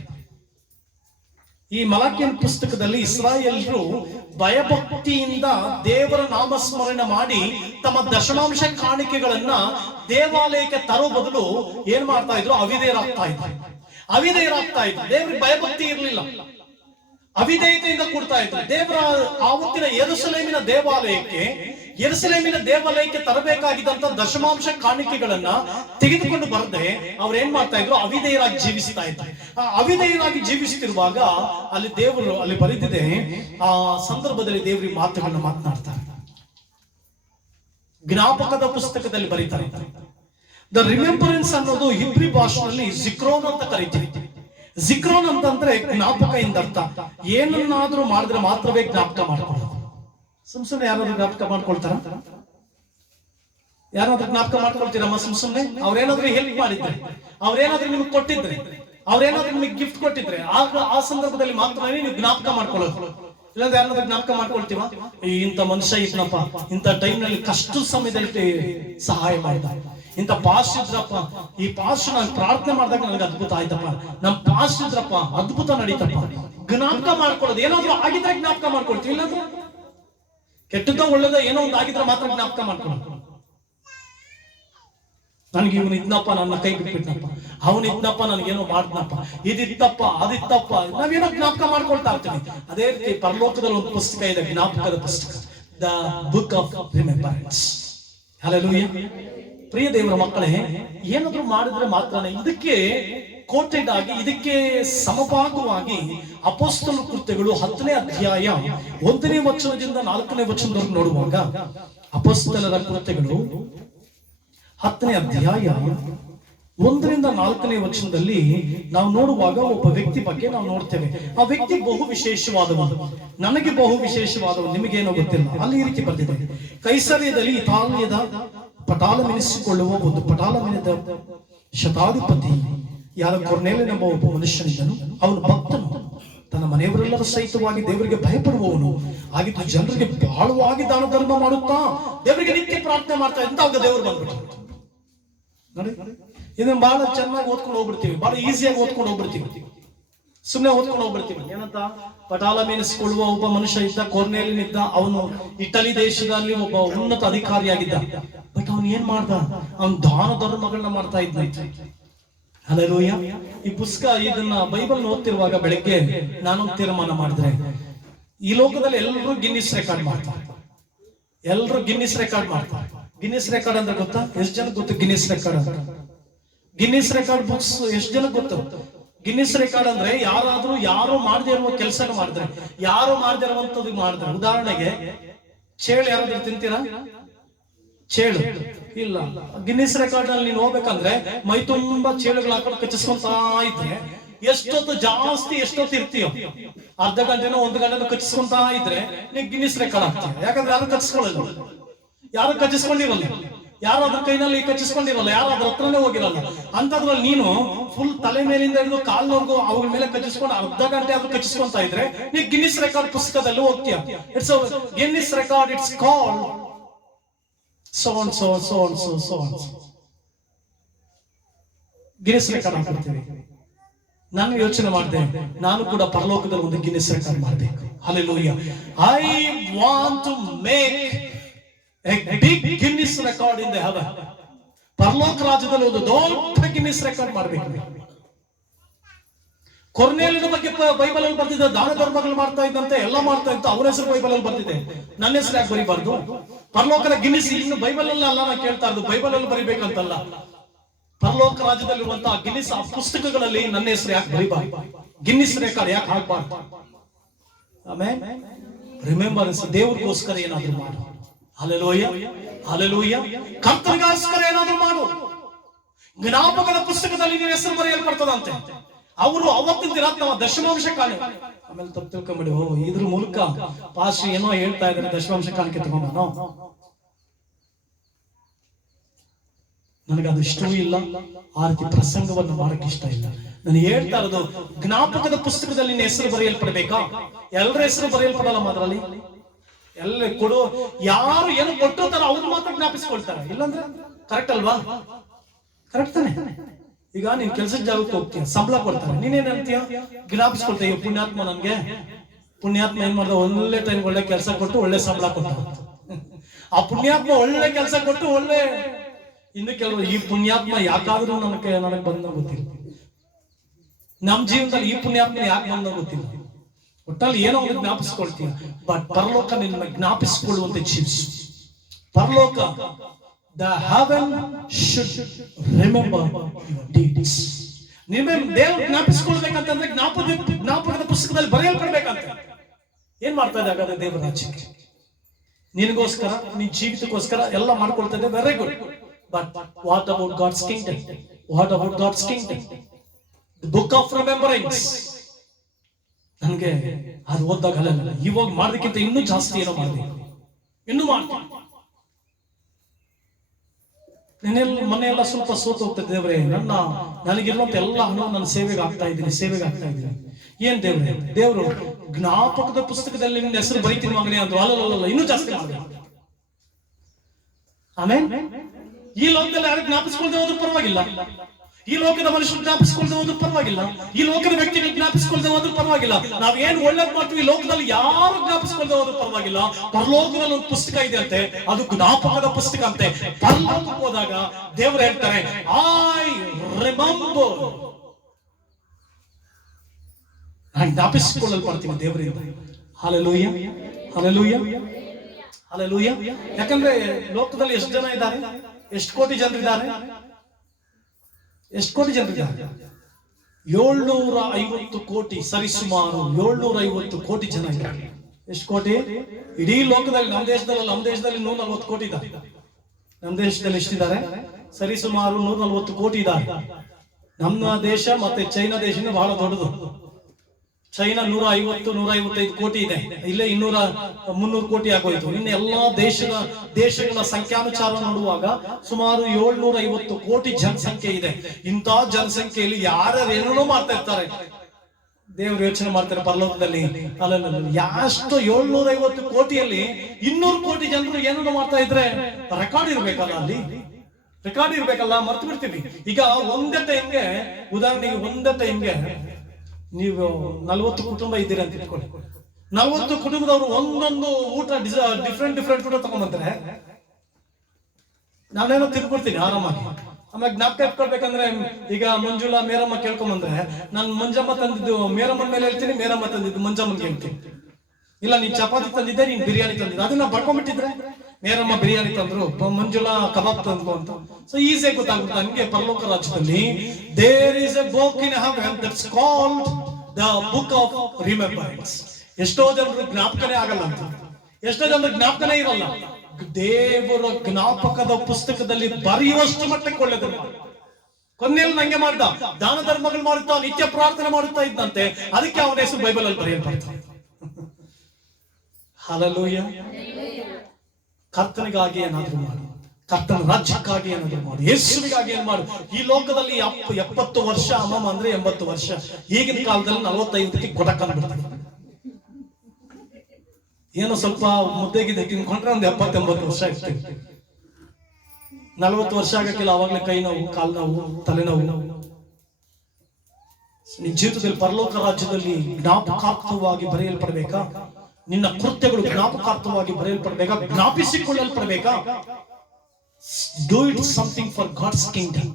ಈ ಮಲಾಕಿಯನ ಪುಸ್ತಕದಲ್ಲಿ ಇಸ್ರಾಯೇಲ್ಯರು ಭಯಭಕ್ತಿಯಿಂದ ದೇವರ ನಾಮಸ್ಮರಣೆ ಮಾಡಿ ತಮ್ಮ ದಶಮಾಂಶ ಕಾಣಿಕೆಗಳನ್ನ ದೇವಾಲಯಕ್ಕೆ ತರೋ ಬದಲು ಏನ್ ಮಾಡ್ತಾ ಇದ್ರು? ಅವಿಧೇಯರಾಗ್ತಾ ಇದ್ರು. ದೇವರಿಗೆ ಭಯಭಕ್ತಿ ಇರಲಿಲ್ಲ, ಅವಿಧೇಯತೆಯಿಂದ ಕೊಡ್ತಾ ಇದ್ರು. ದೇವರ ಆವತ್ತಿನ ಯೆರೂಸಲೇಮಿನ ದೇವಾಲಯಕ್ಕೆ ತರಬೇಕಾಗಿದ್ದಂತ ದಶಮಾಂಶ ಕಾಣಿಕೆಗಳನ್ನ ತೆಗೆದುಕೊಂಡು ಬರದೆ ಅವ್ರು ಏನ್ ಮಾಡ್ತಾ ಇದ್ರು? ಅವಿಧೇಯರಾಗಿ ಜೀವಿಸ್ತಾ ಇದ್ರು. ಅವಿಧೇಯರಾಗಿ ಜೀವಿಸುತ್ತಿರುವಾಗ ಅಲ್ಲಿ ದೇವರು, ಅಲ್ಲಿ ಬರೆದಿದೆ, ಆ ಸಂದರ್ಭದಲ್ಲಿ ದೇವರಿಗೆ ಮಾತುಗಳನ್ನ ಮಾತನಾಡ್ತಾರೆ. ಜ್ಞಾಪಕದ ಪುಸ್ತಕದಲ್ಲಿ ಬರೀತಾರೆ. ದ ರಿಮೆಂಬರೆನ್ಸ್ ಅನ್ನೋದು ಹಿಬ್ರಿ ಭಾಷೆಯಲ್ಲಿ ಜಿಕ್ರೋನ್ ಅಂತ ಕರೀತೀವಿ. ಜಿಕ್ರೋನ್ ಅಂತಂದ್ರೆ ಜ್ಞಾಪಕ ಇಂದ ಅರ್ಥ. ಏನನ್ನಾದ್ರೂ ಮಾಡಿದ್ರೆ ಮಾತ್ರವೇ ಜ್ಞಾಪಕ ಮಾಡ್ಕೊಳ್ಳೋದು. ಸುಮ್ಸುಮ್ನೆ ಯಾರಾದ್ರೂ ಜ್ಞಾಪಕ ಮಾಡ್ಕೊಳ್ತಾರ? ಯಾರಾದ್ರೂ ಜ್ಞಾಪಕ ಮಾಡ್ಕೊಳ್ತೀರಮ್ಮ ಸುಮ್ಸುಮ್ನೆ? ಅವ್ರೇನಾದ್ರೂ ಹೆಲ್ಪ್ ಮಾಡಿದ್ರೆ, ಅವ್ರೇನಾದ್ರೂ ನಿಮ್ಗೆ ಕೊಟ್ಟಿದ್ರೆ, ಅವ್ರೇನಾದ್ರೂ ನಿಮಗೆ ಗಿಫ್ಟ್ ಕೊಟ್ಟಿದ್ರೆ ಆಗ ಆ ಸಂದರ್ಭದಲ್ಲಿ ಮಾತ್ರನೇ ನೀವು ಜ್ಞಾಪಕ ಮಾಡ್ಕೊಳ್ಳೋದು. ಇಲ್ಲಾಂದ್ರೆ ಯಾರಾದ್ರೂ ಜ್ಞಾಪಕ ಮಾಡ್ಕೊಳ್ತೀವ? ಇಂಥ ಮನುಷ್ಯ ಇದ್ನಪ್ಪ, ಇಂಥ ಟೈಮ್ ನಲ್ಲಿ ಕಷ್ಟ ಸಮಯದಲ್ಲಿ ಸಹಾಯ ಮಾಡಿದ, ಇಂಥ ಪಾಸ್ ಇದ್ರಪ್ಪ, ಈ ಪಾಸ್ ನಾನು ಪ್ರಾರ್ಥನೆ ಮಾಡಿದಾಗ ನನಗೆ ಅದ್ಭುತ ಆಯ್ತಪ್ಪ, ನಮ್ ಪಾಸ್ ಇದ್ರಪ್ಪ ಅದ್ಭುತ ನಡೀತಪ್ಪ. ಜ್ಞಾಪಕ ಮಾಡ್ಕೊಳ್ಳೋದು. ಏನಾದ್ರೂ ಆಗಿದ್ರೆ ಜ್ಞಾಪಕ ಮಾಡ್ಕೊಳ್ತೀವಿ, ಇಲ್ಲಾಂದ್ರೆ ಕೆಟ್ಟದ ಒಳ್ಳೇದ ಏನೋ ಒಂದು ಆಗಿದ್ರೆ ಮಾತ್ರ ಜ್ಞಾಪಕ ಮಾಡ್ಕೊಳ್ಳೋದು. ನನ್ಗೆ ಇವನು ಇದ್ನಪ್ಪ, ನನ್ನ ಕೈ ಬಿಟ್ಬಿಟ್ನಪ್ಪ, ಅವನು ಇದ್ನಪ್ಪ, ನನ್ಗೇನೋ ಮಾಡ್ದನಪ್ಪ, ಇದಿತ್ತಪ್ಪ ಅದಿತ್ತಪ್ಪ, ನಾವೇನೋ ಜ್ಞಾಪಕ ಮಾಡ್ಕೊಳ್ತಾ ಇರ್ತೀವಿ. ಅದೇ ರೀತಿ ಪರಲೋಕದಲ್ಲಿ ಒಂದು ಪುಸ್ತಕ ಇದೆ, ಜ್ಞಾಪಕದ ಪುಸ್ತಕ, the book of remembrance. Hallelujah. ಪ್ರಿಯ ದೇವರ ಮಕ್ಕಳೇ, ಏನಾದ್ರೂ ಮಾಡಿದ್ರೆ ಮಾತ್ರನೇ ಇದಕ್ಕೆ ಕೋಟೆಡ್ ಆಗಿ, ಇದಕ್ಕೆ ಸಮಭಾಗವಾಗಿ ಅಪೊಸ್ತಲ ಕೃತ್ಯಗಳು 10ನೇ ಅಧ್ಯಾಯ 1ನೇ ವಚನದಿಂದ 4ನೇ ವಚನದವರೆಗೂ ನೋಡುವಾಗ, ಅಪೊಸ್ತಲರ ಕೃತ್ಯಗಳು 10ನೇ ಅಧ್ಯಾಯ 1ರಿಂದ 4ನೇ ವಚನದಲ್ಲಿ ನಾವು ನೋಡುವಾಗ ಒಬ್ಬ ವ್ಯಕ್ತಿ ಬಗ್ಗೆ ನಾವು ನೋಡ್ತೇವೆ. ಆ ವ್ಯಕ್ತಿ ಬಹು ವಿಶೇಷವಾದವನು, ನನಗೆ ಬಹು ವಿಶೇಷವಾದವನು, ನಿಮಗೇನೋ ಗೊತ್ತಿಲ್ಲ. ಅಲ್ಲಿ ಈ ರೀತಿ ಬರೆದಿದೆ: ಕೈಸರ್ಯದಲ್ಲಿ ಇತಾಲಿಯದ ಪಟಾಲಮೆನಿಸಿಕೊಳ್ಳುವ ಒಂದು ಪಟಾಲಮೆನಿದ ಶತಾಧಿಪತಿ ಯಾರ ಕೊರ್ನೇಲಿಯನೆಂಬ ಒಬ್ಬ ಮನುಷ್ಯನಿದ್ದನು. ಅವನು ಭಕ್ತನು, ತನ್ನ ಮನೆಯವರೆಲ್ಲರ ಸಹಿತವಾಗಿ ದೇವರಿಗೆ ಭಯಪಡುವವನು ಆಗಿದ್ದು, ಜನರಿಗೆ ಬಹಳವಾಗಿ ದಾನ ಧರ್ಮ ಮಾಡುತ್ತಾ ದೇವರಿಗೆ ನಿತ್ಯ ಪ್ರಾರ್ಥನೆ ಮಾಡ್ತಾ ಇದ್ದ. ಅವಾಗ ದೇವರು ಬಂದ್ಬಿಟ್ಟು ನೋಡಿ, ಇದನ್ನ ಬಹಳ ಚೆನ್ನಾಗಿ ಓದ್ಕೊಂಡು ಹೋಗ್ಬಿಡ್ತೀವಿ, ಬಹಳ ಈಸಿಯಾಗಿ ಓದ್ಕೊಂಡು ಹೋಗ್ಬಿಡ್ತೀವಿ, ಸುಮ್ಮನೆ ಓದ್ಕೊಂಡು ಹೋಗ್ಬಿಡ್ತೀವಿ. ಏನಂತ ಪಟಾಲಮೆನಿಸಿಕೊಳ್ಳುವ ಒಬ್ಬ ಮನುಷ್ಯ ಇದ್ದ, ಕೊರ್ನೇಲಿಯನಿದ್ದ. ಅವನು ಇಟಲಿ ದೇಶದಲ್ಲಿ ಒಬ್ಬ ಉನ್ನತ ಅಧಿಕಾರಿಯಾಗಿದ್ದ. ಬಟ್ ಅವನು ಏನ್ ಮಾಡ್ದ? ಅವನು ದಾನ ಧರ್ಮಗಳನ್ನ ಮಾಡ್ತಾ ಇದ್ದ. ಹಲ್ಲೆಲೂಯಾ. ಈ ಪುಸ್ತಕ, ಇದನ್ನ ಬೈಬಲ್ ಓದ್ತಿರುವಾಗ ಬೆಳಗ್ಗೆ ನಾನೊಂದು ತೀರ್ಮಾನ ಮಾಡಿದ್ರೆ, ಈ ಲೋಕದಲ್ಲಿ ಎಲ್ಲರೂ ಗಿನ್ನಿಸ್ ರೆಕಾರ್ಡ್ ಮಾಡ್ತಾರೆ. ಎಲ್ಲರೂ ಗಿನ್ನಿಸ್ ರೆಕಾರ್ಡ್ ಮಾಡ್ತಾರೆ. ಗಿನ್ನಿಸ್ ರೆಕಾರ್ಡ್ ಅಂದ್ರೆ ಗೊತ್ತಾ? ಎಷ್ಟು ಜನ ಗೊತ್ತು ಗಿನ್ನಿಸ್ ರೆಕಾರ್ಡ್ ಅಂತ? ಗಿನ್ನಿಸ್ ರೆಕಾರ್ಡ್ ಬುಕ್ಸ್ ಎಷ್ಟು ಜನ ಗೊತ್ತು? ಗಿನ್ನಿಸ್ ರೆಕಾರ್ಡ್ ಅಂದ್ರೆ ಯಾರು ಮಾಡದೇ ಇರುವ ಕೆಲಸನ ಮಾಡಿದ್ರೆ, ಯಾರು ಮಾಡದೇ ಇರುವಂತದ್ದು ಮಾಡಿದ್ರೆ. ಉದಾಹರಣೆಗೆ, ಚೇಳು ಯಾರಾದ್ರೂ ತಿಂತೀರಾ? ಚೇಳು ಇಲ್ಲ. ಗಿನ್ನಿಸ್ ರೆಕಾರ್ಡ್ ನಲ್ಲಿ ನೀನು ಹೋಗ್ಬೇಕಂದ್ರೆ ಮೈ ತುಂಬಾ ಚೇಳುಗಳು ಹಾಕೊಂಡು ಕಚ್ಚಿಸ್ಕೊಂತಾ ಇದ್ರೆ ಎಷ್ಟೊತ್ತು ಇರ್ತೀಯೋ, ಅರ್ಧ ಗಂಟೆನೋ 1 ಗಂಟೆನೋ ಕಚ್ಚಿಸ್ಕೊಂತಾ ಇದ್ರೆ ನೀನ್ ಗಿನ್ನಿಸ್ ರೆಕಾರ್ಡ್ ಆಗ್ತೀಯ. ಯಾಕಂದ್ರೆ ಯಾರು ಕಚ್ಚಿಸ್ಕೊಳ್ಳಲ್ಲ, ಯಾರು ಕಚ್ಚಿಸ್ಕೊಂಡಿರಲ್ಲ, ಯಾರು ಅದ್ರ ಕೈನಲ್ಲಿ ಕಚ್ಚಿಸ್ಕೊಂಡಿರಲ್ಲ, ಯಾರು ಅದ್ರ ಹತ್ರನೇ ಹೋಗಿರಲ್ಲ. ಅಂತದ್ರಲ್ಲಿ ನೀನು ಫುಲ್ ತಲೆ ಮೇಲಿಂದ ಹಿಡಿದು ಕಾಲ್ನವರೆಗೂ ಅವ್ರ ಮೇಲೆ ಕಚ್ಚಿಸ್ಕೊಂಡು ಅರ್ಧ ಗಂಟೆ ಆದ್ರೂ ಕಚ್ಚಿಸ್ಕೊಂತ ಇದ್ರೆ ನೀ ಗಿನ್ನಿಸ್ ರೆಕಾರ್ಡ್ ಪುಸ್ತಕದಲ್ಲಿ ಹೋಗ್ತೀಯ. It's Guinness record, it's called so and so. Guinness record ಹಾಕ್ಬಿಡ್ತೀವಿ. ನಾನು ಯೋಚನೆ ಮಾಡಿದೆ, ನಾನು ಕೂಡ ಪರಲೋಕದಲ್ಲಿ ಒಂದು ಗಿನ್ನಿಸ್ ರೆಕಾರ್ಡ್ ಮಾಡಬೇಕು. Hallelujah. I want to make a big Guinness record in the heaven. ಪರಲೋಕ ರಾಜ್ಯದಲ್ಲಿ ಒಂದು ದೊಡ್ಡ ಗಿನ್ನಿಸ್ ರೆಕಾರ್ಡ್ ಮಾಡಬೇಕು. ಕೊರ್ನೇಲಿಯನ ಬಗ್ಗೆ ಬೈಬಲ್ ಅಲ್ಲಿ ಬರ್ತಿದ್ದ, ದಾನ ಧರ್ಮಗಳು ಮಾಡ್ತಾ ಇದ್ದಂತೆ, ಎಲ್ಲ ಮಾಡ್ತಾ ಇತ್ತು. ಅವನ ಹೆಸರು ಬೈಬಲ್ ಅಲ್ಲಿ ಬರ್ತಿದೆ, ನನ್ನ ಹೆಸರು ಯಾಕೆ ಬರೀಬಾರ್ದು? ಪರಲೋಕದ ಗಿನ್ನಿಸ್ ಇನ್ನು ಬೈಬಲ್ ಅಲ್ಲ ನಾ ಕೇಳ್ತಾ ಇರೋದು, ಬೈಬಲ್ ಅಲ್ಲಿ ಬರೀಬೇಕಂತಲ್ಲ. ಪರಲೋಕ ರಾಜ್ಯದಲ್ಲಿರುವಂತಹ ಗಿನ್ನಿಸ್ ಆ ಪುಸ್ತಕಗಳಲ್ಲಿ ನನ್ನ ಹೆಸರು ಯಾಕೆ ಬರೀಬಾರ್ದು? ಗಿನ್ನಿಸ್ ರೆಕಾರ್ಡ್ ಯಾಕೆ ಹಾಕ್ಬಾರ್ದು? ಆಮೇಲೆ ರಿಮೆಂಬರೆನ್ಸ್, ದೇವರಿಗೋಸ್ಕರ ಏನಾದ್ರೂ ಮಾಡು. Hallelujah, hallelujah. ಕರ್ತನಿಗೋಸ್ಕರ ಏನಾದ್ರೂ ಮಾಡು. ಜ್ಞಾಪಕದ ಪುಸ್ತಕದಲ್ಲಿ ನಿನ್ನ ಹೆಸರು ಬರೆಯಲ್ಪಡ್ತದಂತೆ. ಅವರು ಅವತ್ತಿನ ದಿನ ತಮ್ಮ ದಶಮಾಂಶ ಕಾಣಿಕೆ, ಆಮೇಲೆ ತಪ್ಪು ತಿಳ್ಕೊಂಬಿಡಿ, ಇದ್ರ ಮೂಲಕ ಪಾಸ್ ಏನೋ ಹೇಳ್ತಾ ಇದ್ದಾರೆ, ದಶಮಾಂಶ ಕಾಣಿಕೆ ತಗೊಂಬನೋ. ನನಗೆ ಅದು ಇಷ್ಟವೂ ಇಲ್ಲ, ಆ ರೀತಿ ಪ್ರಸಂಗವನ್ನು ಮಾಡಕ್ಕೆ ಇಷ್ಟ ಇಲ್ಲ. ನಾನು ಹೇಳ್ತಾ ಇರೋದು, ಜ್ಞಾಪಕದ ಪುಸ್ತಕದಲ್ಲಿ ನಿನ್ನ ಹೆಸರು ಬರೆಯಲ್ಪಡಬೇಕಾ? ಎಲ್ಲರ ಹೆಸರು ಬರೆಯಲ್ಪಡಲ್ಲ. ಅದರಲ್ಲಿ ಎಲ್ಲ ಕೊಡು, ಯಾರು ಏನು ಕೊಟ್ಟಿರ್ತಾರ ಅವ್ರು ಮಾತ್ರ ಜ್ಞಾಪಿಸ್ಕೊಳ್ತಾರೆ. ಇಲ್ಲಾಂದ್ರೆ ಕರೆಕ್ಟ್ ಅಲ್ವಾ? ಕರೆಕ್ಟ್ ತಾನೆ? ಈಗ ನೀನ್ ಕೆಲ್ಸದ ಜಾಗಕ್ಕೆ ಹೋಗ್ತೀಯ, ಸಂಬಳ ಕೊಡ್ತಾರೆ, ನೀನೇನ್ ಅಂತೀಯ? ಜ್ಞಾಪಿಸ್ಕೊಳ್ತೀಯ, ಪುಣ್ಯಾತ್ಮ ನನ್ಗೆ, ಪುಣ್ಯಾತ್ಮ ಏನ್ ಮಾಡ್ದ, ಒಳ್ಳೆ ಟೈಮ್ ಒಳ್ಳೆ ಕೆಲಸ ಕೊಟ್ಟು ಒಳ್ಳೆ ಸಂಬಳ ಕೊಟ್ಟ. ಆ ಪುಣ್ಯಾತ್ಮ ಒಳ್ಳೆ ಕೆಲಸ ಕೊಟ್ಟು ಒಳ್ಳೆ, ಇನ್ನು ಕೆಲವರು ಈ ಪುಣ್ಯಾತ್ಮ ಯಾಕಾದ್ರೂ ನನಗೆ ಬಂದ ಗೊತ್ತಿಲ್ಲ, ನಮ್ ಜೀವನದಲ್ಲಿ ಈ ಪುಣ್ಯಾತ್ಮ ಯಾಕೆ ಬಂದ ಗೊತ್ತಿಲ್ಲ. ಒಟ್ಟಲ್ಲಿ ಏನೋ ಒಂದು ಜ್ಞಾಪಿಸ್ಕೊಳ್ತೀಯ. ಬಟ್ ಪರಲೋಕ ನಿನ್ನ ಜ್ಞಾಪಿಸಿಕೊಳ್ಳುವಂತೆ ಜೀವಿಸು. ಪರಲೋಕ, the heaven should remember your deeds. ದೇವರು ಜ್ಞಾಪಿಸಿಕೊಳ್ಬೇಕಂತಂದ್ರೆ ಜ್ಞಾಪಕದ ಪುಸ್ತಕದಲ್ಲಿ ಬರೆಯಲ್ಪಡ್ಬೇಕಂತ. ಏನ್ ಮಾಡ್ತಾ ಇದೆ ಹಾಗಾದ್ರೆ ದೇವರ ರಾಜ್ಯಕ್ಕೆ? ನಿನಗೋಸ್ಕರ, ನಿನ್ ಜೀವಿತಕ್ಕೋಸ್ಕರ ಎಲ್ಲ ಮಾಡ್ಕೊಳ್ತಾ ಇದೆ, very good. But what about God's kingdom? What about God's kingdom? The book of remembrance. ನನಗೆ ಅದು ಓದ್ದಾಗ ಅಲ್ಲ, ಇವಾಗ ಮಾಡೋದಕ್ಕಿಂತ ಇನ್ನೂ ಜಾಸ್ತಿ ಏನೋ ಮಾಡಬೇಕು, ಇನ್ನೂ ಮಾಡ್ತೀನಿ. ಮೊನ್ನೆ ಎಲ್ಲ ಸ್ವಲ್ಪ ಸೋತು ಹೋಗ್ತದೆ. ದೇವ್ರೆ, ನನಗಿರುವಂತ ಎಲ್ಲ ಹಣ ನನ್ನ ಸೇವೆಗೆ ಆಗ್ತಾ ಇದ್ದೀನಿ. ಏನ್ ದೇವ್ರೆ? ದೇವರು ಜ್ಞಾಪಕದ ಪುಸ್ತಕದಲ್ಲಿ ನಿನ್ನ ಹೆಸರು ಬರೀತೀನಿ ಮಗನೇ ಅಂದ್ರು. ಅಲ್ಲಲ್ಲ, ಇನ್ನೂ ಜಾಸ್ತಿ ಮಾಡಬೇಕು. ಆಮೇಲೆ ಈ ಲೋಕದಲ್ಲಿ ಯಾರು ಜ್ಞಾಪಿಸ್ಕೊಳ್ದೆ ಹೋದ್ರೂ ಪರವಾಗಿಲ್ಲ, ಈ ಲೋಕದ ಮನುಷ್ಯರು ಜ್ಞಾಪಿಸ್ಕೊಳ್ದೆ ಹೋದ್ರೂ ಪರವಾಗಿಲ್ಲ, ಈ ಲೋಕದ ವ್ಯಕ್ತಿಗಳು ಜ್ಞಾಪಿಸ್ಕೊಳ್ದೆ ಹೋದ್ರೂ ಪರವಾಗಿಲ್ಲ. ನಾವೇನು ಒಳ್ಳೇದ್ ಮಾಡ್ತೀವಿ ಲೋಕದಲ್ಲಿ ಯಾರು ಜ್ಞಾಪಿಸ್ಕೊಳ್ದೆ ಹೋದ್ರೂ ಪರವಾಗಿಲ್ಲ. ಪರಲೋಕದಲ್ಲಿ ಒಂದು ಪುಸ್ತಕ ಇದೆ ಅಂತೆ, ಅದು ಜ್ಞಾಪಕದ ಪುಸ್ತಕ ಅಂತೆ. ಪರಲೋಕಕ್ಕೆ ಹೋದಾಗ ದೇವರು ಹೇಳ್ತಾರೆ, ಐ ರಿಮೆಂಬರ್, ನಾನು ಜ್ಞಾಪಿಸಿಕೊಳ್ಳಲ್ಪಡ್ತೀನಿ ದೇವರಿಂದ. Hallelujah, hallelujah. ಹಲ್ಲೆಲೂಯಾ. ಯಾಕಂದ್ರೆ ಲೋಕದಲ್ಲಿ ಎಷ್ಟು ಜನ ಇದ್ದಾರೆ? ಎಷ್ಟು ಕೋಟಿ ಜನರಿದ್ದಾರೆ? ಎಷ್ಟು ಕೋಟಿ ಜನರಿದ್ದಾರೆ? 750 ಕೋಟಿ, ಸರಿಸುಮಾರು 750 ಕೋಟಿ ಜನ ಇದ್ದಾರೆ. ಎಷ್ಟು ಕೋಟಿ? ಇಡೀ ಲೋಕದಲ್ಲಿ, ನಮ್ಮ ದೇಶದಲ್ಲಿ 140 ಕೋಟಿ ಇದ್ದಾರೆ. ನಮ್ಮ ದೇಶದಲ್ಲಿ ಎಷ್ಟಿದ್ದಾರೆ? ಸರಿಸುಮಾರು 140 ಕೋಟಿ ಇದ್ದಾರೆ. ನಮ್ಮ ದೇಶ ಮತ್ತೆ ಚೈನಾ ದೇಶನೇ ಬಹಳ ದೊಡ್ಡದು. ಚೈನಾ 150-155 ಕೋಟಿ ಇದೆ. ಇಲ್ಲೇ 200-300 ಕೋಟಿ ಆಗೋಯ್ತು. ಇನ್ನು ಎಲ್ಲಾ ದೇಶಗಳ ಸಂಖ್ಯಾನುಸಾರ ನೋಡುವಾಗ ಸುಮಾರು 750 ಕೋಟಿ ಜನಸಂಖ್ಯೆ ಇದೆ. ಇಂಥ ಜನಸಂಖ್ಯೆಯಲ್ಲಿ ಯಾರೇನೋ ಮಾಡ್ತಾ ಇರ್ತಾರೆ. ದೇವರು ಯೋಚನೆ ಮಾಡ್ತಾರೆ ಪರಲೋಕದಲ್ಲಿ, ಎಷ್ಟು 750 ಕೋಟಿಯಲ್ಲಿ 200 ಕೋಟಿ ಜನರು ಏನೋ ಮಾಡ್ತಾ ಇದ್ರೆ ರೆಕಾರ್ಡ್ ಇರ್ಬೇಕಲ್ಲ, ಅಲ್ಲಿ ರೆಕಾರ್ಡ್ ಇರ್ಬೇಕಲ್ಲ, ಮರ್ತು ಬಿಡ್ತೀವಿ. ಈಗ ಒಂದೇ ಟೈಮ್ಗೆ, ಉದಾಹರಣೆಗೆ ಒಂದೇ ಟೈಮ್ಗೆ ನೀವು 40 ಕುಟುಂಬ ಇದ್ದೀರಿ ಅಂತ ಇಟ್ಕೊಳ್ಳಿ. 40 ಕುಟುಂಬದವರು ಒಂದೊಂದು ಊಟ ಡಿಫ್ರೆಂಟ್ ಊಟ ತಗೊಂಡ್ಬಂದ್ರೆ ನಾನೇನೋ ತಿಳ್ಕೊಡ್ತೀನಿ ಆರಾಮಾಗಿ. ಆಮೇಲೆ ಜ್ಞಾಪಕ ಇಟ್ಕೊಳ್ಬೇಕಂದ್ರೆ, ಈಗ ಮಂಜುಳಾ ಮೇರಮ್ಮ ಕೇಳ್ಕೊಂಬಂದ್ರೆ ನಾನು ಮಂಜಮ್ಮ ತಂದಿದ್ದು ಮೇರಮ್ಮನ ಮೇಲೆ ಹೇಳ್ತೀನಿ, ಮೇರಮ್ಮ ತಂದಿದ್ದು ಮಂಜಮ್ಮನ್ಗೆ ಹೇಳ್ತೀನಿ. ಇಲ್ಲ ನೀನ್ ಚಪಾತಿ ತಂದಿದ್ದೆ, ನೀನ್ ಬಿರಿಯಾನಿ ತಂದಿದ್ದೆ, ಅದನ್ನ ಬರ್ಕೊಂಡ್ಬಿಟ್ಟಿದ್ರೆ ಮೇರಮ್ಮ ಬಿರಿಯಾನಿ ತಂದ್ರು, ಮಂಜುಳಾ ಕಬಾಬ್ ತಂದ್ರು ಅಂತ ಸೊ ಈಸಿಯಾಗಿ ಗೊತ್ತಾಗುತ್ತೆ. ಹಂಗೆ ಪರಲೋಕ ರಾಜ್ಯದಲ್ಲಿ there is a book in heaven that's called the book of remembrance. ಎಷ್ಟೋ ಜನರು ಜ್ಞಾಪಕನೇ ಆಗಲ್ಲ ಅಂತ, ಎಷ್ಟೋ ಜನರು ಜ್ಞಾಪಕನೇ ಇರಲ್ಲ. ದೇವರ ಜ್ಞಾಪಕದ ಪುಸ್ತಕದಲ್ಲಿ ಬರೆಯುವಷ್ಟು ಮಟ್ಟಕ್ಕೆ ಒಳ್ಳೆದು. ಕೊನೆಯಲ್ಲಿ ನಂಗೆ ಮಾಡ್ದ, ದಾನ ಧರ್ಮಗಳು ಮಾಡುತ್ತಾ, ನಿತ್ಯ ಪ್ರಾರ್ಥನೆ ಮಾಡುತ್ತಾ ಇದ್ದಂತೆ, ಅದಕ್ಕೆ ಅವನ ಹೆಸರು ಬೈಬಲ್ ಅಲ್ಲಿ ಬರೆಯಲ್ಪಡ್ತಾನೆ. ಹಲ್ಲೆಲೂಯಾ. ಕರ್ತನಿಗಾಗಿ ಏನಾದ್ರೂ ಮಾಡು, ಕರ್ತನ ರಾಜ್ಯಕ್ಕಾಗಿ ಏನಾದ್ರೂ ಮಾಡು, ಯೇಸುವಿಗಾಗಿ ಏನ್ ಮಾಡು. ಈ ಲೋಕದಲ್ಲಿ 70 ವರ್ಷ ಅಮ್ಮಮ್ಮ ಅಂದ್ರೆ 80 ವರ್ಷ. ಈಗಿನ ಕಾಲದಲ್ಲಿ 45ಕ್ಕೆ ಕೊಡಕಂದ್ಬಿಡ್ತಾರೆ. ಏನೋ ಸ್ವಲ್ಪ ಮುದ್ದೆಗಿದೆ ತಿನ್ಕೊಂಡ್ರೆ ಒಂದು 70-80 ವರ್ಷ ಇರ್ತೀವಿ. 40 ವರ್ಷ ಆಗಕ್ಕಿಲ್ಲ, ಅವಾಗ್ಲೇ ಕೈ ನೋವು, ಕಾಲು ನೋವು, ತಲೆನೋವು. ನಿನ್ನ ಜೀವಿತದಲ್ಲಿ ಪರಲೋಕ ರಾಜ್ಯದಲ್ಲಿ ಜ್ಞಾಪಕಾರ್ಥವಾಗಿ ಬರೆಯಲ್ಪಡಬೇಕಾ? ನಿನ್ನ ಕೃತ್ಯಗಳು ಜ್ಞಾಪಕಾರ್ಥವಾಗಿ ಬರೆಯಲ್ಪಡಬೇಕಾ? ಜ್ಞಾಪಿಸಿಕೊಳ್ಳಲ್ಪಡಬೇಕಾ? Do it something for God's kingdom.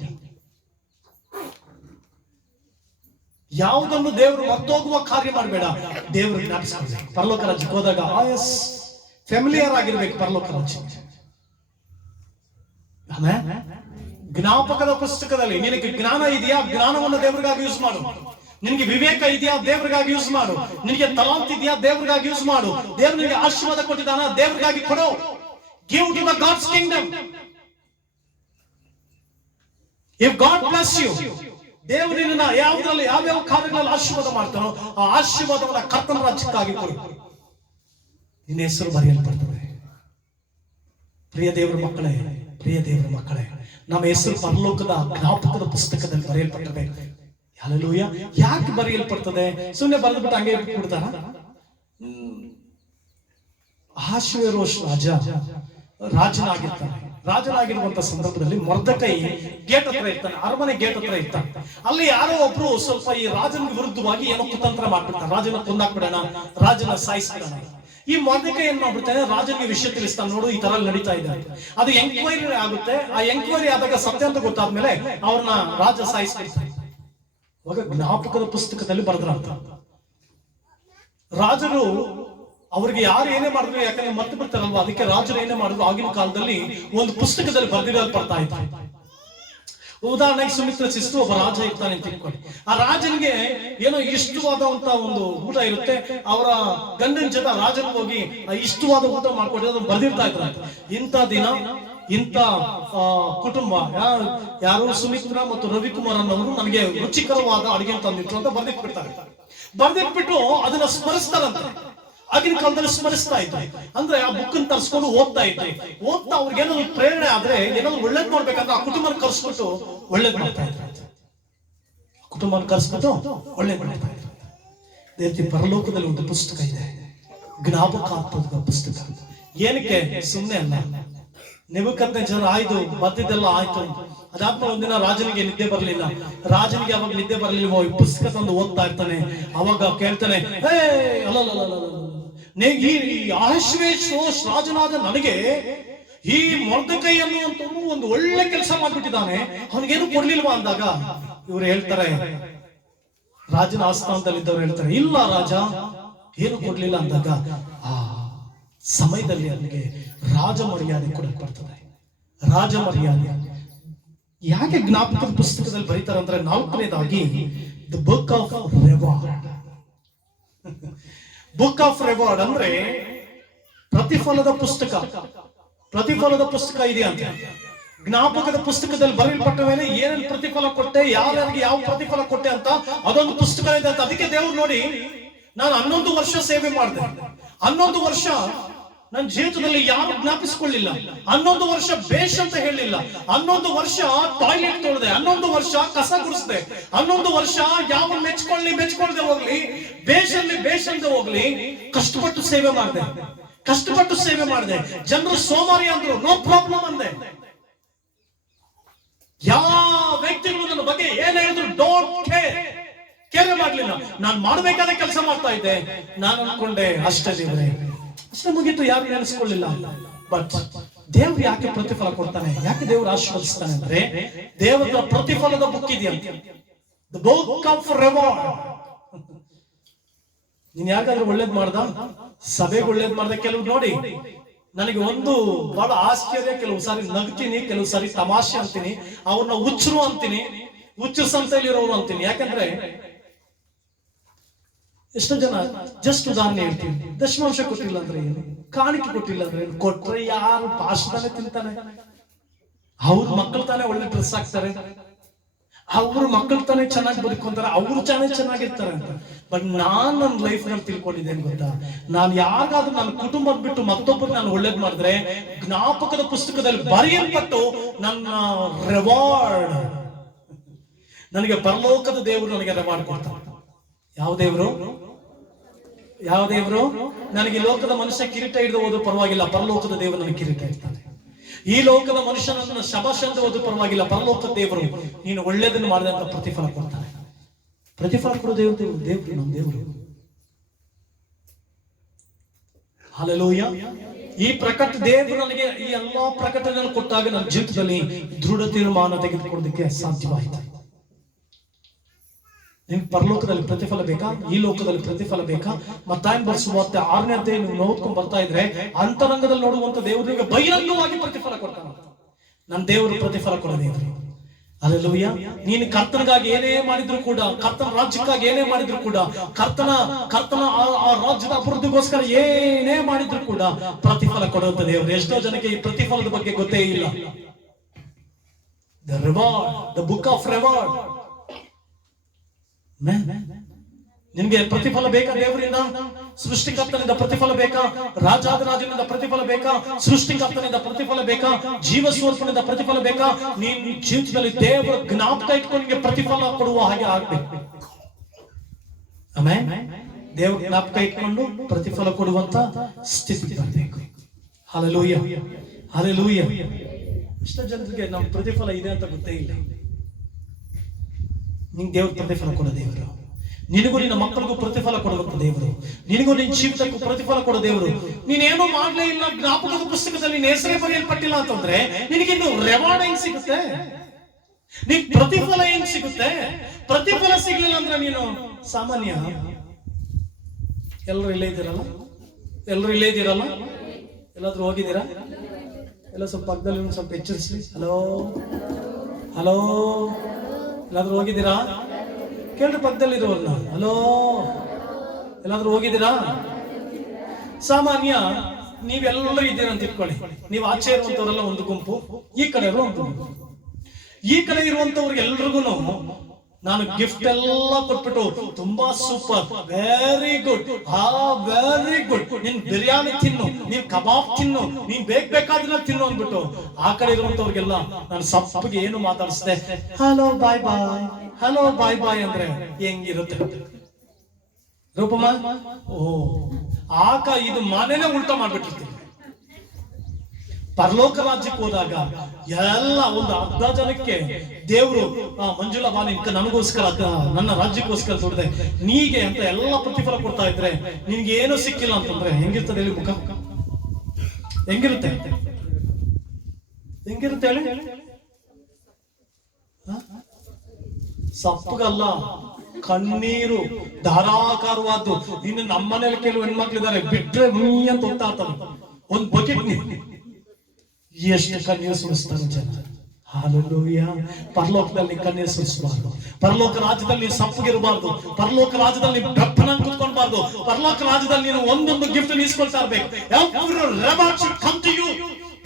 ಯಾವುದನ್ನು ದೇವರು ಮರ್ತೋಗುವ ಕಾರ್ಯ ಮಾಡಬೇಡ, ದೇವರು ಜ್ಞಾಪಿಸ್ಕೊಳ್ಬೇಕು. ಪರಲೋಕ ರಾಜ್ಯಕ್ಕೆ ಹೋದಾಗ ಫ್ಯಾಮಿಲಿಯರ್ ಆಗಿರ್ಬೇಕು ಪರಲೋಕ ರಾಜ್ಯ. ಜ್ಞಾಪಕದ ಪುಸ್ತಕದಲ್ಲಿ ನಿನಗೆ ಜ್ಞಾನ ಇದೆಯಾ? ಜ್ಞಾನವನ್ನು ದೇವರಿಗಾಗಿ ಯೂಸ್ ಮಾಡು. ನಿನಗೆ ವಿವೇಕ ಇದೆಯಾ? ದೇವರಿಗಾಗಿ ಯೂಸ್ ಮಾಡು. ನಿನಗೆ ತಲಾಂತ್ ಇದೆಯಾ? ದೇವರಿಗಾಗಿ ಯೂಸ್ ಮಾಡು. ದೇವರು ನಿನಗೆ ಆಶೀರ್ವಾದ ಕೊಟ್ಟಿದ್ದಾನ? ದೇವರಿಗಾಗಿ ಕೊಡು. Give to the God's kingdom. If God bless you, ದೇವರನ್ನ ಯಾವುದ್ರಲ್ಲಿ ಯಾವ್ಯಾವ ಕಾರ್ಯಗಳಲ್ಲಿ ಆಶೀರ್ವಾದ ಮಾಡ್ತಾನೋ ಆ ಆಶೀರ್ವಾದವನ್ನ ಕರ್ತನ ರಾಜ್ಯಕ್ಕಾಗಿ ಕೊಡು. ನಿನ್ನ ಹೆಸರು ಬರೆಯಲ್ಪಡ್ತದೆ. ಪ್ರಿಯ ದೇವರ ಮಕ್ಕಳೇ, ಪ್ರಿಯ ದೇವರ ಮಕ್ಕಳೇ, ನಮ್ಮ ಹೆಸರು ಪರಲೋಕದ ಜ್ಞಾಪಕದ ಪುಸ್ತಕದಲ್ಲಿ ಬರೆಯಲ್ಪಟ್ಟಿರಬೇಕು. ಹಲ್ಲೆಲೂಯಾ. ಯಾಕೆ ಬರೆಯಲ್ಪಡ್ತದೆ? ಸುಮ್ಮನೆ ಬರೆದ್ಬಿಟ್ಟು ಹಂಗೆ ಬಿಡ್ತಾರ? ಅಹಷ್ವೇರೋಷ್ ರಾಜನಾಗಿರ್ತಾನೆ. ರಾಜನಾಗಿರುವಂತ ಸಂದರ್ಭದಲ್ಲಿ ಮೊರ್ದೆಕೈ ಗೇಟ್ ಹತ್ರ ಇರ್ತಾನೆ, ಅರಮನೆ ಗೇಟ್ ಹತ್ರ ಇರ್ತಾನೆ. ಅಲ್ಲಿ ಯಾರೋ ಒಬ್ರು ಸ್ವಲ್ಪ ಈ ರಾಜನ ವಿರುದ್ಧವಾಗಿ ಏನೋ ಕುತಂತ್ರ ಮಾಡ್ಬಿಡ್ತಾನೆ. ರಾಜನ ಕೊಂದಾಕ್ಬಿಡೋಣ, ರಾಜನ ಸಾಯಿಸ್ಬಿಡೋಣ. ಈ ಮೊರ್ದೆಕೈ ಏನ್ ಮಾಡ್ಬಿಡ್ತಾನೆ, ರಾಜನಿಗೆ ವಿಷಯ ತಿಳಿಸ್ತಾನೆ, ನೋಡು ಈ ತರ ನಡೀತಾ ಇದೆ. ಅದು ಎಂಕ್ವೈರಿ ಆಗುತ್ತೆ. ಆ ಎಂಕ್ವೈರಿ ಆದಾಗ ಸತ್ಯ ಅಂತ ಗೊತ್ತಾದ್ಮೇಲೆ ಅವ್ರನ್ನ ರಾಜ ಸಾಯಿಸ್ಬಿಡ್ತಾನೆ. ಅವಾಗ ಜ್ಞಾಪಕದ ಪುಸ್ತಕದಲ್ಲಿ ಬರೆದ್ರಂತ ರಾಜರು ಅವ್ರಿಗೆ ಯಾರು ಏನೇ ಮಾಡಿದ್ರು, ಯಾಕಂದ್ರೆ ಮತ್ತೆ ಬಿಡ್ತಾರಲ್ವಾ, ಅದಕ್ಕೆ ರಾಜರು ಏನೇ ಮಾಡಿದ್ರು ಆಗಿನ ಕಾಲದಲ್ಲಿ ಒಂದು ಪುಸ್ತಕದಲ್ಲಿ ಬರೆದಿರಲ್ಪಡ್ತಾ ಇದ್ದಾರೆ. ಉದಾಹರಣೆಗೆ ಸುಮಿತ್ರ ಶಿಸ್ತು ಒಬ್ಬ ರಾಜ ಇರ್ತಾನೆ ಅಂತ ತಿಳ್ಕೊಳ್ಳಿ. ಆ ರಾಜನಿಗೆ ಏನೋ ಇಷ್ಟವಾದಂತ ಒಂದು ಊಟ ಇರುತ್ತೆ. ಅವರ ಗಂಡನ ಜೊತೆ ರಾಜನ ಹೋಗಿ ಇಷ್ಟವಾದ ಊಟ ಮಾಡ್ಕೊಂಡು ಅದನ್ನು ಬರೆದಿರ್ತಾ ಇದ್ದಾರೆ. ಇಂಥ ದಿನ ಇಂಥ ಕುಟುಂಬ ಯಾರು ಸುಮಿತ್ರ ಮತ್ತು ರವಿಕುಮಾರ್ ಅನ್ನೋರು ನನಗೆ ರುಚಿಕರವಾದ ಅಡಿಗೆ ತಂದಿಟ್ರು ಅಂತ ಬರ್ದಿಟ್ಬಿಡ್ತಾರೆ. ಬರ್ದಿಟ್ಬಿಟ್ಟು ಅದನ್ನ ಸ್ಮರಿಸ್ತಾರಂತೆ. ಆಗಿನ ಕಾಲದಲ್ಲಿ ಸ್ಮರಿಸ್ತಾ ಇದ್ರು ಅಂದ್ರೆ ಆ ಬುಕ್ ಅನ್ನು ತರಿಸ್ಕೊಂಡು ಓದ್ತಾ ಇದ್ರು. ಓದ್ತಾ ಅವ್ರಿಗೆ ಏನಾದ್ರು ಪ್ರೇರಣೆ ಆದ್ರೆ, ಏನಾದ್ರು ಒಳ್ಳೇದ್ ಮಾಡ್ಬೇಕಂದ್ರೆ ಆ ಕುಟುಂಬನ ಕರ್ಸ್ಬಿಟ್ಟು ಒಳ್ಳೇದ್ ಮಾಡ್ತಾ ಇದ್ರು. ಕುಟುಂಬನ ಕರ್ಸ್ಬಿಟ್ಟು ಒಳ್ಳೇದ್ ಮಾಡ್ತಾ ಇದ್ರು. ಅದೇ ರೀತಿ ಪರಲೋಕದಲ್ಲಿ ಒಂದು ಪುಸ್ತಕ ಇದೆ, ಜ್ಞಾಪಕಾರ್ಥದ ಪುಸ್ತಕ. ಏನಕ್ಕೆ? ಸುಮ್ಮನೆ ಅಲ್ಲ. ನೆಬೂಕದ್ನೆಚ್ಚರ್ ಆಯ್ತು, ಬರ್ತಿದ್ದೆಲ್ಲ ಆಯ್ತು. ಅದಾದ್ಮೇಲೆ ಒಂದಿನ ರಾಜನಿಗೆ ನಿದ್ದೆ ಬರಲಿಲ್ಲ. ರಾಜನಿಗೆ ಅವಾಗ ನಿದ್ದೆ ಬರಲಿಲ್ಲ. ಈ ಪುಸ್ತಕ ತಂದು ಓದ್ತಾ ಇರ್ತಾನೆ. ಅವಾಗ ಕೇಳ್ತಾನೆ, ಈ ಅಹಷ್ವೇರೋಷ್ ರಾಜನಾದ ನನಗೆ ಈ ಮೊರ್ದೆಕೈ ಅನ್ನುವಂಥವನು ಒಂದು ಒಳ್ಳೆ ಕೆಲಸ ಮಾಡ್ಬಿಟ್ಟಿದ್ದಾನೆ, ಅವನಿಗೇನು ಕೊಡ್ಲಿಲ್ವಾ ಅಂದಾಗ ಇವ್ರು ಹೇಳ್ತಾರೆ, ರಾಜನ ಆಸ್ಥಾನದಲ್ಲಿದ್ದವ್ರು ಹೇಳ್ತಾರೆ, ಇಲ್ಲ ರಾಜ ಏನು ಕೊಡ್ಲಿಲ್ಲ ಅಂದಾಗ ಸಮಯದಲ್ಲಿ ಅವನಿಗೆ ರಾಜ ಮರ್ಯಾದೆ ಕೊಡಲ್ಪಡ್ತದೆ. ರಾಜ ಮರ್ಯಾದೆ ಯಾಕೆ ಜ್ಞಾಪಕದ ಪುಸ್ತಕದಲ್ಲಿ ಬರೀತಾರೆ ಅಂದ್ರೆ, 4ನೇದಾಗಿ the book of reward. Book of reward ಅಂದ್ರೆ ಪ್ರತಿಫಲದ ಪುಸ್ತಕ. ಪ್ರತಿಫಲದ ಪುಸ್ತಕ ಇದೆ ಅಂತ. ಜ್ಞಾಪಕದ ಪುಸ್ತಕದಲ್ಲಿ ಬರೆಯಲ್ಪಟ್ಟ ಮೇಲೆ ಏನೇನು ಪ್ರತಿಫಲ ಕೊಟ್ಟೆ, ಯಾರ್ಯಾರಿಗೆ ಯಾವ ಪ್ರತಿಫಲ ಕೊಟ್ಟೆ ಅಂತ ಅದೊಂದು ಪುಸ್ತಕ ಇದೆ ಅಂತ. ಅದಕ್ಕೆ ದೇವ್ರು ನೋಡಿ, ನಾನು 11 ವರ್ಷ ಸೇವೆ ಮಾಡಿದೆ, 11 ವರ್ಷ ನನ್ನ ಜೀವಿತದಲ್ಲಿ ಯಾರು ಜ್ಞಾಪಿಸಿಕೊಳ್ಳಿಲ್ಲ, 11 ವರ್ಷ ಬೇಷ್ ಅಂತ ಹೇಳಿಲ್ಲ, 11 ವರ್ಷ ಟಾಯ್ಲೆಟ್ ತೊಳೆದೆ, 11 ವರ್ಷ ಕಸ ಗುಡಿಸಿದೆ, 11 ವರ್ಷ ಯಾವ ಮೆಚ್ಕೊಳ್ಳದೆ ಹೋಗ್ಲಿ, ಬೇಷ್ ಅಂತ ಹೋಗ್ಲಿ, ಕಷ್ಟಪಟ್ಟು ಸೇವೆ ಮಾಡಿದೆ. ಜನರು ಸೋಮಾರಿ ಅಂದ್ರು, ನೋ ಪ್ರಾಬ್ಲಮ್ ಅಂದೆ. ಯಾವ ವ್ಯಕ್ತಿಗಳು ನನ್ನ ಬಗ್ಗೆ ಏನ್ ಹೇಳಿದ್ರು ಡೋಂಟ್ ಕೇರ್ ಮಾಡಲಿಲ್ಲ. ನಾನು ಮಾಡಬೇಕಾದ ಕೆಲಸ ಮಾಡ್ತಾ ಇದ್ದೆ. ನಾನು ಅನ್ಕೊಂಡೆ ಅಷ್ಟೇ ದೇವ್ರೆ, ಅಷ್ಟೇ ಮುಗೀತು, ಯಾರು ನೆನೆಸ್ಕೊಳ್ಳಿಲ್ಲ. ಬಟ್ ದೇವ್ರು ಯಾಕೆ ಪ್ರತಿಫಲ ಕೊಡ್ತಾನೆ, ಯಾಕೆ ದೇವ್ರು ಆಶೀರ್ವದಿಸ್ತಾನೆ ಅಂದ್ರೆ, ದೇವರ ಪ್ರತಿಫಲದ ಬುಕ್ ಇದೆಯಂತೆ, ದ ಬುಕ್ ಆಫ್ ರಿವಾರ್ಡ್. ನೀನ್ ಯಾಕಾದ್ರೂ ಒಳ್ಳೇದ್ ಮಾಡ್ದ, ಸಭೆಗೆ ಒಳ್ಳೇದ್ ಮಾಡ್ದ. ಕೆಲವು ನೋಡಿ, ನನಗೆ ಒಂದು ಬಹಳ ಆಶ್ಚರ್ಯ, ಕೆಲವು ಸಾರಿ ನಗ್ತೀನಿ, ಕೆಲವು ಸಾರಿ ತಮಾಷೆ ಅಂತೀನಿ, ಅವ್ರನ್ನ ಹುಚ್ಚರು ಅಂತೀನಿ, ಹುಚ್ಚು ಸಂತೆಯಲ್ಲಿರೋರು ಅಂತೀನಿ. ಯಾಕಂದ್ರೆ ಎಷ್ಟೋ ಜನ, ಜಸ್ಟ್ ಉದಾಹರಣೆ ಹೇಳ್ತೀನಿ, ದಶಮಾಂಶ ಕೊಟ್ಟಿಲ್ಲ ಅಂದ್ರೆ ಏನು, ಕಾಣಿಕೆ ಕೊಟ್ಟಿಲ್ಲ ಅಂದ್ರೆ ಏನು, ಕೊಟ್ರೆ ಯಾರು ಭಾಷಣನೇ ತಿಂತಾನೆ, ಅವ್ರ ಮಕ್ಕಳು ತಾನೇ ಒಳ್ಳೆ ಡ್ರೆಸ್ ಹಾಕ್ತಾರೆ, ಅವ್ರ ಮಕ್ಕಳು ತಾನೇ ಚೆನ್ನಾಗಿ ಬದುಕೊಂತಾರೆ, ಅವ್ರು ಚೆನ್ನಾಗಿರ್ತಾರೆ ಅಂತ. ಬಟ್ ನಾನ್ ನನ್ನ ಲೈಫ್ ನಲ್ಲಿ ತಿಳ್ಕೊಂಡಿದ್ದೇನೆ ಗೊತ್ತಾ, ನಾನು ಯಾರಿಗಾದ್ರೂ ನನ್ನ ಕುಟುಂಬ ಬಿಟ್ಟು ಮತ್ತೊಬ್ಬರು ನಾನು ಒಳ್ಳೇದ್ ಮಾಡಿದ್ರೆ, ಜ್ಞಾಪಕದ ಪುಸ್ತಕದಲ್ಲಿ ಬರೆಯಲ್ಪಟ್ಟು ನನ್ನ ರಿವಾರ್ಡ್, ನನಗೆ ಪರಲೋಕದ ದೇವರು ನನಗೆ ರಿವಾರ್ಡ್ ಕೊಡ್ತಾನೆ. ಯಾವ ದೇವರು? ನನಗೆ ಈ ಲೋಕದ ಮನುಷ್ಯ ಕಿರೀಟ ಹಿಡಿದು ಹೋದ್ರು ಪರವಾಗಿಲ್ಲ, ಪರಲೋಕದ ದೇವರು ನನಗೆ ಕಿರೀಟ ಇರ್ತಾನೆ. ಈ ಲೋಕದ ಮನುಷ್ಯನನ್ನ ಶಬಾಷ್ ಅಂತ ಹೋದ್ರು ಪರವಾಗಿಲ್ಲ, ಪರಲೋಕದ ದೇವರು ನೀನು ಒಳ್ಳೇದನ್ನು ಮಾಡಿದೆ ಅಂತ ಪ್ರತಿಫಲ ಕೊಡ್ತಾನೆ. ಪ್ರತಿಫಲ ಕೊಡೋ ದೇವರು ನಮ್ಮ ದೇವರು. ಹಲ್ಲೆಲೂಯಾ. ಈ ಪ್ರಕಟ ದೇವರು ನನಗೆ ಈ ಎಲ್ಲಾ ಪ್ರಕಟಣೆಯನ್ನು ಕೊಟ್ಟಾಗ ನನ್ನ ಜೀವಿತದಲ್ಲಿ ದೃಢ ತೀರ್ಮಾನ ತೆಗೆದುಕೊಳ್ಳೋದಕ್ಕೆ ಸಾಧ್ಯವಾಯಿತು. ನಿಮ್ಗೆ ಪರಲೋಕದಲ್ಲಿ ಪ್ರತಿಫಲ ಬೇಕಾ, ಈ ಲೋಕದಲ್ಲಿ ಪ್ರತಿಫಲ ಬೇಕಾ? ಮತ್ತಾಯನ ಬರೆಸುವಂತೆ 6ನೇ ಅಧ್ಯಾಯ ನೀವು ನೋಡ್ಕೊಂಡು ಬರ್ತಾ ಇದ್ರೆ, ಅಂತರಂಗದಲ್ಲಿ ನೋಡುವಂತ ದೇವರಿಗೆ ಬಹಿರಂಗವಾಗಿ ಪ್ರತಿಫಲ ಕೊಡ್ತಾನೆ. ನನ್ನ ದೇವರು ಪ್ರತಿಫಲ ಕೊಡೋ ದೇವರು. ಹಲ್ಲೆಲೂಯಾ. ನೀನು ಕರ್ತನಿಗಾಗಿ ಏನೇ ಮಾಡಿದ್ರು ಕೂಡ, ಕರ್ತನ ರಾಜ್ಯಕ್ಕಾಗಿ ಏನೇ ಮಾಡಿದ್ರು ಕೂಡ, ಕರ್ತನ ಆ ರಾಜ್ಯದ ಅಭಿವೃದ್ಧಿಗೋಸ್ಕರ ಏನೇ ಮಾಡಿದ್ರು ಕೂಡ ಪ್ರತಿಫಲ ಕೊಡುವಂತ ದೇವರು. ಎಷ್ಟೋ ಜನಕ್ಕೆ ಈ ಪ್ರತಿಫಲದ ಬಗ್ಗೆ ಗೊತ್ತೇ ಇಲ್ಲ. The reward, the book of reward. ನಿಮ್ಗೆ ಪ್ರತಿಫಲ ಬೇಕಾ ದೇವರಿಂದ? ಸೃಷ್ಟಿಕರ್ತನಿಂದ ಪ್ರತಿಫಲ ಬೇಕಾ? ರಾಜಾದಿರಾಜನಿಂದ ಪ್ರತಿಫಲ ಬೇಕಾ? ಸೃಷ್ಟಿಕರ್ತನಿಂದ ಪ್ರತಿಫಲ ಬೇಕಾ? ಜೀವ ಸ್ವರೂಪನಿಂದ ಪ್ರತಿಫಲ ಬೇಕಾ? ನೀನ್ ಜೀವಿತದಲ್ಲಿ ದೇವರ ಜ್ಞಾಪಕ ಇಟ್ಕೊಂಡು ಪ್ರತಿಫಲ ಕೊಡುವ ಹಾಗೆ ಆಗ್ಬೇಕು. ಆಮೇಲೆ ದೇವರ ಜ್ಞಾಪಕ ಇಟ್ಕೊಂಡು ಪ್ರತಿಫಲ ಕೊಡುವಂತ ಸ್ಥಿತಿ ಬರಬೇಕು. Hallelujah, hallelujah. ಇಷ್ಟ ಜನರಿಗೆ ನಮ್ಮ ಪ್ರತಿಫಲ ಇದೆ ಅಂತ ಗೊತ್ತೇ ಇಲ್ಲ. ನಿಂಗೆ ದೇವ್ರ ಪ್ರತಿಫಲ ಕೊಡೋ ದೇವರು, ನಿನಗೂ ನಿನ್ನ ಮಕ್ಕಳಿಗೂ ಪ್ರತಿಫಲ ಕೊಡುವಂತ ದೇವರು, ನಿನಗೂ ನಿನ್ನ ಜೀವಿತಕ್ಕೂ ಪ್ರತಿಫಲ ಕೊಡೋ ದೇವರು. ನೀನೇನು ಮಾಡ್ಲೇ ಇಲ್ಲ, ಜ್ಞಾಪಕದ ಪುಸ್ತಕದಲ್ಲಿ ನಿನ್ನ ಹೆಸರೇ ಬರೆಯಲ್ಪಟ್ಟಿಲ್ಲ ಅಂತಂದ್ರೆ ನಿನಗಿನ್ನು ರಿವಾರ್ಡ್ ಹೆಂಗ್ ಸಿಗುತ್ತೆ? ನಿನ್ ಪ್ರತಿಫಲ ಹೆಂಗ್ ಸಿಗುತ್ತೆ? ಪ್ರತಿಫಲ ಸಿಗ್ಲಿಲ್ಲ ಅಂದ್ರೆ ನೀನು ಸಾಮಾನ್ಯ. ಎಲ್ಲರೂ ಇಲ್ಲೇ ಇದ್ದೀರಲ್ಲ? ಎಲ್ಲಾದ್ರೂ ಹೋಗಿದ್ದೀರಾ? ಎಲ್ಲ ಸ್ವಲ್ಪ ಪಕ್ಕದಲ್ಲಿ ಸ್ವಲ್ಪ ಎಚ್ಚರಿಸಿ. ಹಲೋ, ಎಲ್ಲಾದ್ರೂ ಹೋಗಿದ್ದೀರಾ? ಕೇಳ್ರಿ ಪಕ್ಕದಲ್ಲಿ ಇರೋಲ್ಲ. ಹಲೋ, ಎಲ್ಲಾದ್ರೂ ಹೋಗಿದ್ದೀರಾ? ಸಾಮಾನ್ಯ ನೀವೆಲ್ಲರೂ ಇದ್ದೀರಾ ಅಂತ ಇಟ್ಕೊಳ್ಳಿ. ನೀವು ಆಚೆ ಇರುವಂತವರೆಲ್ಲ ಒಂದು ಗುಂಪು, ಈ ಕಡೆ ಇರೋ ಒಂದು ಗುಂಪು. ಈ ಕಡೆ ಇರುವಂತವ್ರಿಗೆ ಎಲ್ರಿಗೂ ನಾನು ಗಿಫ್ಟ್ ಎಲ್ಲ ಕೊಟ್ಬಿಟ್ಟು, ತುಂಬಾ super, very good, very good, ನೀನ್ ಬಿರಿಯಾನಿ ತಿನ್ನು, ನೀನ್ ಕಬಾಬ್ ತಿನ್ನು, ನೀನ್ ಬೇಕಾದ್ರೆ ತಿನ್ನು ಅಂದ್ಬಿಟ್ಟು, ಆ ಕಡೆ ಇರುವಂತವ್ರಿಗೆಲ್ಲ ನಾನು ಸಪ್ಪಗೆ ಏನು ಮಾತಾಡಿಸ್ದೆ, ಹಲೋ ಬಾಯ್ ಬಾಯ್ ಅಂದ್ರೆ ಹೆಂಗಿರುತ್ತೆ ರೂಪಮ್ಮ? ಇದು ಮನೇನೆ ಉಲ್ಟಾ ಮಾಡ್ಬಿಟ್ಟಿರ್ತೀವಿ. ಪರಲೋಕ ರಾಜ್ಯಕ್ಕೆ ಹೋದಾಗ ಎಲ್ಲ ಒಂದು ಅರ್ಧ ಜನಕ್ಕೆ ದೇವರು ಮಂಜುಳಾ ಬಾ ನನಗೋಸ್ಕರ ನನ್ನ ರಾಜ್ಯಕ್ಕೋಸ್ಕರ ದುಡ್ದೆ ನೀಗೆ ಅಂತ ಎಲ್ಲ ಪ್ರತಿಫಲ ಕೊಡ್ತಾ ಇದ್ರೆ, ನಿನ್ಗೆ ಏನು ಸಿಕ್ಕಿಲ್ಲ ಅಂತಂದ್ರೆ ಹೆಂಗಿರ್ತದೆ ಹೇಳಿ? ಮುಖ ಹೆಂಗಿರುತ್ತೆ ಹೇಳಿ? ಸಪ್ಪಗಲ್ಲ, ಕಣ್ಣೀರು ಧಾರಾಕಾರವಾದ್ದು. ಇನ್ನು ನಮ್ಮನೇಲಿ ಕೆಲವು ಹೆಣ್ಮಕ್ಳಿದ್ದಾರೆ, ಬಿಟ್ರೆ ಅಂತ ಹೋಗ್ತಾ ಇರ್ತಾರೆ. ಒಂದು ಬಕೆಟ್ ಎಷ್ಟು ಕಣ್ಣೀರು ಸುರಿಸ್ತಾರೆ ಜನ. ಹಲ್ಲೆಲೂಯಾ. ಪರಲೋಕದಲ್ಲಿ ಕಣ್ಣೀರು ಸುರಿಸಬಾರ್ದು. ಪರಲೋಕ ರಾಜ್ಯದಲ್ಲಿ ನೀನು ಸಪ್ಪಗಿರಬಾರ್ದು. ಪರಲೋಕ ರಾಜ್ಯದಲ್ಲಿ ಬೆಪ್ಪನಾಗಿ ಕುತ್ಕೊಳ್ಬಾರ್ದು. ಪರಲೋಕ ರಾಜ್ಯದಲ್ಲಿ ನೀನು ಒಂದೊಂದು ಗಿಫ್ಟ್ ನೀಸ್ಕೊಳ್ತಾ ಇರ್ಬೇಕು.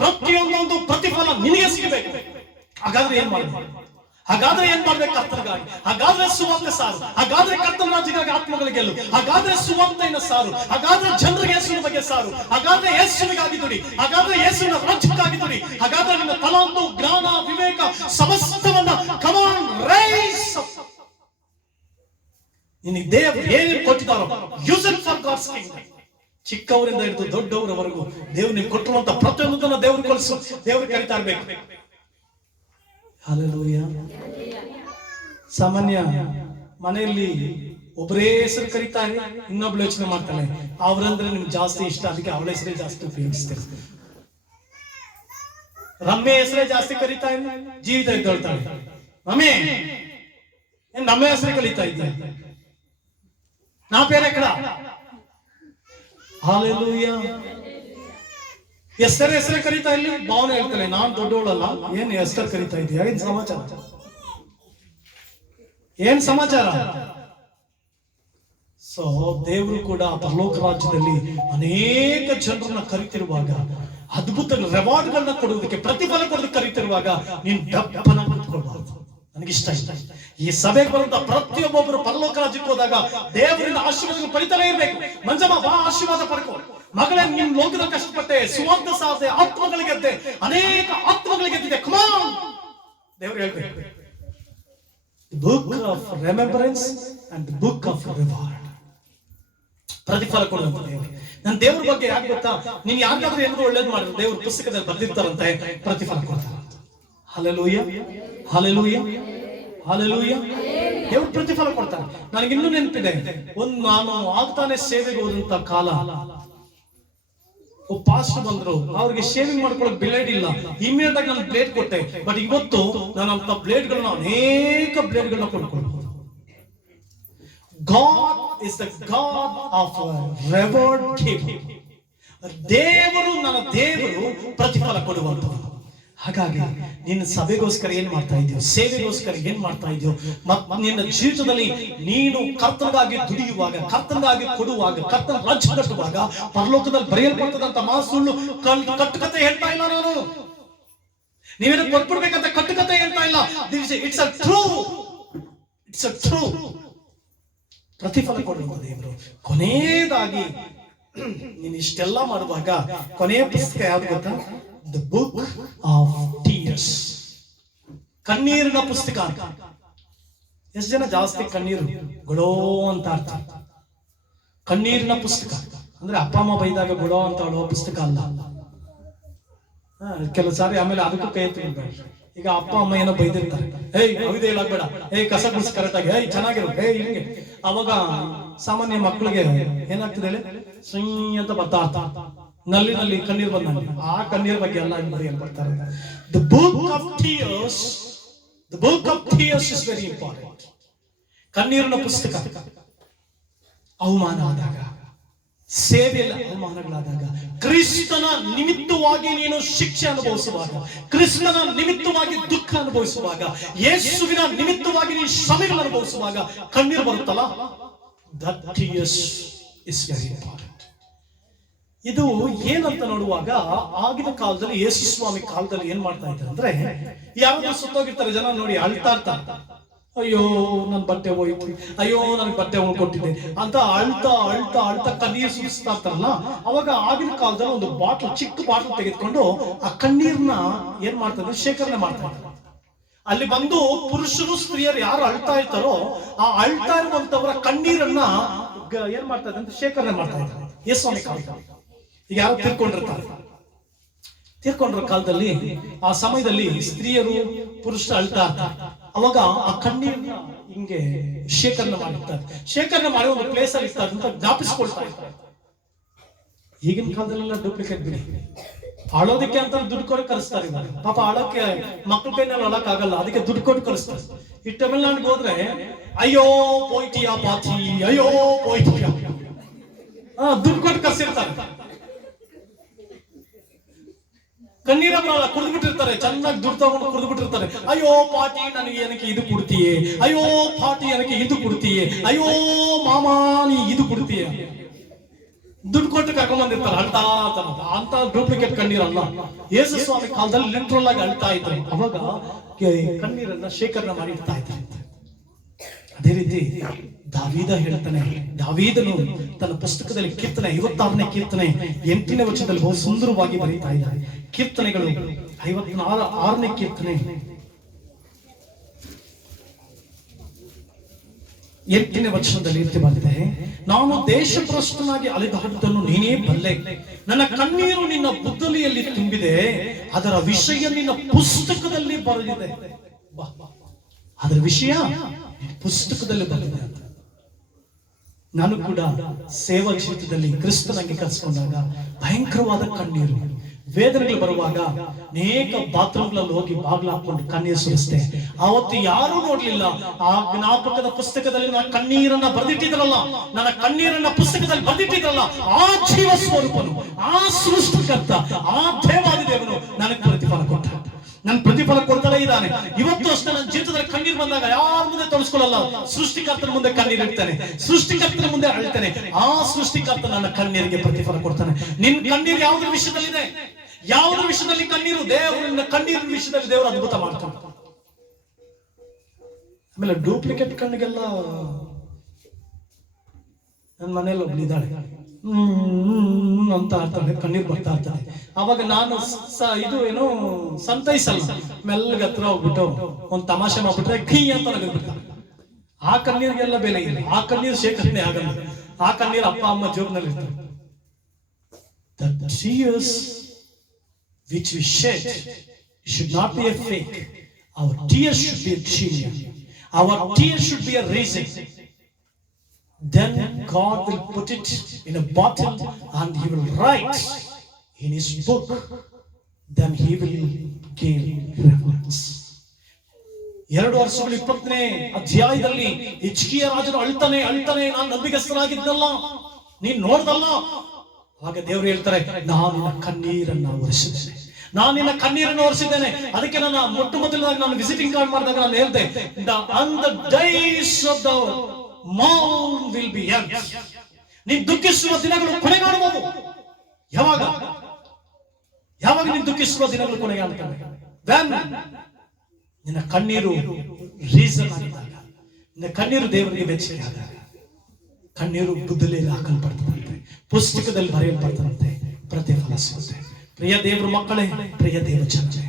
ಪ್ರತಿಯೊಂದೊಂದು ಪ್ರತಿಫಲ ನಿನಗೆ ಸಿಗಬೇಕು. ಹಾಗಾದ್ರೆ ಏನ್ ಮಾಡ್ಬೇಕು? ಕರ್ತನಿಗಾಗಿ? ಹಾಗಾದ್ರೆ ಸುವಾರ್ತೆ ಸಾರು. ಹಾಗಾದ್ರೆ ಕರ್ತನ ರಾಜ್ಯಕ್ಕಾಗಿ ಆತ್ಮಗಳ ಗೆಲ್ಲು. ಹಾಗಾದ್ರೆ ಸುವಾರ್ತೆಯನ್ನು ಸಾರು. ಹಾಗಾದ್ರೆ ಜನರಿಗೆ ಯೇಸುವಿನ ಬಗ್ಗೆ ಸಾರು. ಹಾಗಾದ್ರೆ ಯೇಸುವಿಗಾಗಿ ದುಡಿ. ಹಾಗಾದ್ರೆ ಯೇಸುವಿನ ರಾಜ್ಯಕ್ಕಾಗಿ ದುಡಿ. ಹಾಗಾದ್ರೆ ನಿಮ್ಮ ತಲಾಂತು, ಜ್ಞಾನ, ವಿವೇಕ ಸಮಸ್ತವನ್ನ ಕಮಾನ್ ರೈಸ್. ನಿನಗೆ ದೇವರು ಏನೇನು ಕೊಟ್ಟಿದ್ದಾರೋ use it for God's kingdom. ಚಿಕ್ಕವರಿಂದ ಹಿಡಿದು ದೊಡ್ಡವರವರೆಗೂ ದೇವರು ನಿಮ್ಗೆ ಕೊಟ್ಟಿರುವಂತ ಪ್ರತಿಯೊಂದನ್ನು ದೇವರು ಕಲಿಸು, ದೇವರು ಕರಿತಾ ಇರ್ಬೇಕು. ಹಲ್ಲೆಲೂಯಾ. ಸಾಮಾನ್ಯ ಮನೆಯಲ್ಲಿ ಒಬ್ಬರೇ ಹೆಸರು ಕರೀತಾರೆ, ಇನ್ನೊಬ್ಳು ಯೋಚನೆ ಮಾಡ್ತಾಳೆ ಅವ್ರಂದ್ರೆ ನಿಮ್ಗೆ ಜಾಸ್ತಿ ಇಷ್ಟ, ಅದಕ್ಕೆ ಅವಳ ಹೆಸರೇ ಜಾಸ್ತಿ ಉಪಯೋಗಿಸ್ತೇವೆ. ರಮ್ಯ ಹೆಸರೇ ಜಾಸ್ತಿ ಕರೀತಾ ಇಲ್ಲ, ಜೀವಿತ ಇದ್ದೊಳ್ತಾಳೆ. ರಮ್ಯ ನಮ್ಮ ಹೆಸರೇ ಕಲಿತಾ ಇದ್ದ, ನಾ ಬೇರೆ ಕಡ. ಹಲ್ಲೆಲೂಯಾ. ಹೆಸರೇ ಕರೀತಾ ಇಲ್ಲಿ. ಭಾವನೆ ಹೇಳ್ತಾಳೆ ನಾನ್ ದೊಡ್ಡವಳಲ್ಲ, ಏನ್ ಹೆಸರು ಕರೀತಾ ಇದೀಯ, ಏನ್ ಸಮಾಚಾರ, ಏನ್ ಸಮಾಚಾರ? ಸೊ ದೇವರು ಕೂಡ ಪರಲೋಕ ರಾಜ್ಯದಲ್ಲಿ ಅನೇಕ ಜನರನ್ನ ಕರಿತಿರುವಾಗ, ಅದ್ಭುತ ರಿವಾರ್ಡ್ಗಳನ್ನ ಕೊಡುವುದಕ್ಕೆ, ಪ್ರತಿಫಲ ಕೊಡೋದಕ್ಕೆ ಕರಿತಿರುವಾಗ ನೀನ್ ದಪ್ಪನ ಕೂತ್ಕೊಳ್ಬಾರ್ದು. ನನಗಿಷ್ಟ ಇಲ್ಲ. ಈ ಸಭೆಗೆ ಬರುವಂತ ಪ್ರತಿಯೊಬ್ಬೊಬ್ಬರು ಪರಲೋಕ ರಾಜ್ಯಕ್ಕೆ ಹೋದಾಗ ದೇವರಿಂದ ಆಶೀರ್ವಾದ ಪಡಿತಲೇ ಇರ್ಬೇಕು. ಮಂಜಮ್ಮ ಬಾ, ಆಶೀರ್ವಾದ ಪಡ್ಕೊ. ಮಗಳೇ, ನಿಮ್ ಲೋಕದಲ್ಲಿ ಕಷ್ಟಪಟ್ಟೆ, ಸುವಾರ್ತೆ ಸಾಧೆ, ಆತ್ಮಗಳಿಗೆ ಗೆದ್ದೆ, ಅನೇಕ ಆತ್ಮಗಳಿಗೆ ಗೆದ್ದಿದೆ. ಕಮಾನ್, ದೇವರು ಹೇಳ್ಬೇಕು. Book of remembrance and book of reward. ಪ್ರತಿಫಲ ಕೊಡುವಂತ ದೇವರು. ನನ್ನ ದೇವ್ರ ಬಗ್ಗೆ ಯಾಕೆ ಗೊತ್ತಾ? ನೀನ್ ಯಾರಿಗಾದ್ರೂ ಏನಾದ್ರು ಒಳ್ಳೇದು ಮಾಡಿದ್ರೆ ದೇವ್ರ ಪುಸ್ತಕದಲ್ಲಿ ಬರ್ದಿರ್ತಾರಂತೆ, ಪ್ರತಿಫಲ ಕೊಡ್ತಾರಂತೆ. Hallelujah, hallelujah, hallelujah. ದೇವ್ರ ಪ್ರತಿಫಲ ಕೊಡ್ತಾರೆ. ನನಗಿನ್ನೂ ನೆನಪಿದೆ, ನಾನು ಆಗ್ತಾನೆ ಸೇವೆಗೆ ಹೋದಂತ ಕಾಲ, ಪಾಸ್ಟರ್ ಬಂದ್ರು, ಅವ್ರಿಗೆ ಶೇವಿಂಗ್ ಮಾಡ್ಕೊಳಕ್ ಬ್ಲೇಡ್ ಇಲ್ಲ. ಇಮಿಡಿಯೇಟ್ ಆಗಿ ನಾನು ಬ್ಲೇಡ್ ಕೊಟ್ಟೆ. ಬಟ್ ಇವತ್ತು ನಾನು ಅಂತ ಬ್ಲೇಡ್ ಗಳನ್ನ, ಅನೇಕ ಬ್ಲೇಡ್ ಗಳನ್ನ ಕೊಂಡ್ಕೊಳ್ಬಹುದು. God is the God of reward giving. ದೇವರು, ನನ್ನ ದೇವರು ಪ್ರತಿಫಲ ಕೊಡುವಂತವನು. ಹಾಗಾಗಿ ನಿನ್ನ ಸಭೆಗೋಸ್ಕರ ಏನ್ ಮಾಡ್ತಾ ಇದೆಯೋ, ಸೇವೆಗೋಸ್ಕರ ಏನ್ ಮಾಡ್ತಾ ಇದೆಯೋ, ನಿನ್ನ ಜೀವಿತದಲ್ಲಿ ನೀನು ಕರ್ತನಿಗಾಗಿ ದುಡಿಯುವಾಗ, ಕರ್ತನಿಗಾಗಿ ಕೊಡುವಾಗ, ಕರ್ತನ ರಾಜ್ಯ ಕಟ್ಟುವಾಗ, ಪರಲೋಕದಲ್ಲಿ ಬರೆಯಲ್ಪಡ್ತದಂತ ಸುಳ್ಳು ಕಟ್ಟುಕತೆ ಹೇಳ್ತಾ ಇಲ್ಲ ನಾನು. ನೀವೇನು ಕೊಟ್ಬಿಡ್ಬೇಕಂತ ಕಟ್ಟುಕತೆ ಹೇಳ್ತಾ ಇಲ್ಲ. It's a true, it's a true. ಪ್ರತಿಫಲ ಕೊಡುವ ದೇವರು. ಕೊನೆಯದಾಗಿ ನೀನು ಇಷ್ಟೆಲ್ಲ ಮಾಡುವಾಗ ಕೊನೆಯ ಪುಸ್ತಕ ಯಾವ್ದು ಗೊತ್ತಾ? The book of tears. ಕಣ್ಣೀರಿನ ಪುಸ್ತಕ. ಎಷ್ಟು ಜನ ಜಾಸ್ತಿ ಕಣ್ಣೀರು ಗೊಡೋ ಅಂತ ಅರ್ಥ. ಕಣ್ಣೀರಿನ ಪುಸ್ತಕ ಅಂದ್ರೆ ಅಪ್ಪ ಅಮ್ಮ ಬೈದಾಗ ಗೊಡೋ ಅಂತ ಹೇಳುವ ಪುಸ್ತಕ ಅಲ್ಲ. ಕೆಲವು ಸಾರಿ ಆಮೇಲೆ ಅದಕ್ಕೂ ಕೈ ಎತ್ತಿರ್ಬೇಡ. ಈಗ ಅಪ್ಪ ಅಮ್ಮ ಏನೋ ಬೈದಿರ್ತಾರೆ, ಹೇಯ್ ಅವಿದೆ ಹೇಳಾಗ್ಬೇಡ, ಹೇಯ್ ಕಸ ಗುಡ್ಸ್ ಕರೆಕ್ಟ್ ಆಗಿ, ಹೇಯ್ ಚೆನ್ನಾಗಿರು, ಹೇಯ್ ಹಿಂಗೆ. ಅವಾಗ ಸಾಮಾನ್ಯ ಮಕ್ಕಳಿಗೆ ಏನಾಗ್ತದೆ ಹೇಳಿ, ಸುಯ್ ಅಂತ ಬರ್ತಾ ಇರ್ತ, ನಲ್ಲಿ ಕಣ್ಣೀರ್ ಬಂದಂಗೆ. ಆ ಕಣ್ಣೀರ್ ಬಗ್ಗೆ ಎಲ್ಲ ಬರೆಯಲ್ಪಡ್ತಾರೆ. The book of tears, the book of tears is very important. ಕಣ್ಣೀರಿನ ಪುಸ್ತಕ. ಅವಮಾನ ಆದಾಗ, ಸೇವೆಯಲ್ಲಿ ಅವಮಾನಗಳಾದಾಗ, ಕ್ರಿಸ್ತನ ನಿಮಿತ್ತವಾಗಿ ನೀನು ಶಿಕ್ಷೆ ಅನುಭವಿಸುವಾಗ, ಕ್ರಿಸ್ತನ ನಿಮಿತ್ತವಾಗಿ ದುಃಖ ಅನುಭವಿಸುವಾಗ, ಯೇಸುವಿನ ನಿಮಿತ್ತವಾಗಿ ನೀನು ಶ್ರಮೆಗಳನ್ನು ಅನುಭವಿಸುವಾಗ ಕಣ್ಣೀರು ಬರುತ್ತಲ್ಲ, that tears is very important. ಇದು ಏನಂತ ನೋಡುವಾಗ, ಆಗಿನ ಕಾಲದಲ್ಲಿ, ಯೇಸು ಸ್ವಾಮಿ ಕಾಲದಲ್ಲಿ ಏನ್ ಮಾಡ್ತಾ ಇದ್ದಾರೆ ಅಂದ್ರೆ, ಯಾರಾದ್ರೂ ಸುತ್ತೋಗಿರ್ತಾರೆ ಜನ ನೋಡಿ ಅಳ್ತಾ ಇರ್ತಾರೆ. ಅಯ್ಯೋ ನನ್ ಬಟ್ಟೆ ಹೋಯ್ತು, ಅಯ್ಯೋ ನನ್ ಬಟ್ಟೆ ಕೊಟ್ಟಿದ್ದೆ ಅಂತ ಅಳ್ತಾ ಅಳ್ತಾ ಅಳ್ತಾ ಕಣ್ಣೀರ್ ಸುರಿಸ್ತಾ ಇರ್ತಾರಲ್ಲ. ಅವಾಗ ಆಗಿನ ಕಾಲದಲ್ಲಿ ಒಂದು ಬಾಟ್ಲ್, ಚಿಕ್ಕ ಬಾಟ್ಲ್ ತೆಗೆದುಕೊಂಡು ಆ ಕಣ್ಣೀರ್ನ ಏನ್ ಮಾಡ್ತಾರೆ, ಶೇಖರಣೆ ಮಾಡ್ತಾ ಇದ್ದಾರೆ. ಅಲ್ಲಿ ಬಂದು ಪುರುಷರು ಸ್ತ್ರೀಯರು ಯಾರು ಅಳ್ತಾ ಇರ್ತಾರೋ ಆ ಅಳ್ತಾ ಇರುವಂತವರ ಕಣ್ಣೀರನ್ನ ಏನ್ ಮಾಡ್ತಾ ಇದ್ದಾರೆ ಅಂತ ಶೇಖರಣೆ ಮಾಡ್ತಾ ಇದ್ದಾರೆ. ಯೇಸು ಸ್ವಾಮಿ ಕಾಲದಲ್ಲಿ ಈಗ ಯಾರು ತೀರ್ಕೊಂಡಿರೋ ಕಾಲದಲ್ಲಿ, ಆ ಸಮಯದಲ್ಲಿ ಸ್ತ್ರೀಯರು ಪುರುಷರು ಅಳ್ತಾ ಇರ್ತಾರೆ. ಅವಾಗ ಆ ಕಣ್ಣೀರನ್ನ ಹಿಂಗೆ ಶೇಖರಣೆ ಮಾಡಿರ್ತಾರೆ. ಶೇಖರಣೆ ಮಾಡಿ ಒಂದು ಪ್ಲೇಸ್ ಅಲ್ಲಿ ಇರ್ತಾರೆ ಅಂತ ಜ್ಞಾಪಿಸ್ಕೊಳ್ತಾ ಇರ್ತಾರೆ. ಈಗಿನ ಕಾಲದಲ್ಲೆಲ್ಲ ಡೂಪ್ಲಿಕೇಟ್ ಬಿಡಿ. ಅಳೋದಕ್ಕೆ ಅಂತ ದುಡ್ಡು ಕೊಟ್ಟು ಕಳಿಸ್ತಾರೆ. ಪಾಪ ಅಳಕ್ಕೆ ಮಕ್ಕಳ ಕೈನಲ್ಲಿ ಅಳಕ್ ಆಗಲ್ಲ, ಅದಕ್ಕೆ ದುಡ್ಡು ಕೊಟ್ಟು ಕಳಿಸ್ತಾರೆ. ಈ ತಮಿಳ್ನಾಡಿಗೆ ಹೋದ್ರೆ ಅಯ್ಯೋ ಪೋಯ್ಟಿಯಾ ಪಾತಿ, ಅಯ್ಯೋ ಪೋಯ್ಟಿಯಾ, ದುಡ್ಡು ಕೊಟ್ಟು ಕಳ್ಸಿರ್ತಾರೆ. ಕಣ್ಣೀರ ಬರಲ್ಲ, ಕುಡಿದು ಬಿಟ್ಟಿರ್ತಾರೆ, ಚೆನ್ನಾಗಿ ದುಡ್ಡು ತಗೊಂಡು ಕುಡಿದು ಬಿಟ್ಟಿರ್ತಾರೆ. ಅಯ್ಯೋ ಪಾಟಿ ನನಗೆ ಏನಕ್ಕೆ ಇದು ಕೊಡ್ತೀಯೇ, ಅಯ್ಯೋ ಪಾಟಿ ಏನಕ್ಕೆ ಇದು ಕೊಡ್ತೀಯೇ, ಅಯ್ಯೋ ಮಾಮಾ ನೀ ಇದು ಕೊಡ್ತೀಯ. ದುಡ್ಡು ಕೊಟ್ಟು ಕರ್ಕೊಂಡ್ ಬಂದಿರ್ತಾರೆ, ಅಳ್ತಾ ಅಂತ ಡೂಪ್ಲಿಕೇಟ್ ಕಣ್ಣೀರಲ್ಲ. ಯೇಸು ಸ್ವಾಮಿ ಕಾಲದಲ್ಲಿ ಲಿಟ್ರಲ್ ಆಗಿ ಅಳ್ತಾ ಇದ್ರು. ಅವಾಗ ಕಣ್ಣೀರನ್ನ ಶೇಖರಣೆ ಮಾಡಿ ಇಡ್ತಾ ಇದ್ದಾರೆ. ಅದೇ ರೀತಿ ದಾವೀದ ಹೇಳ್ತಾನೆ, ದಾವೀದನು ತನ್ನ ಪುಸ್ತಕದಲ್ಲಿ ಕೀರ್ತನೆ 56ನೇ ಕೀರ್ತನೆ 8ನೇ ವಚನದಲ್ಲಿ ಬಹು ಸುಂದರವಾಗಿ ಬರೀತಾ ಇದ್ದಾರೆ. ಕೀರ್ತನೆಗಳು 56ನೇ ಕೀರ್ತನೆ 8ನೇ ವಚನದಲ್ಲಿ ಇರ್ತಿ ಬಂದಿದೆ, ನಾನು ದೇಶಭ್ರಷ್ಟನಾಗಿ ಅಲೆದಾಡುವುದನ್ನು ನೀನೇ ಬಲ್ಲೆ, ನನ್ನ ಕಣ್ಣೀರು ನಿನ್ನ ಬುದ್ದಲಿಯಲ್ಲಿ ತುಂಬಿದೆ, ಅದರ ವಿಷಯ ನಿನ್ನ ಪುಸ್ತಕದಲ್ಲಿ ಬರೆದಿದೆ. ಅದರ ವಿಷಯ ಪುಸ್ತಕದಲ್ಲಿ ಬರೆದಿದೆ ಅಂತ. ನಾನು ಕೂಡ ಸೇವಾ ಜೀವಿತದಲ್ಲಿ ಕ್ರಿಸ್ತನಾಗಿ ಕಲಿಸ್ಕೊಂಡಾಗ ಭಯಂಕರವಾದ ಕಣ್ಣೀರು, ವೇದನೆಗಳು ಬರುವಾಗ ಅನೇಕ ಬಾತ್ರೂಮ್ಗಳಲ್ಲಿ ಹೋಗಿ ಬಾಗ್ಲ ಹಾಕೊಂಡು ಕಣ್ಣೀರು ಸುರಿಸ್ತೆ. ಆವತ್ತು ಯಾರೂ ನೋಡ್ಲಿಲ್ಲ. ಆ ಜ್ಞಾಪಕದ ಪುಸ್ತಕದಲ್ಲಿ ನನ್ನ ಕಣ್ಣೀರನ್ನ ಬರೆದಿಟ್ಟಿದ್ರಲ್ಲ, ನನ್ನ ಕಣ್ಣೀರನ್ನ ಪುಸ್ತಕದಲ್ಲಿ ಬರೆದಿಟ್ಟಿದ್ರಲ್ಲ, ಆ ಜೀವ ಸ್ವರೂಪನು, ಆ ಸೃಷ್ಟಿಕರ್ತ, ಆ ದೇವಾದಿ ದೇವನು ನನಗೆ ಪ್ರತಿಫಲ ಕೊಟ್ಟ. ನನ್ ಪ್ರತಿಫಲ ಕೊಡ್ತಾನೆ ಇದ್ದಾನೆ. ಇವತ್ತು ಅಷ್ಟೇ ನನ್ನ ಜೀವಿತದಲ್ಲಿ ಕಣ್ಣೀರು ಬಂದಾಗ ಯಾರ ಮುಂದೆ ತೋರಿಸ್ಕೊಳ್ಳಲ್ಲ, ಸೃಷ್ಟಿಕರ್ತನ ಮುಂದೆ ಕಣ್ಣೀರು ಇಡ್ತಾನೆ, ಸೃಷ್ಟಿಕರ್ತನ ಮುಂದೆ ಅಳ್ತಾನೆ. ಆ ಸೃಷ್ಟಿಕರ್ತ ನನ್ನ ಕಣ್ಣೀರಿಗೆ ಪ್ರತಿಫಲ ಕೊಡ್ತಾನೆ. ನಿನ್ ಕಣ್ಣೀರು ಯಾವುದ್ರ ವಿಷಯದಲ್ಲಿದೆ, ಯಾವುದ್ರ ವಿಷಯದಲ್ಲಿ ಕಣ್ಣೀರು, ದೇವರ ಕಣ್ಣೀರಿನ ವಿಷಯದಲ್ಲಿ ದೇವರು ಅದ್ಭುತ ಮಾಡ್ತಾನೆ. ಆಮೇಲೆ ಡೂಪ್ಲಿಕೇಟ್ ಕಣ್ಣಿಗೆಲ್ಲ ನನ್ನ ಮನೇಲಿ ಒಬ್ಳಿದ್ದಾಳೆ, ಅಂತ ಆಡ್ತಾಳೆ, ಕಣ್ಣೀರು ಬರ್ತಾ ಇರ್ತಾಳೆ. ಅವಾಗ ನಾನು ಇದು ಏನು ಸಂತೈಸಲ್ಲ, ಮೆಲ್ಲಗೆ ಹತ್ರ ಹೋಗ್ಬಿಟ್ಟು ಒಂದ್ ತಮಾಷೆ ಮಾಡ್ಬಿಟ್ರೆ ಕೀ ಅಂತ ನಗದ್ಬಿಡ್ತಾಳೆ. ಆ ಕಣ್ಣೀರಿಗೆಲ್ಲ ಬೆಲೆ ಇಲ್ಲ, ಆ ಕಣ್ಣೀರು ಶೇಖರಣೆ ಆಗಲ್ಲ, ಆ ಕಣ್ಣೀರು ಅಪ್ಪ ಅಮ್ಮ ಜೋಬ್ನಲ್ಲಿ ಇರ್ತಾರೆ. The tears which we shed should not be a fake. Our tears should be a genuine. Our tears should be a reason. Then God will put it in a bottle and He will write in His book. Then He will gain reverence. 2 ವರ್ಷಗಳು 20ನೇ ಅಧ್ಯಾಯದಲ್ಲಿ ಹಿಜ್ಕೀಯ ರಾಜನು ಅಳ್ತಾನೆ, ನಾನು ನಂಬಿಗಸ್ತನಾಗಿದ್ದಲ್ಲ, ನೀನ್ ನೋಡ್ದಲ್ಲ. ಆಗ ದೇವರು ಹೇಳ್ತಾರೆ, ನಾನು ನಿನ್ನ ಕಣ್ಣೀರನ್ನ ಒರೆಸಿದ್ದೇನೆ, ನಾನು ನಿನ್ನ ಕಣ್ಣೀರನ್ನು ಒರೆಸಿದ್ದೇನೆ. ಅದಕ್ಕೆ ನನ್ನ ಮೊಟ್ಟ ಮೊದಲನಾಗಿ ನಾನು ವಿಸಿಟಿಂಗ್ ಕಾರ್ಡ್ ಮಾಡಿದಾಗ ನಾನು ಹೇಳ್ದೆ, the days of the mourn will be end. ನೀನ್ ದುಃಖಿಸುವ ದಿನಗಳು ಕೊನೆಗಾಣುವುದು. ಯಾವಾಗ ನೀನ್ ದುಃಖಿಸುವ ದಿನಗಳು ಕೊನೆಗಾಣುತ್ತವೆ? When ನಿನ್ನ ಕಣ್ಣೀರು ರೀಸನ್ ಆಗಿದ್ದಾಗ, ನಿನ್ನ ಕಣ್ಣೀರು ದೇವರಿಗೆ ಮೆಚ್ಚುಗೆ ಆದಾಗ, ಕಣ್ಣೀರು ಬುದ್ದಲಿಯಲ್ಲಿ ಹಾಕಲ್ಪಡ್ತದಂತೆ, ಪುಸ್ತಕದಲ್ಲಿ ಬರೆಯಲ್ಪಡ್ತದಂತೆ, ಪ್ರತಿಫಲ ಸಿಗುತ್ತೆ. ಪ್ರಿಯ ದೇವರ ಮಕ್ಕಳೇ, ಪ್ರಿಯ ದೇವ ಜನರೇ,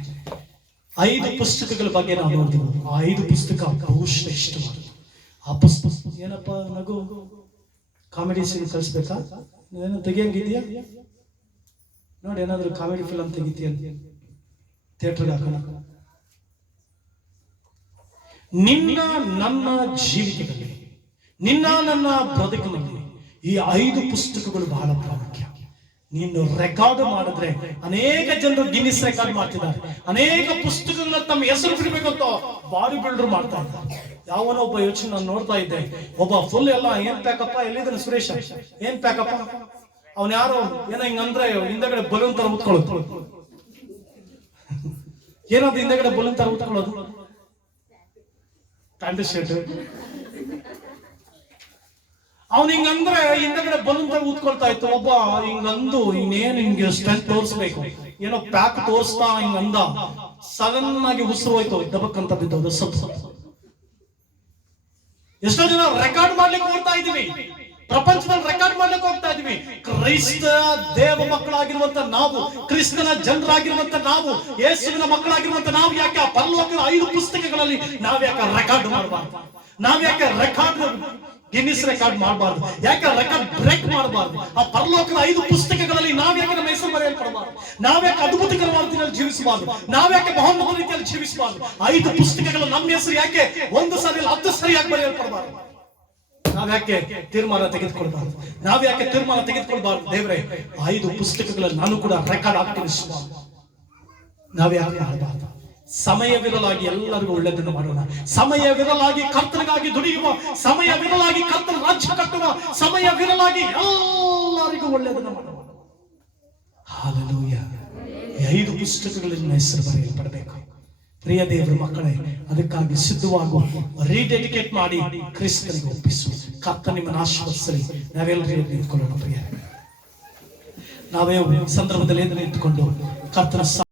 5 ಪುಸ್ತಕಗಳ ಬಗ್ಗೆ ನಾವು ನೋಡ್ತೀವಿ. ಆ 5 ಪುಸ್ತಕ ಬಹುಶ್ರೇಷ್ಠವಾದ. ಆ ಪುಸ್ತಕ ಏನಪ್ಪ ನಗು, ಕಾಮಿಡಿ ಸೀನ್ ಕಳಿಸ್ಬೇಕಾ, ಏನೋ ತೆಗಿಯಂಗಿದ್ಯಾ ನೋಡಿ, ಏನಾದ್ರು ಕಾಮಿಡಿ ಫಿಲಂ ತೆಗಿತೀಯ ಥಿಯೇಟರ್ಗೆ ಹಾಕೋಣ. ನಿನ್ನ ನನ್ನ ಜೀವಿತದಲ್ಲಿ, ನಿನ್ನ ನನ್ನ ಬದುಕಿನಲ್ಲಿ ಈ 5 ಪುಸ್ತಕಗಳು ಬಹಳ ಪ್ರಾಮುಖ್ಯ. ನೀನು ರೆಕಾರ್ಡ್ ಮಾಡಿದ್ರೆ ಅನೇಕ ಜನರು ಗಿನ್ನಿಸ್ ರೆಕಾರ್ಡ್ ಮಾಡ್ತಿದ್ದಾರೆ. ಅನೇಕ ಪುಸ್ತಕಗಳನ್ನ ತಮ್ಮ ಹೆಸರು ಬಿಡಬೇಕು ಅಂತ ಬಾಡಿ ಬಿಲ್ಡರ್ ಮಾಡ್ತಾ ಇದ್ದಾರೆ. ಯಾವನೋ ಒಬ್ಬ ಯೋಚನೆ ನಾನು ನೋಡ್ತಾ ಇದ್ದೆ, ಒಬ್ಬ ಫುಲ್ ಎಲ್ಲ ಏನ್ ಪ್ಯಾಕಪ್ಪ, ಎಲ್ಲಿದ್ದಾನೆ ಸುರೇಶ್, ಏನ್ ಪ್ಯಾಕಪ್ಪ, ಅವನ್ ಯಾರು ಏನೋ ಹಿಂಗಂದ್ರೆ ಹಿಂದಗಡೆ ಬಲೂನ್ ತರ ಉತ್ಕೊಳ್ಳೋದು, ಏನಾದ್ರು ಹಿಂದಗಡೆ ಬಲೂನ್ ತರ ಉತ್ಕೊಳ್ಳೋದು, ಪ್ಯಾಂಟ್ ಶರ್ಟ್, ಅವನ್ ಹಿಂಗಂದ್ರೆ ಹಿಂದಗಡೆ ಬಲೂನ್ ತರ ಉತ್ಕೊಳ್ತಾ ಇತ್ತು. ಒಬ್ಬ ಹಿಂಗಂದು ಇನ್ನೇನ್ ಹಿಂಗೆ ಸ್ಟ್ರೆಂತ್ ತೋರಿಸ್ಬೇಕು, ಏನೋ ಪ್ಯಾಕ್ ತೋರಿಸ್ತಾ ಹಿಂಗಂದ, ಸಡನ್ ಆಗಿ ಉಸಿರು ಹೋಯ್ತು, ದಬಕ್ ಅಂತ ಬಿದ್ದೋದು. ಎಷ್ಟೋ ಜನ ರೆಕಾರ್ಡ್ ಮಾಡ್ಲಿಕ್ಕೆ ಹೋಗ್ತಾ ಇದೀವಿ, ಪ್ರಪಂಚದಲ್ಲಿ ರೆಕಾರ್ಡ್ ಮಾಡ್ಲಿಕ್ಕೆ ಹೋಗ್ತಾ ಇದೀವಿ. ಕ್ರೈಸ್ತ ದೇವ ಮಕ್ಕಳಾಗಿರುವಂತ ನಾವು, ಕ್ರಿಸ್ತನ ಜನರಾಗಿರುವಂತ ನಾವು, ಯೇಸುವಿನ ಮಕ್ಕಳಾಗಿರುವಂತ ನಾವು ಯಾಕೆ ಆ ಪರಲೋಕದ 5 ಪುಸ್ತಕಗಳಲ್ಲಿ ನಾವ್ಯಾಕೆ ರೆಕಾರ್ಡ್ ಮಾಡಬಾರ್ದು? ನಾವ್ಯಾಕೆ ರೆಕಾರ್ಡ್ ಗಿನ್ನಿಸ್ ರೆಕಾರ್ಡ್ ಮಾಡಬಾರ್ದು? ಯಾಕೆ ರೆಕಾರ್ಡ್ ಬ್ರೇಕ್ ಮಾಡಬಾರ್ದು? ಆ ಪರಲೋಕದ 5 ಪುಸ್ತಕಗಳಲ್ಲಿ ನಾವ್ಯಾಕೆ ನಮ್ಮ ಹೆಸರು ಬರೆಯಲ್ಪಡಬಾರ್ದು? ನಾವ್ಯಾಕೆ ಅದ್ಭುತಕರವಾದ ರೀತಿಯಲ್ಲಿ ಜೀವಿಸಬಾರ್ದು? ನಾವ್ಯಾಕೆ ಮಹೋನ್ನತ ರೀತಿಯಲ್ಲಿ ಜೀವಿಸಬಾರ್ದು? 5 ಪುಸ್ತಕಗಳು ನಮ್ಮ ಹೆಸರು ಯಾಕೆ 1 ಸರಿ 10 ಸರಿಯಾಗಿ ಬರೆಯಲ್ಪಡಬಾರ್ದು? ನಾವ್ಯಾಕೆ ತೀರ್ಮಾನ ತೆಗೆದುಕೊಳ್ಬಾರ್ದು? ನಾವ್ಯಾಕೆ ತೀರ್ಮಾನ ತೆಗೆದುಕೊಳ್ಬಾರ್ದು? ದೇವರೇ, 5 ಪುಸ್ತಕಗಳನ್ನು ನಾನು ಕೂಡ ರೆಕಾರ್ಡ್ ಆಗ್ತೀನಿ. ನಾವ್ಯಾಕೆ ಮಾಡಬಾರ್ದು? ಸಮಯವಿರಲಾಗಿ ಎಲ್ಲರಿಗೂ ಒಳ್ಳೆಯದನ್ನು ಮಾಡೋಣ. ಸಮಯವಿರಲಾಗಿ ಕರ್ತನಿಗಾಗಿ ದುಡಿಯುವ, ಸಮಯವಿರಲಾಗಿ ಕರ್ತನ ರಾಜ್ಯ ಕಟ್ಟುವ, ಸಮಯವಿರಲಾಗಿ ಎಲ್ಲರಿಗೂ ಒಳ್ಳೆಯದನ್ನು ಮಾಡೋಣ. ಹಾಲೆಲೂಯಾ. ಈ 5 ಪುಸ್ತಕಗಳಲ್ಲಿ ಹೆಸರು ಬರೆಯಲ್ಪಡಬೇಕು. ಪ್ರಿಯ ದೇವರ ಮಕ್ಕಳೇ, ಅದಕ್ಕಾಗಿ ಸಿದ್ಧವಾಗು, ರೀಡೆಡಿಕೇಟ್ ಮಾಡಿ ಕ್ರಿಸ್ತನಿಗೆ ಒಪ್ಪಿಸು. ಕರ್ತ ನಿಮ್ಮನ್ನು ಆಶೀರ್ವದಿಸಲಿ. ನಾವೆಲ್ಲರೂ ನಿಂತ್ಕೊಳ್ಳೋಣ ಪ್ರಿಯ. ನಾವೇ ಸಂದರ್ಭದಲ್ಲಿ ನಿಂತುಕೊಂಡು ಕರ್ತನ